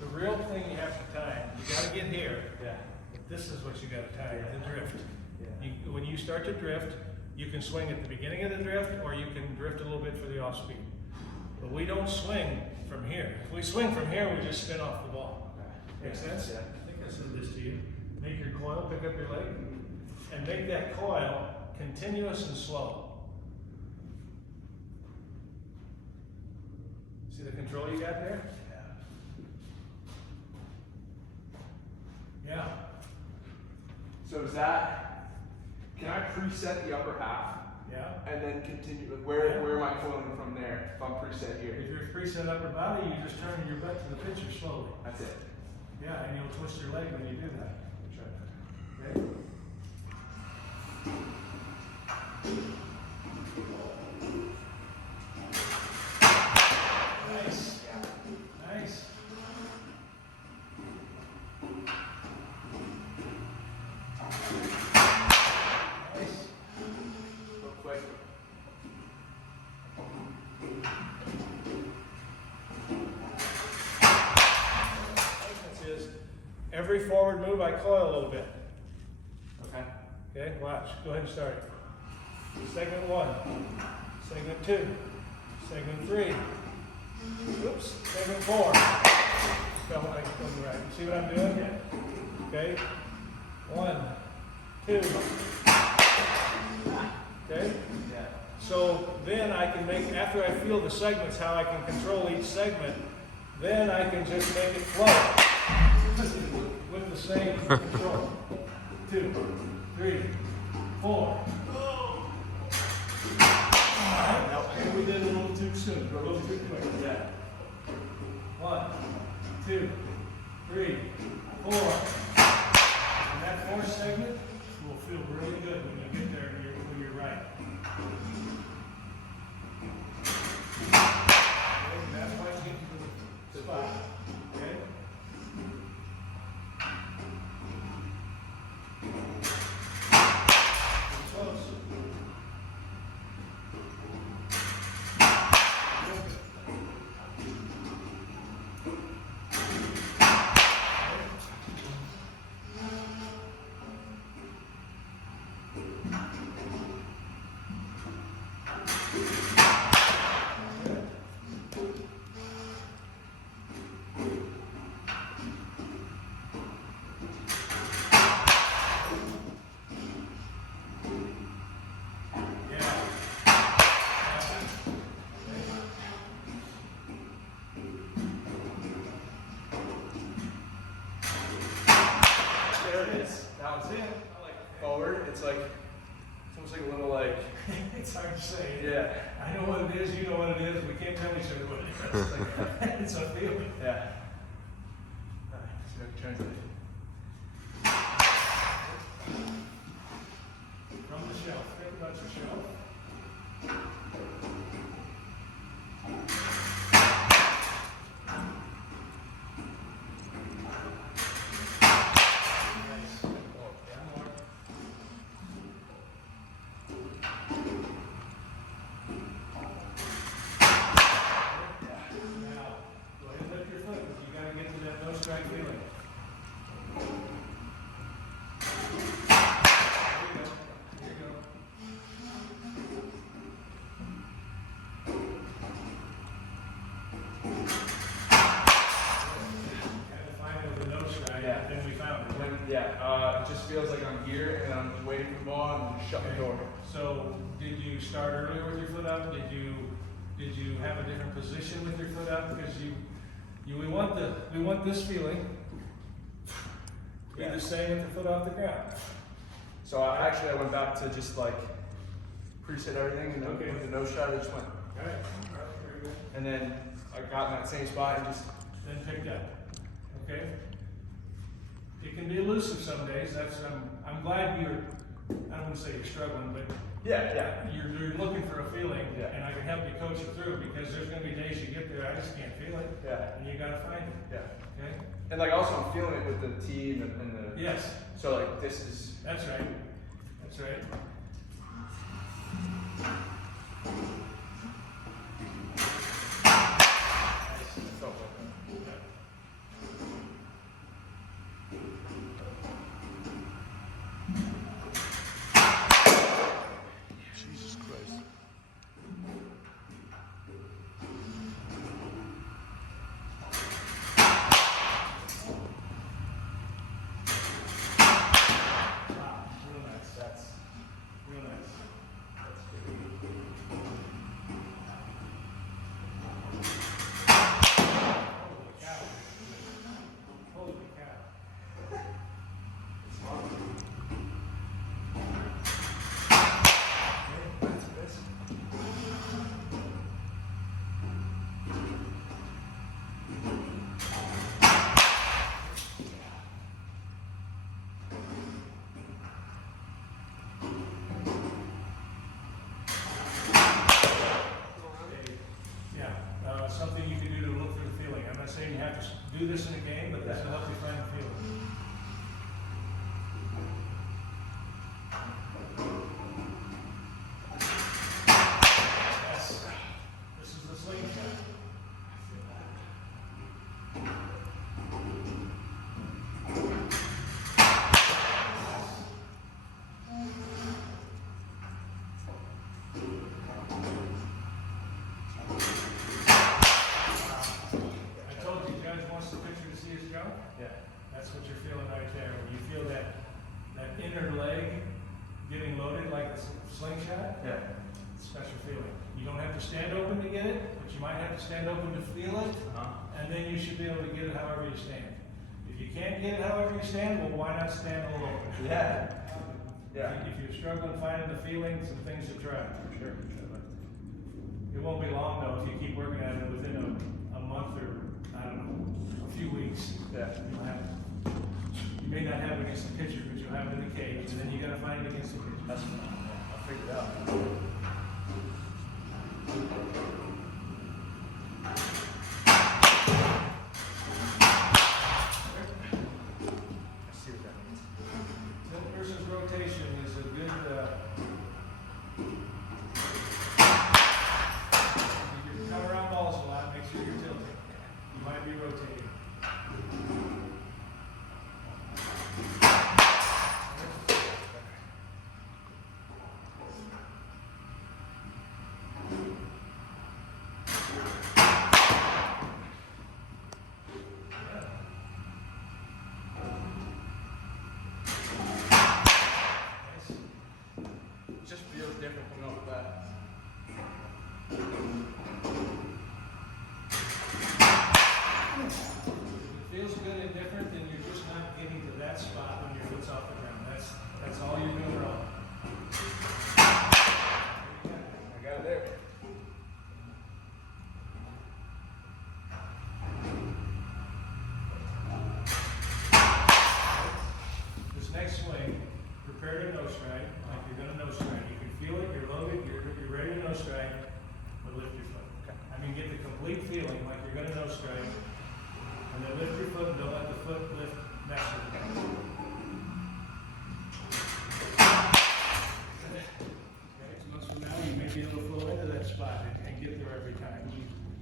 The real thing you have to time, you gotta get here. Yeah. This is what you gotta time, the drift. Yeah. When you start to drift, you can swing at the beginning of the drift, or you can drift a little bit for the off speed. But we don't swing from here. If we swing from here, we just spin off the ball. Make sense? Yeah. I think I said this to you. Make your coil, pick up your leg, and make that coil continuous and slow. See the control you got there? Yeah. So is that, can I preset the upper half Yeah. and then continue, like where am I coiling from there if I'm preset here? If you're preset upper body, you just turn your butt to the pitcher slowly. That's it. Yeah, and you'll twist your leg when you do that. Okay. Nice. Nice. Nice. Real quick. Is every forward move I coil a little bit. Okay. Okay, watch. Go ahead and start. Segment 1, segment 2, segment 3. Oops, segment 4. Felt like it wasn't right. See what I'm doing? Yeah. Okay. 1, 2. Okay. Yeah. So then I can make, after I feel the segments, how I can control each segment, then I can just make it flow with the same control. 2, 3, 4. And we did it a little too soon, a little too quick. Yeah. 1, 2, 3, 4. And that fourth segment will feel really good when you get there when you're right. Okay, and that's why you get to the spot. Okay? Pretty close. There it is. Now it's in. Forward. It's almost like a little like. It's hard to say. Yeah. I know what it is, you know what it is, we can't tell each other what it is. It's like, it's a feeling. Yeah. See if I can translate. From the shelf, think about your shelf. Nice. One more. Now, go ahead and lift your foot, you gotta get to that no strike feeling. There you go. Kind of find it with a no strike, Yeah. then we found it. It just feels like I'm here and I'm just waiting for the ball and just shut the door. So, did you start earlier with your foot up? Did you have a different position with your foot up? Because we want this feeling to be the same with the foot off the ground. So I went back to just like preset everything and then Okay. with the no shot I just went. All right, very good. And then I got in that same spot and just Then picked up. Okay. It can be elusive some days. That's I'm glad you're. I don't want to say you're struggling, but yeah. you're looking for a feeling, Yeah. and I can help you coach it through because there's going to be days you get there, I just can't feel it, Yeah. and you got to find it. Yeah. Okay. And like also I'm feeling it with the T and the Yes. so like this is That's right. That's right. so Jesus Christ. Wow. Real nice. that's Real nice. that's good. This will help you find the feeling. Yes. This is the slingshot. I told you, Judge wants the pitcher to see his jump. Yeah. That's what you're feeling right there. When you feel that inner leg getting loaded like a slingshot, Yeah. it's a special feeling. You don't have to stand open to get it, but you might have to stand open to feel it, and then you should be able to get it however you stand. If you can't get it however you stand, well, why not stand a little open? Yeah. Yeah. If you're struggling finding the feeling, some things to try. Sure. It won't be long though, if you keep working at it within a month or, I don't know, a few weeks. Yeah. You may not have it against the pitcher, but you'll have it in the cage, and then you gotta find it against the pitcher. That's fine. I'll figure it out. I see what that means. Tilt versus rotation is a good, if you come around balls a lot, make sure you're tilting. You might be rotating. Nice. It just feels different coming off the bat. If it feels good and different, then you're just not getting to that spot when your foot's off the ground. That's all you're doing wrong. I got it there. This next swing, prepare to nose strike, like you're gonna nose strike. You can feel it, you're loaded, you're ready to nose strike, but lift your foot. I mean, get the complete feeling like you're gonna nose strike, and then lift your foot and don't let the foot lift mess with it. Okay, 2 months from now, you may be able to flow into that spot and get there every time.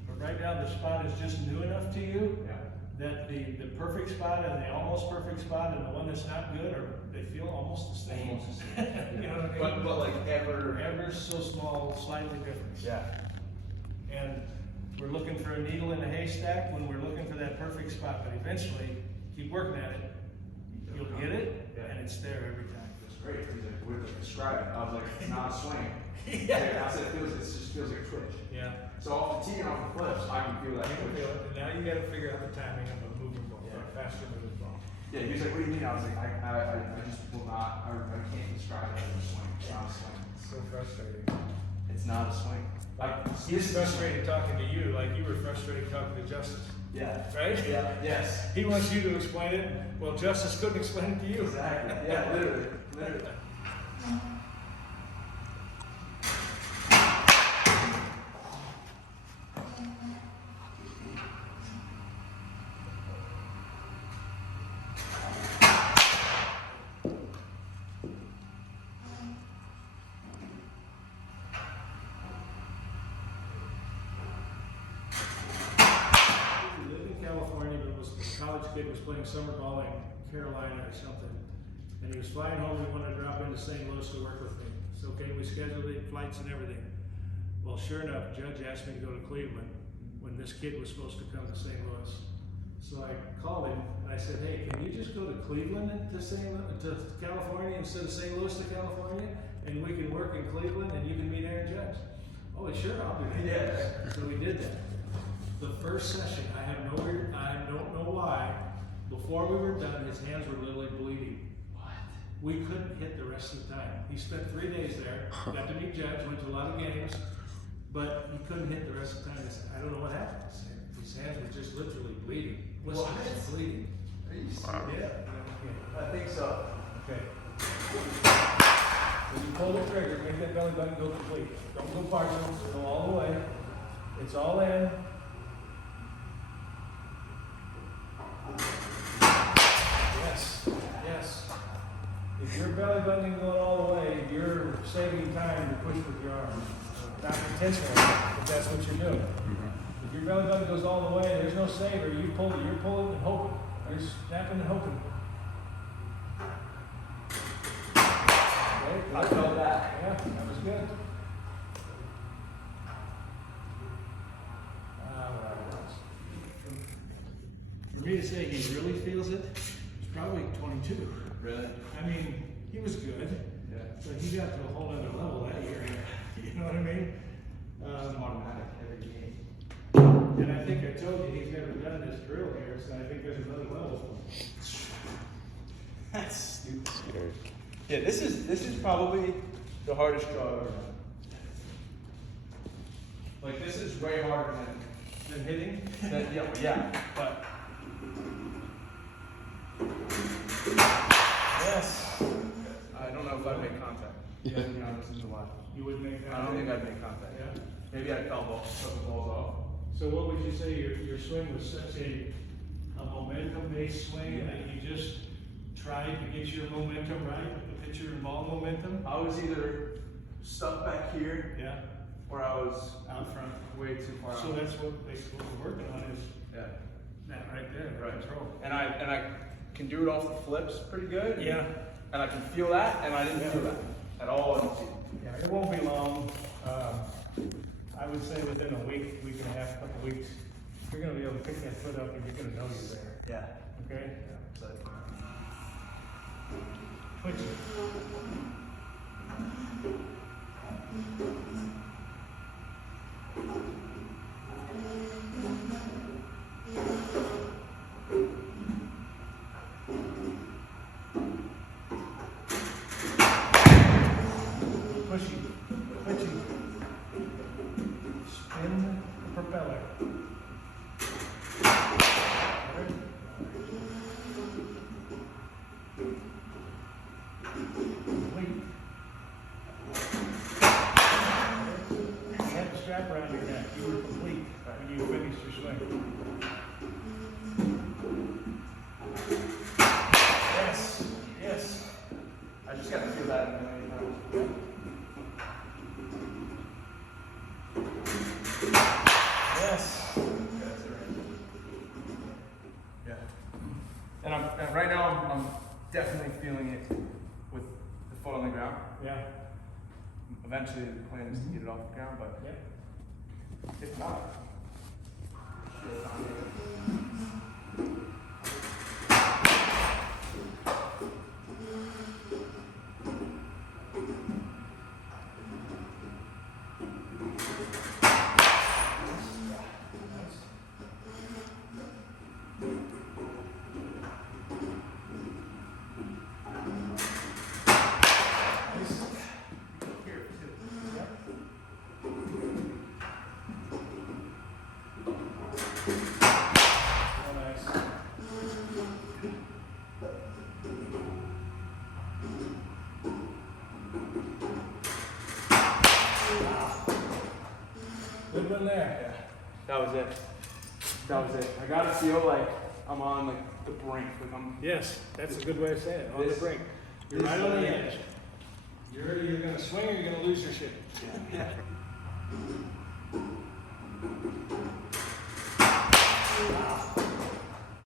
But right now, the spot is just new enough to you Yeah. that the perfect spot and the almost perfect spot and the one that's not good, or they feel almost the same. Almost the same. You know what I mean? But like Ever so small, slightly different. Yeah. And we're looking for a needle in a haystack when we're looking for that perfect spot, but eventually, keep working at it, you'll get it, and it's there every time. It's great. He's like, we're like, describe it. I was like, it's not a swing. Yeah. I said, it just feels like a twitch. Yeah. So off the tee and off the flips, I can feel that You can twitch. feel it, and now you gotta figure out the timing of a moving ball, Yeah. a faster moving ball. Yeah, he was like, what do you mean? I was like, I just will not, I can't describe it as a swing. It's not a swing. It's so frustrating. It's not a swing. Like, He's frustrated talking to you like you were frustrated talking to Justice, Yeah. right? Yeah, yes. He wants you to explain it, well, Justice couldn't explain it to you. Exactly. Yeah, literally. Literally. He lived in California, but was a college kid, was playing summer ball in Carolina or something. And he was flying home, he wanted to drop into St. Louis to work with me. It's okay, we scheduled it, flights and everything. Well, sure enough, Judge asked me to go to Cleveland when this kid was supposed to come to St. Louis. So I called him and I said, hey, can you just go to Cleveland to California instead of St. Louis to California? And we can work in Cleveland and you can meet Aaron Judge. Oh, sure, I'll do that. Yes. So we did that. The first session, I don't know why, before we were done, his hands were literally bleeding. What? We couldn't hit the rest of the time. He spent 3 days there, got to meet Judge, went to a lot of games, but he couldn't hit the rest of the time. I don't know what happened. His hands were just literally bleeding. Blisters and bleeding. Are you serious? Yeah. I think so. Okay. When you pull the trigger, make that belly button go complete. Don't go partial, go all the way. It's all in. bending going all the way, you're saving time to push with your arm. Not intentionally, but that's what you're doing. If your belly button goes all the way, there's no saver. You pull it, you're pulling and hoping. There's snapping and hoping. Okay, I felt that. yeah, that was good. For me to say he really feels it, it's probably 22. Really? I mean, he was good, Yeah. but he got to a whole other level that year. You know what I mean? It's automatic every game. And I think I told you he's never done this drill here, so I think there's another level. That's stupid. Scary. Yeah, this is probably the hardest draw I've ever done. Like this is way harder Then hitting. yeah, but Yes. I don't know if I'd make contact. Yeah. To be honest, this is why. You would make that. I don't think I'd make contact. Yeah. Maybe I'd elbow a couple balls off. So what would you say your swing was such a momentum-based swing that you just tried to get your momentum right with the pitcher and ball momentum? I was either stuck back here Yeah. or I was Out front. way too far So out. that's what basically what we're working on is Yeah. that right there, Right. control. And I can do it off the flips pretty good. Yeah. And I can feel that, and I didn't Yeah. feel that at all in the field. Yeah, it won't be long. I would say within a week, week and a half, couple weeks, you're gonna be able to pick that foot up and you're gonna know you're there, Yeah. okay? So, Twitch it. Pushy, twitchy. Spin the propeller. Alright. Complete. You had the strap around your neck. You were complete when you finished your swing. Yes, yes. I just gotta feel that in a million times. Yes. That's it right. Yeah. And right now I'm definitely feeling it with the foot on the ground. Yeah. Eventually the plan is to get it off the ground, but Yep. if not, Real nice. Good one there. that was it. That was it. I gotta feel like I'm on like the brink, like I'm. Yes, that's a good way of saying it, on the This- brink. You're this right is on the the edge. edge. You're either gonna swing or you're gonna lose your shit. Yeah. Wow.